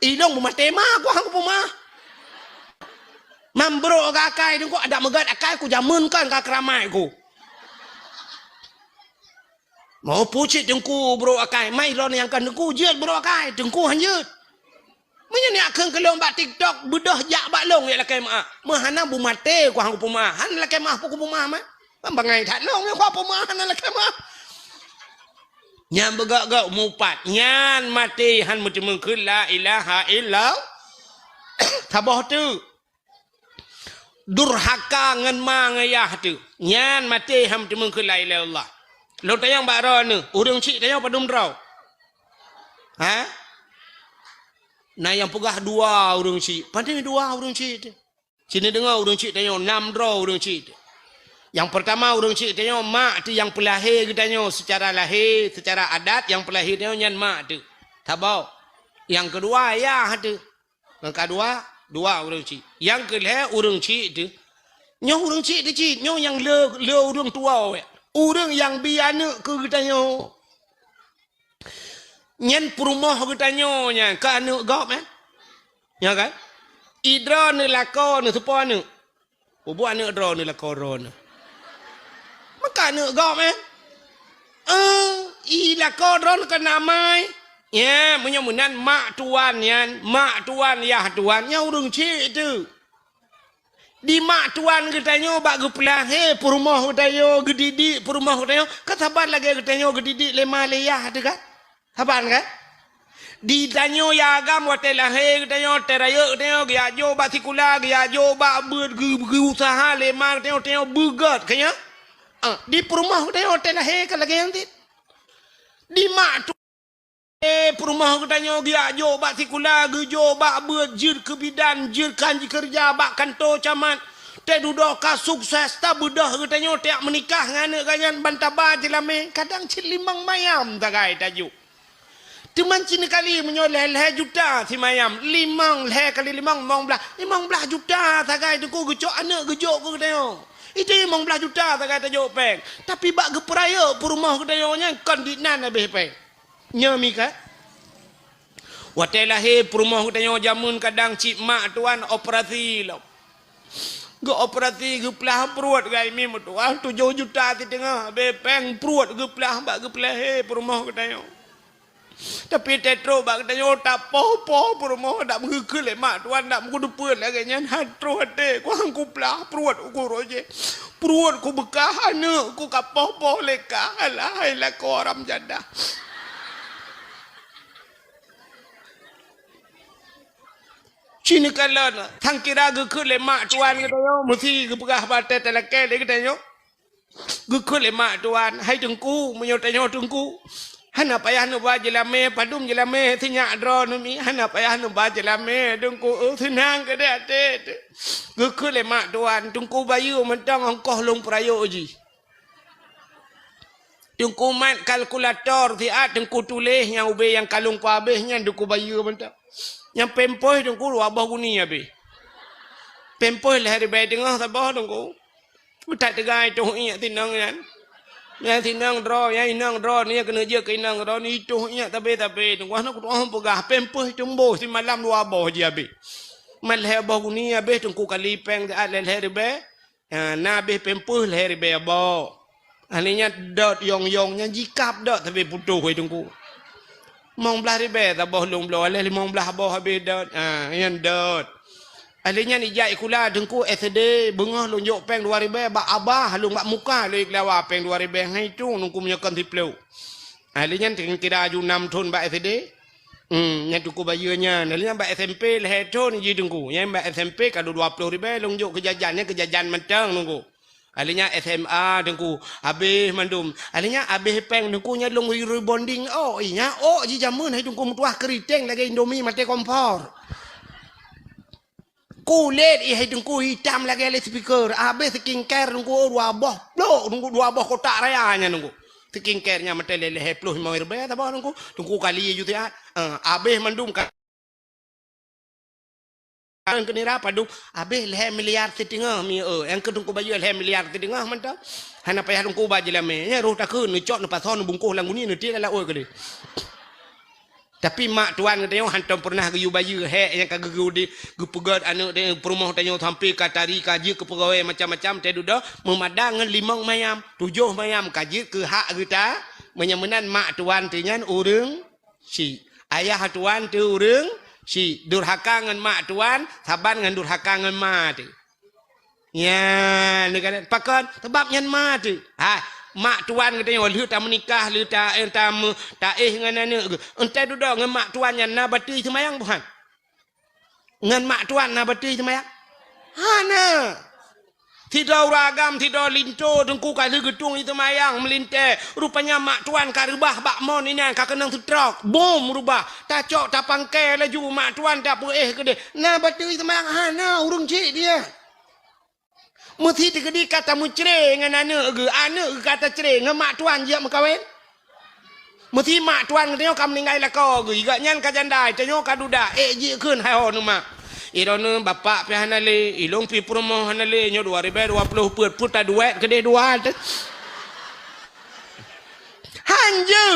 Ilong bumah tema ku hang bumah. Mambro akai ni ku ada megat akai ku jamun kan ka keramai ku. Mau pucit dengku bro akai, mai ron yang kan dengku jeut bro akai, dengku hanjeut. Menyanyi akan kelong bak TikTok bedah jak bak long ya lakai mak. Mahana bu mate ku hang pumah. Han lakai mah ku pumah mah. Bangai tak long ya ku pumah han lakai mah. Nyan begak-gak mupat. Nyan mati han macam mengkul la ilaha illa. Tabah tu. Durhaka ngan ma ngayah tu. Nyan mati han macam mengkul la ilaha illallah. Lo tayang bak ro ni. Urang cik tayang padum rau. Ha? Nah yang pegah 2 orang cik. Pandai 2 orang cik. Sini dengar orang cik tanya 6 draw orang cik. Yang pertama orang cik tanya mak tu yang pelahir kita tanya secara lahir, secara adat yang pelahir tanya nyan mak tu. Tabau. Yang kedua ayah tu. Yang kedua 2 orang cik. Yang kelih orang cik tu. Nyo orang cik tu cik. Nyo yang le orang tua. Orang yang biana ke kita tanya. Nyan perumah kita nyonya ke anu gop ya kan idra ni lako ni sepo anu bubu anu idra ni lako ron maka anu gop i lako ron ke namai ya menyamunan mak tuan yan mak tuan ya tuan nya urang cik tu di mak tuan kita nyo bak gepelah perumah kita yo gedidik perumah kita yo kataban lagi kita nyo gedidik lemah leyah tu kan Haban kan? Di tanyo ya agam watelah tanyo terayo tanyo gya jo ba sikula gya jo ba usaha lemar tanyo bugat kaya. Di perumah tanyo telah ka lagi nanti. Di mak tu perumah tanyo gya jo ba sikula jo ba berjir ke bidan jir kanji kerja ba kantor camat. Te duduk ka sukses ta bedah tanyo tiak menikah ngane ganyan bantaba jelame kadang cilimang mayam tagai tajuk. Cuman cini kali menyoleh juta si mayam. 5 kali 5 15 juta tagai tu ku gejok anak gejok ku tengok. Itu 15 juta tagai tajuk peng. Tapi bak geperaya perumah ku tengoknya kon dinan habis peng. Nyami ka? Watelah perumah ku tengok jamun kadang cik mak tuan operasi lo. Ge operasi ge pelah perut gai mi tuan 7 juta ti tengah habis peng perut ge pelah bak ge pelah perumah ku tengok. Tapi tetro bak tanya tak popo perumah dak mengekul mak tuan dak mengkudu pun lagi nyan hatro hate ku hang ku plah perut ku roje perut ku bekah ane ku kapopo leka alah la ko ram jadah Cini kalan thang kira gekul mak tuan kita yo mesti gebegah bate telake de kita yo gekul mak tuan hai tengku menyo tanya tengku Hana payah nu ba jelame padum jelame tinyak drone mi hana payah nu ba jelame dengku senang ke dak te geku le mak tuan tungku bayu mentang ongkoh long prayo ji Tungku mat kalkulator tiat tungku tulis yang ube yang kalung pa habisnya tungku bayu bentar. Yang pempoi tungku lu abah guni habis. Pempoi lah hari bayi tengah tabah tungku. Tak tegai tu ingat tinang kan. Yang tinang draw, yang inang draw ni kena je ke inang draw ni tu ingat tapi tungku anak tu orang pegah pempoi tumbuh si malam lu abah je habis. Malih abah guni habis tungku kali peng tiat lah hari bayi. Na habis pempoi lah hari bayi abah. Hanya dot yong-yongnya jikap dot tapi putuh tungku. Mong belah ribe tabah long belah alih mong belah bawah habis dot. Yang dot. Alihnya ni jai kula tungku SD bengah lonjok peng 2000 bak abah long bak muka lo iklawa peng 2000 ngai tu nungku menyakan tiplau. Alihnya kira ju 6 tahun bak SD. Yang tungku bayunya. Alihnya bak SMP lah tahun ji tungku. Yang bak SMP kalau 20,000 lonjok kejajannya kejajan mentang nungku. Alihnya SMA tengku habis mandum. Alihnya habis peng tengku nya long rebonding. Oh iya ji jamun hai tengku mutuah keriteng lagi Indomie mati kompor. Kulit hai tengku hitam lagi le speaker. Habis skincare tengku dua boh. Blok tengku dua boh kotak rayanya tengku. Skincare-nya mati lele 25 ribu ta bah tengku. Tengku kali ju tiat. Habis mandum kan kenira padu habis leh miliar setengah mi yang kedungku baju leh miliar setengah mantap hana payah dungku baju lame nya roh takun ni cok ni pason bungkuh lang guni ni dia la oi kali tapi mak tuan katanya hantam pernah geyu baju he yang kagegu di gepegat anu de perumah tanyo sampai katari kaji ke pegawai macam-macam te duda memadang 5 mayam 7 mayam kaji ke hak kita menyamenan mak tuan tinyan urang si ayah tuan tu urang si durhaka ngan mak tuan, saban ngan durhaka ngan mak tu. Ya, ni kan pakon sebab ngan mak tu. Mak tuan katanya lu tak menikah, lu tak ngan anu. Entai duduk ngan mak tuan yang nabati semayang bukan. Ngan mak tuan nabati semayang. Hana. Tidak ragam, tidak linto, tengku kali gedung itu mayang melintai. Rupanya mak tuan karubah bakmon ini kak kenang tutrok. Bom rubah. Tak cok, tak pangkai laju mak tuan tak boleh ke dia. Nah batu itu mayang hana urung cik dia. Mesti digedi kata mucere dengan anak ke kata cere dengan mak tuan je makawin. Mesti mak tuan katanya kam meninggal lah kau ke. Igaknya kajandai, tanya kaduda. Je kun hai ho mak. Irona bapak pi hanale ilong pi promo hanale nyo 2020 put duit gede dua hanje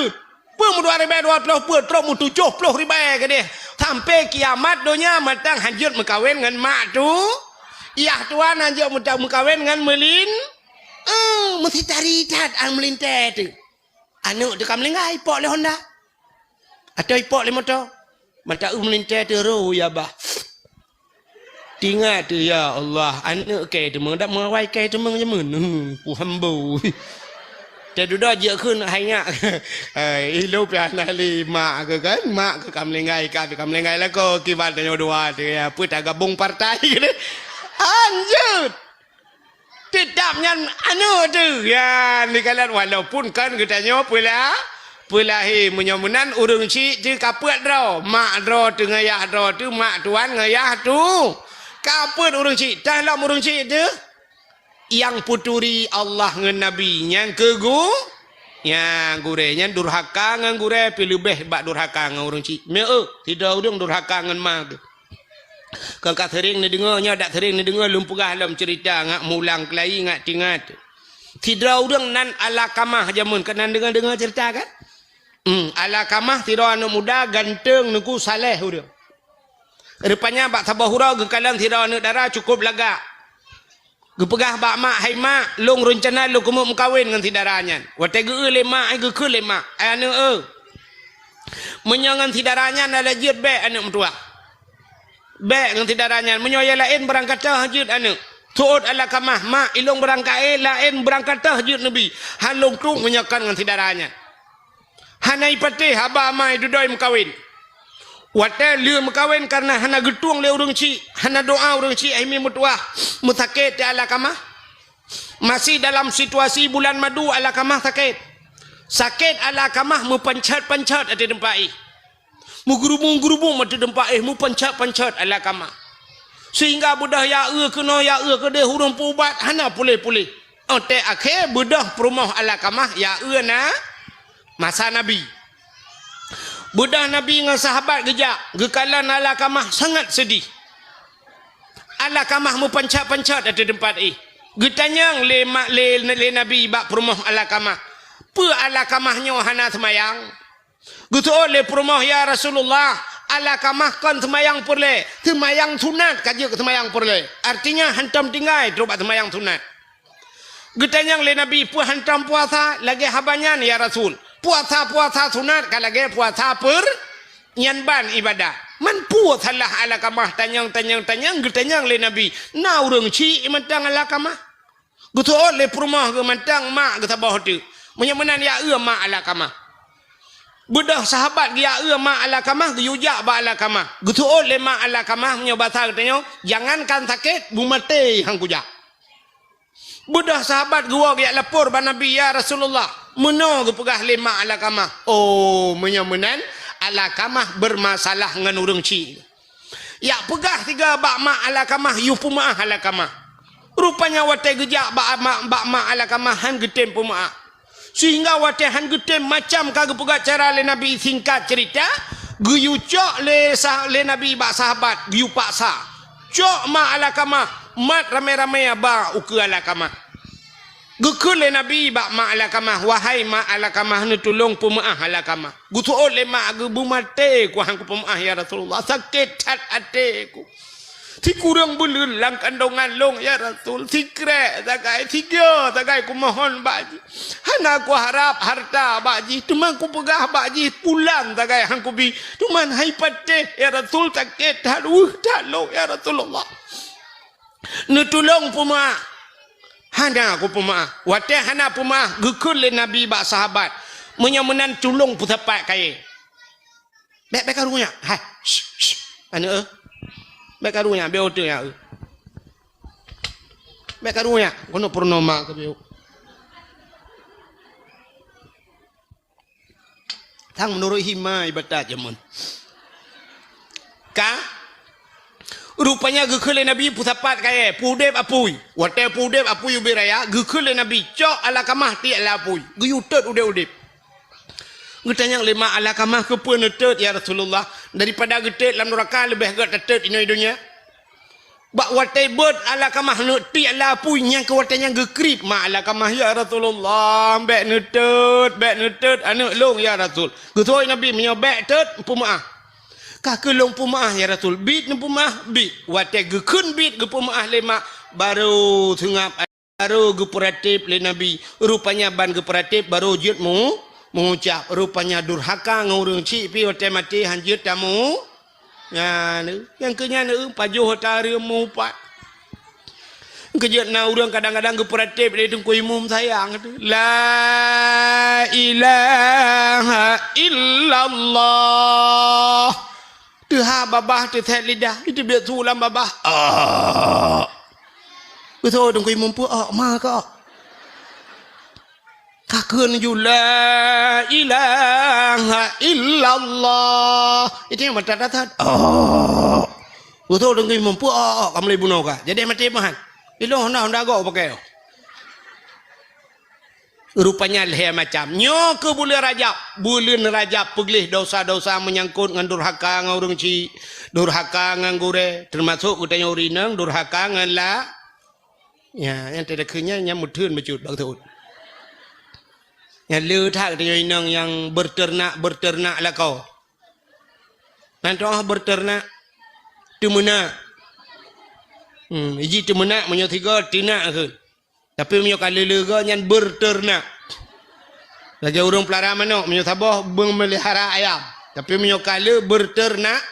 pun 2020 put promo 70,000 gede sampai kiamat donya matang hanjut mekawin dengan mak tu iya tuan hanjut mekawin dengan melin mesti cari tat ang melintai tu anu tu kam lengai ipok le Honda atau ipok le motor mata melintai tu ro ya bah Tingat tu ya Allah anak ke tu mendak mewai ke tu menjemun pu hambu te duda je kun hanya ilo pian ali mak ke kan mak ke kam lengai ka kam lengai la ko kibat nyo dua tu ya put gabung partai ni anjut tidaknya anu tu ya ni kalian walaupun kan katanya pula menyamunan urung cik je kapet draw mak draw tu ngayah draw tu mak tuan ngayah tu kapun urang cik dalam urang cik tu yang puturi Allah ngan nabi yang kegu yang gurenya durhaka ngan gure pi lebih bak durhaka ngan urang cik me tidak urang durhaka ngan mak kan kat sering ni dengarnya dak sering ni dengar lumpugah dalam cerita ngak mulang kelai ngak tingat tidak urang nan ala kamah jamun kan dengar cerita kan ala kamah tidak anak muda ganteng nuku saleh urang rupanya bak tabahura gekalan tidak anak darah cukup laga. Gepegah bak mak hai mak long rencana lu kumuk mengkawin dengan tidarannya. Wate ge le mak ai ge ke le mak. Ai anu menyangan tidarannya ada jid be anak mentua. Be dengan tidarannya menyoya lain berangkat tahajud anu. Tuut ala kamah mak ilong berangkat lain berangkat tahajud nabi. Halong tu menyakan dengan tidarannya. Hanai pate haba mai dudoi mengkawin. Wate liu mekawin karena hana getung le urang cik, hana doa urang cik ai mi mutuah, musakit ala kamah. Masih dalam situasi bulan madu ala kamah sakit. Sakit ala kamah mu pancat-pancat ada tempat Mugurubung-gurubung mati tempat mu pancat-pancat ala kamah. Sehingga budah ya kena ya ke dia hurung pubat hana pulih-pulih. Ote akhir budah perumah Alakamah ya na masa Nabi. Budah Nabi dengan sahabat gejak. Gekalan Alakamah sangat sedih. Alakamah mu pancat-pancat ada tempat Getanyang le Nabi bak perumah Alakamah. Alakamahnya hana semayang. Gitu oleh perumah ya Rasulullah. Alakamah kan semayang perle. Semayang sunat kaji ke semayang perle. Artinya hantam tinggal terubah semayang sunat. Getanyang le Nabi hantam puasa lagi habanyan ya Rasul. Puasa sunat kan lagi puasa nyanban ibadah. Man puasa lah Alakamah tanyang getanyang le Nabi. Na urang ci mentang Alakamah. Gitu oleh perumah ke mentang mak ke tabah tu. Menyamanan ya mak Alakamah. Budak sahabat dia mak Alakamah yujak ba Alakamah. Gitu oleh mak Alakamah punya bahasa katanya, jangankan sakit bumate hang kujak. Budak sahabat gua dia lapor ba Nabi ya Rasulullah. Meno ke pegah le mak Alakamah. Oh, menyamanan Alakamah bermasalah dengan urang ci. Ya pegah tiga bak mak Alakamah yu pumaah Alakamah. Rupanya watai gejak bak mak Alakamah han getem pumaah. Sehingga watahan getem macam kagak pegat cara le Nabi singkat cerita guyu cok le Nabi bak sahabat guyu paksa cok ma Alakamah mat ramai-ramai ba uku Alakamah gukul le Nabi bak ma Alakamah wahai ma Alakamah ni tolong pemaah Alakamah gutu oleh ma gebu mate ku hang ku pemaah ya Rasulullah sakit cat ateku si kurang belul lang kandungan long ya Rasul si krek tagai tiga tagai ku mohon baji hana ku harap harta baji teman ku pegah baji pulang tagai hang ku bi teman hai pate ya Rasul sakit haduh talo ya Rasulullah nu tolong puma hana ku puma wate hana puma gukul le Nabi bak sahabat menyamanan tolong putapat kai bek karunya hai ana baik karunya beo tu ya. Baik karunya kono purnama ke beo. Tang menurut hima ibadat jamun. Ka rupanya gekele Nabi putapat kaya pudep apui. Wate pudep apui ubiraya gekele Nabi cok Alakamah ti alapui. Guyutet ude-ude. Getanyang lima Alakamah ke pun netet ya Rasulullah daripada getet dalam neraka lebih gat netet ini dunia. Bak watai bot Alakamah neti ala punya ke watanya gekrip ma Alakamah ya Rasulullah bek netet anak long ya Rasul. Getoi Nabi menyobek tet pumaah. Ka ke long pumaah ya Rasul. Bit ne pumaah bit watai gekun bit ge pumaah lima baru tengap baru geperatip le Nabi. Rupanya ban geperatip baru jutmu mengucap rupanya durhaka ngurung cik pi hotel mati hanjut tamu ya yang kenya ne pajuh hotel mu pat kejut na urang kadang-kadang geperatip dia tungku imum sayang la ilaha illallah tu ha babah tu thet lidah itu biar tulam babah betul tungku imum pu ma ka kakun ju la ilaha illallah itu yang mata-mata betul dengan mampu kamu lebih bunuh kah jadi mati mahan itu honda go pakai rupanya leher macam nyo ke bulan Rajab peglih dosa-dosa menyangkut dengan durhaka ngurung ci durhaka ngangure termasuk utanya urinang durhaka ngala ya yang tidak kenya yang mudun mecut betul yang letak dengan yang berternak lah kau. Nanti orang berternak temena. Iji temena punya tiga tinak ke. Tapi punya kali lega yang berternak. Lagi orang pelara manok punya sabah memelihara ayam. Tapi punya kali berternak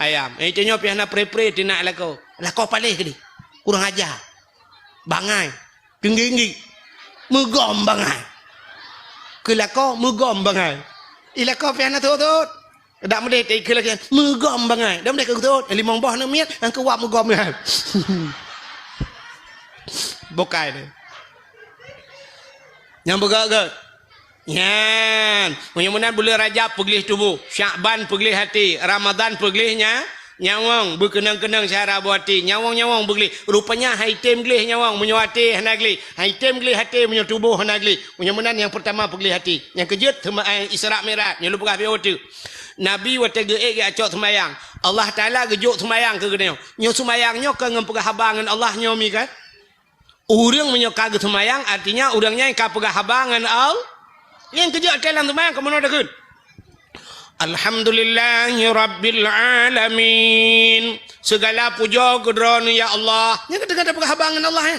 ayam. Itu nyo pihak nak pre-pre tinak lah kau. Lah kau palih ke ni. Kurang ajar. Bangai. Tinggi-tinggi. Megom bangai. Kelakau megom bangai. Ilakau piana tu. Dak mede te kelak megom bangai. Dak mede ke tu. Limong boh nak miat ang kuat megom bangai. Bokai ni. Yang begak-gak. Yan. Mudah-mudahan bulan Rajab peglih tubuh, Syakban peglih hati, Ramadan peglihnya nyawang berkenang-kenang cara buati nyawang begli rupanya haitem gli nyawang menyuati hanagli haitem gli hati menyo tubuh hanagli menyemenan yang pertama pegli hati yang kejut Isra Mi'raj nyo lupa kabeh tu Nabi wate geek acok semayang Allah Taala gejuk semayang ke geneo nyo semayangnya ke ngempegah habangan Allah nyo mi kan urang menyo kagak semayang artinya urangnya yang kapegah habangan Allah yang kejut dalam semayang kemono dekun Alhamdulillahi Rabbil Alamin. Segala puja kedrona ya Allah. Yang kata-kata perhabangan Allah.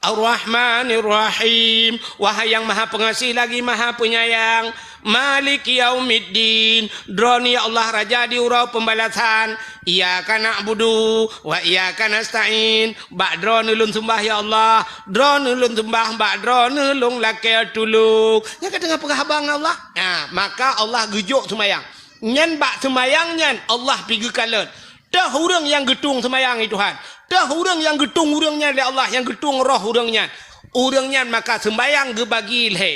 Ar-Rahmanir Rahim. Wahai yang maha pengasih lagi maha penyayang. Malik Yaumiddin. Droni ya Allah Raja di urau pembalasan. Iyyaka na'budu wa iyyaka nasta'in. Ba'dron ulun sembah ya Allah. Dron ulun sembah ba'dron ulun lake tuluk. Yang kata perhabangan Allah. Nah, maka Allah gejuk semayang. Nyan bak semayang nyan Allah pergi kalan. Dah orang yang getung semayang itu Tuhan. Dah orang yang getung orangnya oleh Allah yang getung roh orangnya. Orangnya maka sembayang ge bagi le.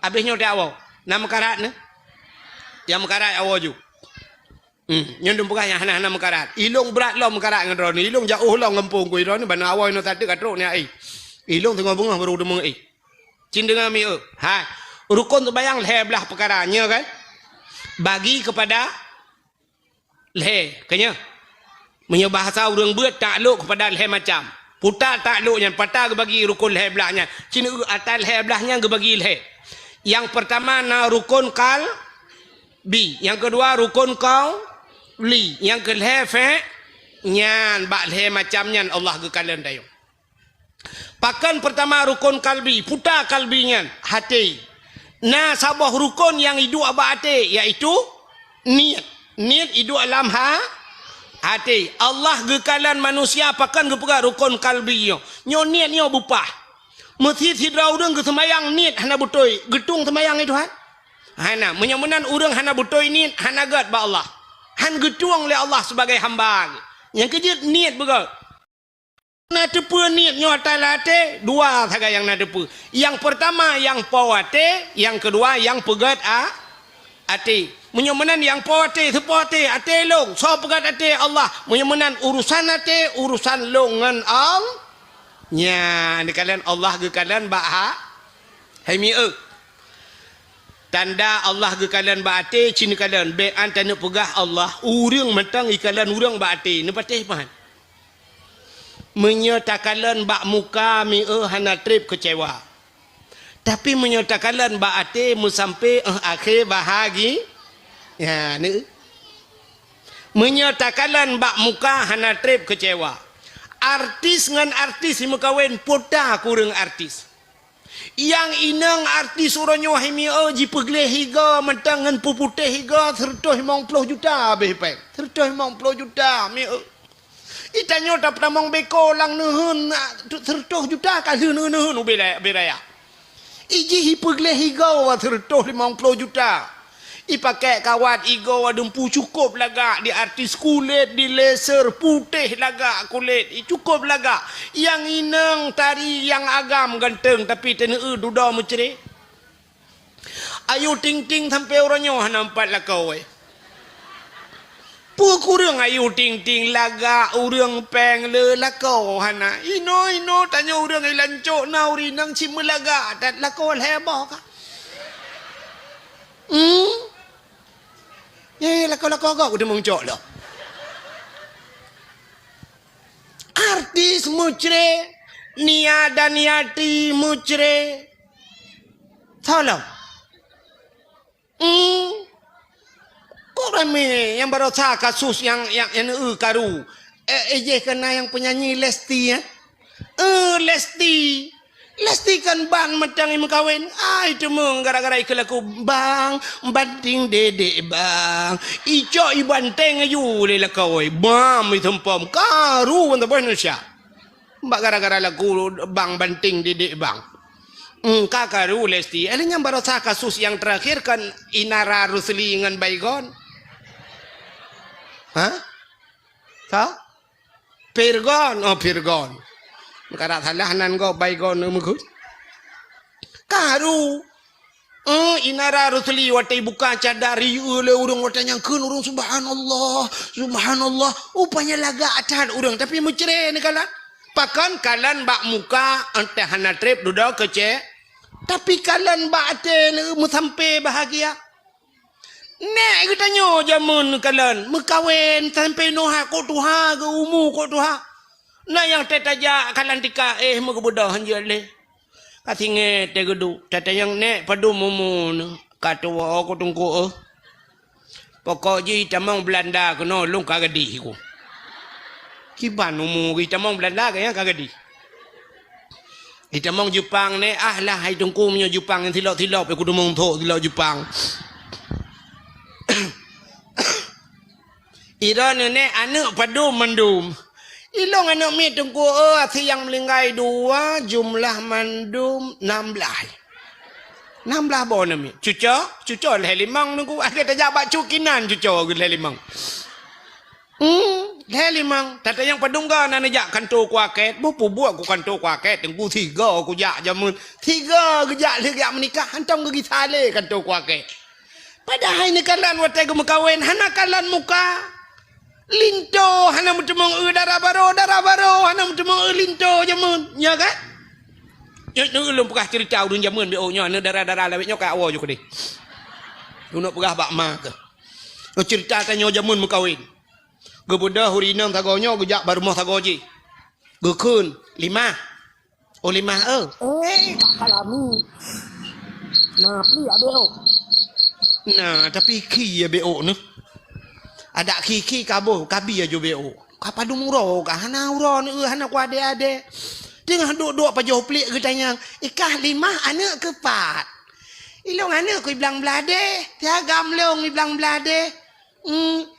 Habisnya dah awal. Nama karat ne? Yang mekarat awal ju. Nyondong pegah yang hana mekarat. Ilung berat lo mekarat dengan drone. Ilung jauh lo ngempung kui drone bana awal no tadi katrok ni ai. Ilung tengah bunga baru demeng ai. Cin dengan mi ha. Rukun sembayang le belah perkaranya kan? Bagi kepada le kanya. Punya bahasa orang buat takluk kepada leher macam. Putar takluknya, patah ke bagi rukun leher belahnya. Cina atas leher belahnya ke bagi leher. Yang pertama na rukun kal bi. Yang kedua rukun kau li. Yang ke leher fe nyan bak leher macamnya Allah ke kalian dayung. Pakan pertama rukun kalbi, putar kalbinya hati. Nah sabah rukun yang hidup abad hati iaitu niat. Niat hidup alam hati. Allah gekalan manusia pakan gepega rukun kalbi nyo niat nyo bupah. Masjid hidra urang ke semayang niat hana butoi getung semayang itu hana menyemenan urang hana butoi niat hana gat ba Allah. Han getuang le Allah sebagai hamba. Yang kejut niat bega. Na tepu niat nyo atalate dua saja yang na tepu. Yang pertama yang pawate, yang kedua yang pegat ati. Menyemenan yang pawate sepote ate long so pegat ate Allah. Menyemenan urusan ate urusan longan Allah. Nya ni kalian Allah ke kalian ba hai mi tanda Allah ke kalian ba ate cin kalian be antana pegah Allah urang mentang ikalan urang ba ate ni patih pahan menyatakan bak muka mi hana trip kecewa tapi menyatakan bak ate mu sampai akhir bahagi ya ni menyatakan bak muka hana trip kecewa artis ngan artis si mekawin poda kurang artis yang inang artis orang nyohi mi ji pegle higa mentang ngan puputih higa 150 juta behpe 150 juta mi itanyo tap tamong beko lang nuhun 100 juta kali nuhun beraya iji hipegle higa 150 juta ipakai kawat igo adempu cukup laga di artis kulit di laser putih laga kulit cukup laga yang inang tari yang agam ganteng tapi teneu duda menceri ayu ting ting sampai orangnya nampak lah kau pu kurang ayu ting ting laga urang peng le lah kau hana ino tanya urang ai lancok nauri nang cimelaga dat lah kau hebah ka lako udah muncul loh. Artis mucre, niada niati mucre, tolong. Kok rame yang baru kasus yang karu. Kena yang penyanyi Lesti ya. Lesti kan bang matang yang kawin. Itu meng gara-gara ikut laku bang banting dedek bang. Ico ibanteng ayu le lakawai. Bam itu pom karu untuk Indonesia. Mbak gara-gara laku bang banting dedek bang. Kakaru Lesti. Elinya baru kasus yang terakhir kan Inara Rusli dengan Baygon. Hah? Tahu? Pirgon. Karena salah nan go baygon mugut. Karu Inara rusuli watai buka cadari oleh urang watanya kun urang subhanallah subhanallah upanya laga acan urang tapi mucre ni kalan pakan kalan bak muka ante hana trip duda kece tapi kalan bak ate mu sampai bahagia nek kita nyo jamun kalan mekawin sampai noha ko tuha ke umu ko tuha na yang tetaja kalan tika mu kebudah hanjale katinge tegedu tata yang nek padu mumun katwa aku tunggu pokok ji tamang Belanda kono lung kagadi ku kiban umu kita mong Belanda kaya kagadi kita mong Jepang ne lah hai tungku menyo Jepang yang tilok-tilok aku dumong tho tilok Jepang Iran ne anak padu mendum ilong anak mi tunggu siang melingkai 2 jumlah mandum 16 bona mi cuco le limang nunggu ada tajak bak cukinan cuco le limang le limang tata yang padungga nana jak kanto kuaket bupu buat ku kanto kuaket tunggu 3 aku jak jamun 3 gejak le jak menikah hantam ke gitale kanto kuaket padahal ini kalan watai ke mekawin hana kalan muka linto hana mutemong darah baro hana mutemong linto jamun nya kan nyo ulun pegah cerita udun jamun bo nya darah lawet nya ka awo jo kedi uno pegah bak ma ke no cerita kan nyo jamun mekawin ge buda hurinang tagonyo ge jak barumah tagoji ge kun 5 kalami nah pli abeo nah tapi ki ya bo ne ada kiki kabo kabi aja beo kapadu muro ka hana uro ni hana ku ade tengah duk-duk pajoh pelik getanya ikah 5 anak ke 4 ilong anak ku bilang belade tiagam long bilang belade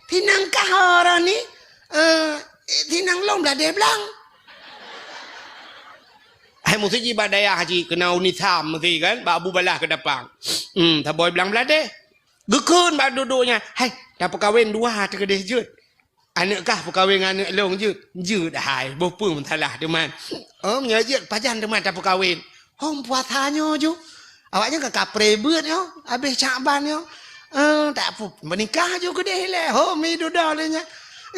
tinang kah orang ni tinang long belade belang hai mesti ji badaya haji kena unitam mesti kan babu balah ke depan tak boy bilang belade gekun bak duduknya hai dah perkahwin 2 terkedih jut anak kah perkahwin anak long jut hai bopu mentalah teman menyajut pajan teman dah perkahwin puasanya ju awaknya ke kapre beut yo habis caban yo tak apa menikah ju kedih le mi duda le nya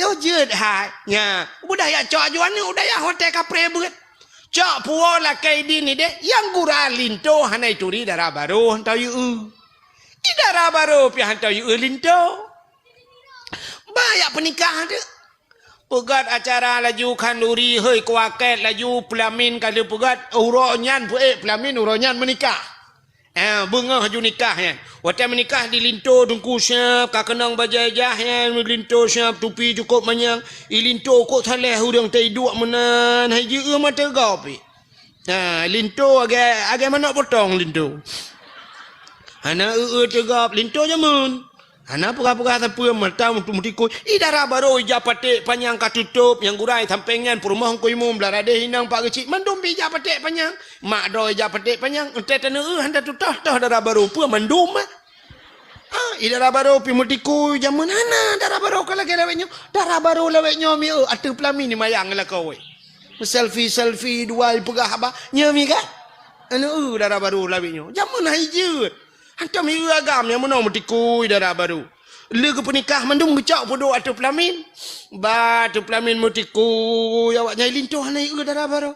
yo jut hai nya budaya cok juan ni budaya hotel kapre beut cok puo la kai di ni de yang guralin to hanai turi darah baru tau yu darah baru pi hantau yu linto banyak pernikahan tu pegat acara laju kanduri hei kuaket laju pelamin kali pegat uronyan pelamin uronyan menikah bunga haju nikahnya waktu menikah di linto dungku siap kakenang bajajahnya linto siap tupi cukup manyang linto kok saleh udang tai dua menan haji mata gopi linto agak mana potong linto hana tegap linto jamun hana pura-pura tapi mata untuk mutiku idara baru japate panjang katutup yang gurai sampengan perumah ko imum belarade hinang pak kecil mandum bi japate panjang mak do japate panjang ente tene handa tutah darah baru pu mandum idara baru pi mutiku jamun hana darah baru kala lawetnya darah baru lawetnya mi atu pelami ni mayang la kowe selfie dua pegah apa nyami kan anu darah baru lawetnya jamun haijut hantam hiu agam yang menang metiku darah baru. Lega pernikah mandung gecak bodoh atau pelamin. Batu pelamin metiku awaknya lintuh hanai darah baru.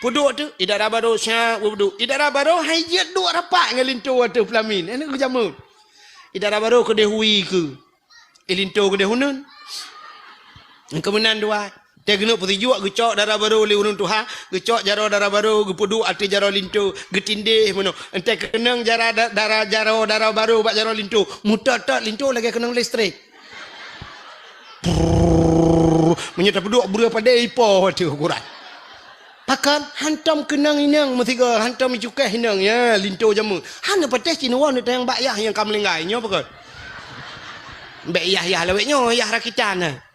Bodoh tu darah baru syak bodoh. Darah baru hajat dua rapak dengan lintuh atau pelamin. Ini ke jamut. Darah baru ke dehui ke. Lintuh ke dehunun. Kemudian dua. Dia kena putih juga gecok darah baru oleh urun tuha, gecok jaro darah baru, gepudu ati jaro lintu, getindih mano. Ente kenang darah baru bak jaro lintu. Mutat lintu lagi kenang listrik. Menyata peduk bura pada ipo tu ukuran. Pakan hantam kenang inang metiga hantam cukai hinang ya lintu jamu. Hana pates cinawan tu yang bak yah yang kamlinggai nyo pakan. Bak yah lawetnya yah rakitan.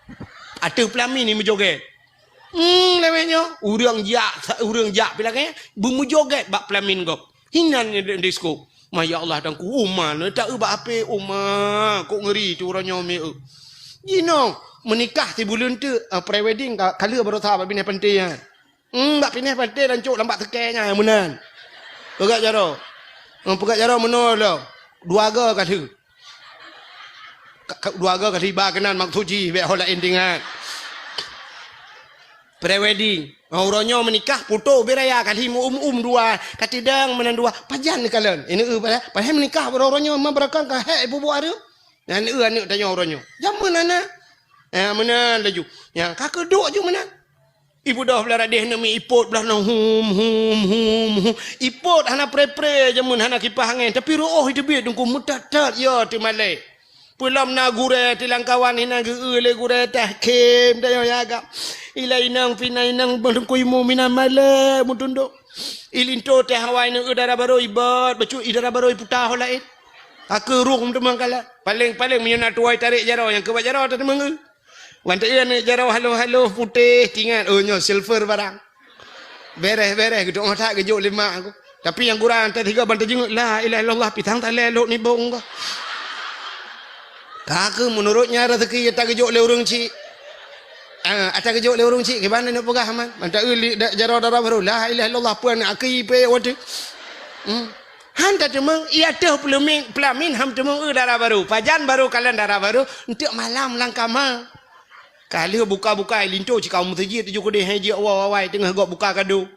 Ada pelamin ni menjoget. Lewetnya urang jak bilangnya bermujoget bak pelamin kau. Hinan di skop. Ya Allah dan ku umman tak ubah ape umma kok ngeri tu orangnya me. Gino menikah ti bulan tu pre wedding kala baru tahu bini penting. Bak pineh penting dan cuk lambat tekenya menan. Pegak jaro. Pekat jara menol lo. Dua ga kata. Dua ga kata ba kenan maksudji be hola endingan. Pre-wedding. Orangnya menikah putu beraya kali dua katidang menan dua pajan ni kalian. Ini padahal menikah orangnya memberakan ka hek ibu buat dia. Dan anak tanya orangnya. Jam mana? Mana laju. Yang kakak duk je mana? Ibu dah belah radih nami ipot belah hum. Ipot hana pre-pre jamun hana kipas angin. Tapi roh itu biar dengku mutatat ya ti malai. Pulam na gure ti langkawan hina geule gure tah kem dayo yaga. Ila inang pinainang dengku imu mina malai mutunduk. Ilinto teh hawai nang udara baru ibat bacu idara baru putah lain. Aku ruh memang kala. Paling menyana tuai tarik jarau yang kebat jarau tadi mengu. Wanita ni jarau halo putih tinggal. Oh nyo silver barang. Beres gedung otak gejuk lima aku. Tapi yang kurang tadi tiga bantai jenguk la ilaha illallah pitang tak lelok ni bong kau. Kakak menurutnya rezeki tak gejuk le urang cik. Atas gejuk le urang cik ke mana nak pegah man. Mantap jarau darah baru la ilaha illallah puan aki pe wadu. Hanta cuma ia teh pelamin ham cuma darah baru. Pajan baru kalian darah baru untuk malam langkama. Kali buka linto jika kamu terjadi tu juga deh haji awal tengah gok buka kado.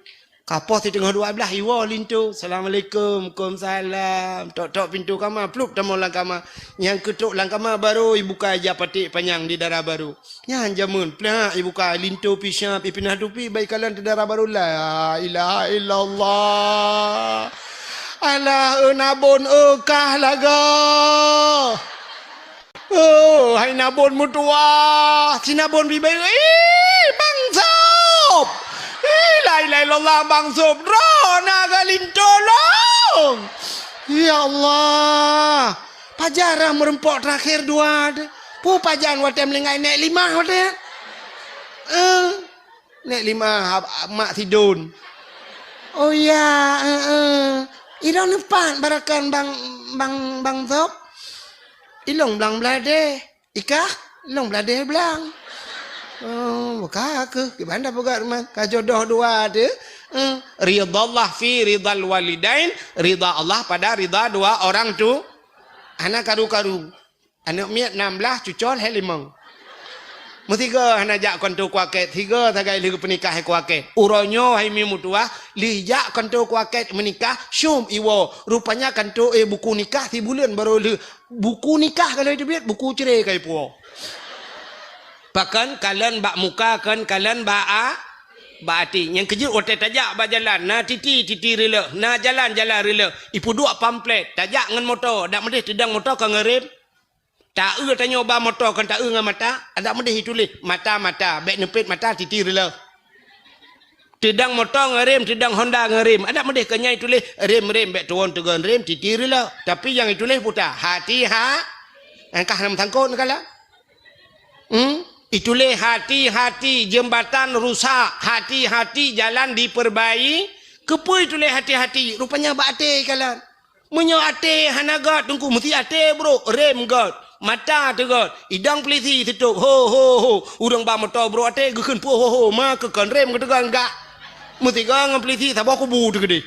Kapal di tengah 12 iwa linto. Assalamualaikum. Waalaikumsalam. Tok pintu kamar plup tamu langkama. Yang ketuk langkama baru ibuka aja patik panjang di darah baru. Yang jamun plak ibuka linto pisah pipinah tupi baik kalian di darah baru la ilaha illallah. Alah nabon kah laga. Oh, hai nabon mutua. Si nabon bibai. Bang Sob. La ilaha illallah Bang Sob. Naga lintolong. Ya Allah. Pajarah merempok terakhir dua. Pu pajan watem lengai naik 5 watem. Naik 5 mak tidun. Oh ya, irau nepan barakan bang Sob. Ilong belang belade. Ikah ilong belade belang. Oh, buka ke gimana buka rumah? Ka jodoh dua ada. Ridallah fi ridal walidain, ridha Allah pada ridha dua orang tu. Anak karu-karu. Anak miat 16 cucol he 5. Mutiga hana jak kontu kuaket, 3 tagai ligu penikah he kuaket. Uronyo hai mi mutua, li jak kontu kuaket menikah, syum iwo. Rupanya kontu buku nikah 3 bulan baru li. Buku nikah kalau itu biar buku cerai kai puo. Bahkan kalian bak muka kan kalian bak ati. Yang kejut otak tajak bak jalan, na titi rela, na jalan rela. Ipu dua pamflet, tajak ngan motor, dak medih tedang motor ka ngerem. Tak tanya ba motor kan tak dengan mata, ada medih tulis mata, bek nepit mata titi rela. Tedang motor ngerem, tedang Honda ngerem, ada medih kenyai tulis rem bek tuan tegan rem titi rela. Tapi yang itu tulis putah hati angkah nam tangkon kala. Itulah hati-hati jembatan rusak, hati-hati jalan diperbaiki. Kepo itulah hati-hati, rupanya bate kalian. Menyo ate hanagat tungku mesti ate bro, rem god. Mata tegot, idang peliti tutup, ho, udang ba motor bro ate gekeun pu ho, ma kekan rem ketegan enggak. Mesti gang peliti sabah kubu tu gede.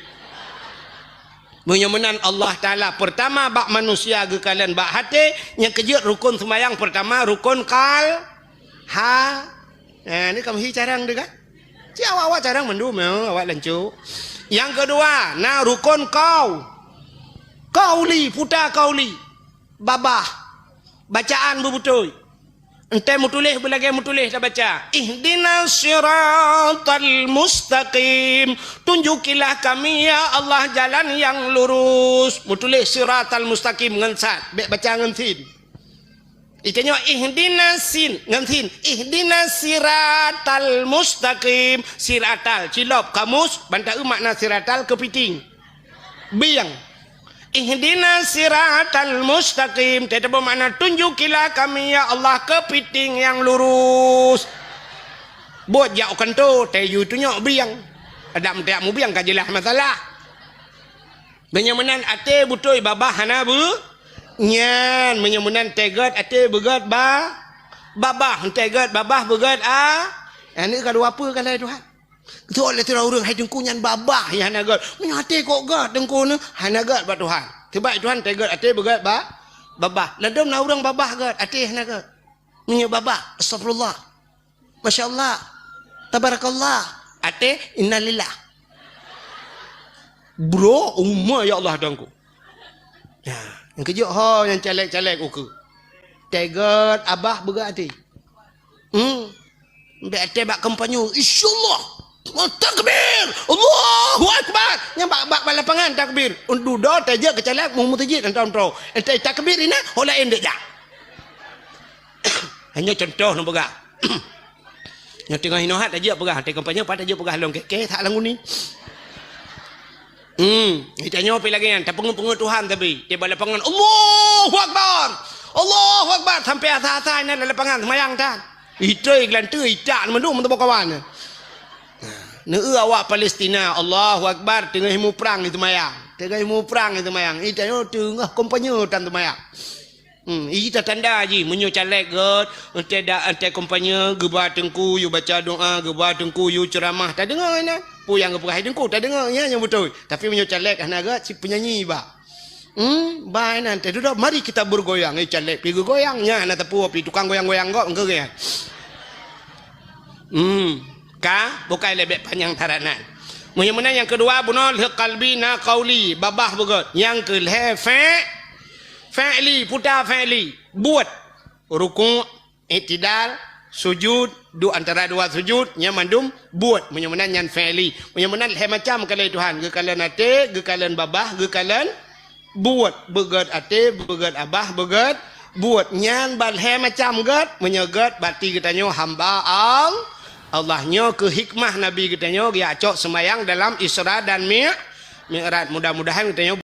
Menyamanan Allah Ta'ala pertama bak manusia ke kalian bak hati, yang kejut rukun semayang pertama rukun ini kamu carang dekat. Si awak carang mendu awak lancu. Yang kedua, rukun kauli puta kauli. Babah. Bacaan bebutuh. Ente mutulih belagi mutulih dah baca. Ihdinas siratal mustaqim. Tunjukilah kami ya Allah jalan yang lurus. Mutulih siratal mustaqim ngensat. Baca ngensin. Itanya ihdinas ngensin. Ihdinas siratal mustaqim. Siratal cilop kamus bantau makna siratal kepiting. Biang. Ihdinas siratal mustaqim. Tidak bermakna tunjukilah kami ya Allah kepiting yang lurus. Buat jauhkan tu tayu tu nyok biang. Ada mentiak mu biang kajilah masalah. Menyamanan ate butoi babah hana bu. Nyan menyamanan tegat ate begat babah tegat babah begat Ini kalau apa kalau Tuhan. Tu oleh tu orang hai dengku nyan babah ya nagat. Menyate kok gat dengku ne hai nagat ba Tuhan. Tiba Tuhan tegat ate begat ba babah. Ladom na orang babah gat ate nagat. Menyo babah. Astagfirullah. Masya-Allah. Tabarakallah. Ate innalillah. Bro, umma ya Allah dengku. Ya, yang kejut ho yang calek-calek uku. Tegat abah begat ate. Mbak ate bak kampanyo. Insyaallah. Takbir. Allahu akbar. Yang bak lapangan takbir. Undudo tajak kecalak mu mutajid entau-entau. Ente takbir ina hola endek dak. Hanya contoh nak pegang. Yang tengah hinohat tajak pegang, tengah kampanye pat tajak pegang long keke tak langun ni. Ditanya apa lagi kan? Tak pengen Tuhan tapi dia balik lapangan. Allahu akbar. Allahu akbar sampai atas-atas ni lapangan semayang tan. Itu iklan tu itak mendu mentu kawan. Neu awak Palestina Allahu akbar tengah himu perang itu mayang. Tengah himu perang itu mayang. Itanya tengah kampanye tan tu mayang. Ita tanda ji menyo calek god ante kampanye geba tengku you baca doa geba tengku you ceramah tak dengar ina. Pu yang gepai tengku tak dengar ya yang betul. Tapi menyo calek anaga si penyanyi ba. Ba nanti duduk mari kita bergoyang calek pi goyangnya ana tepu pi tukang goyang-goyang kok engke ya. Ka bukan lebih panjang taranan. Menang yang kedua bunul qalbina qauli babah begot. Yang ke fa'li putar fa'li buat ruku' i'tidal sujud du antara dua sujud nya mandum buat menang yang fa'li. Menang macam kali Tuhan ge kalian ate ge kalian babah ge kalian buat begot ate begot abah begot buat nyan bal macam gat menyegat bati katanya hamba Allahnya ke hikmah Nabi katanya dia acok semayang dalam Isra dan Mi'raj. Mudah-mudahan katanya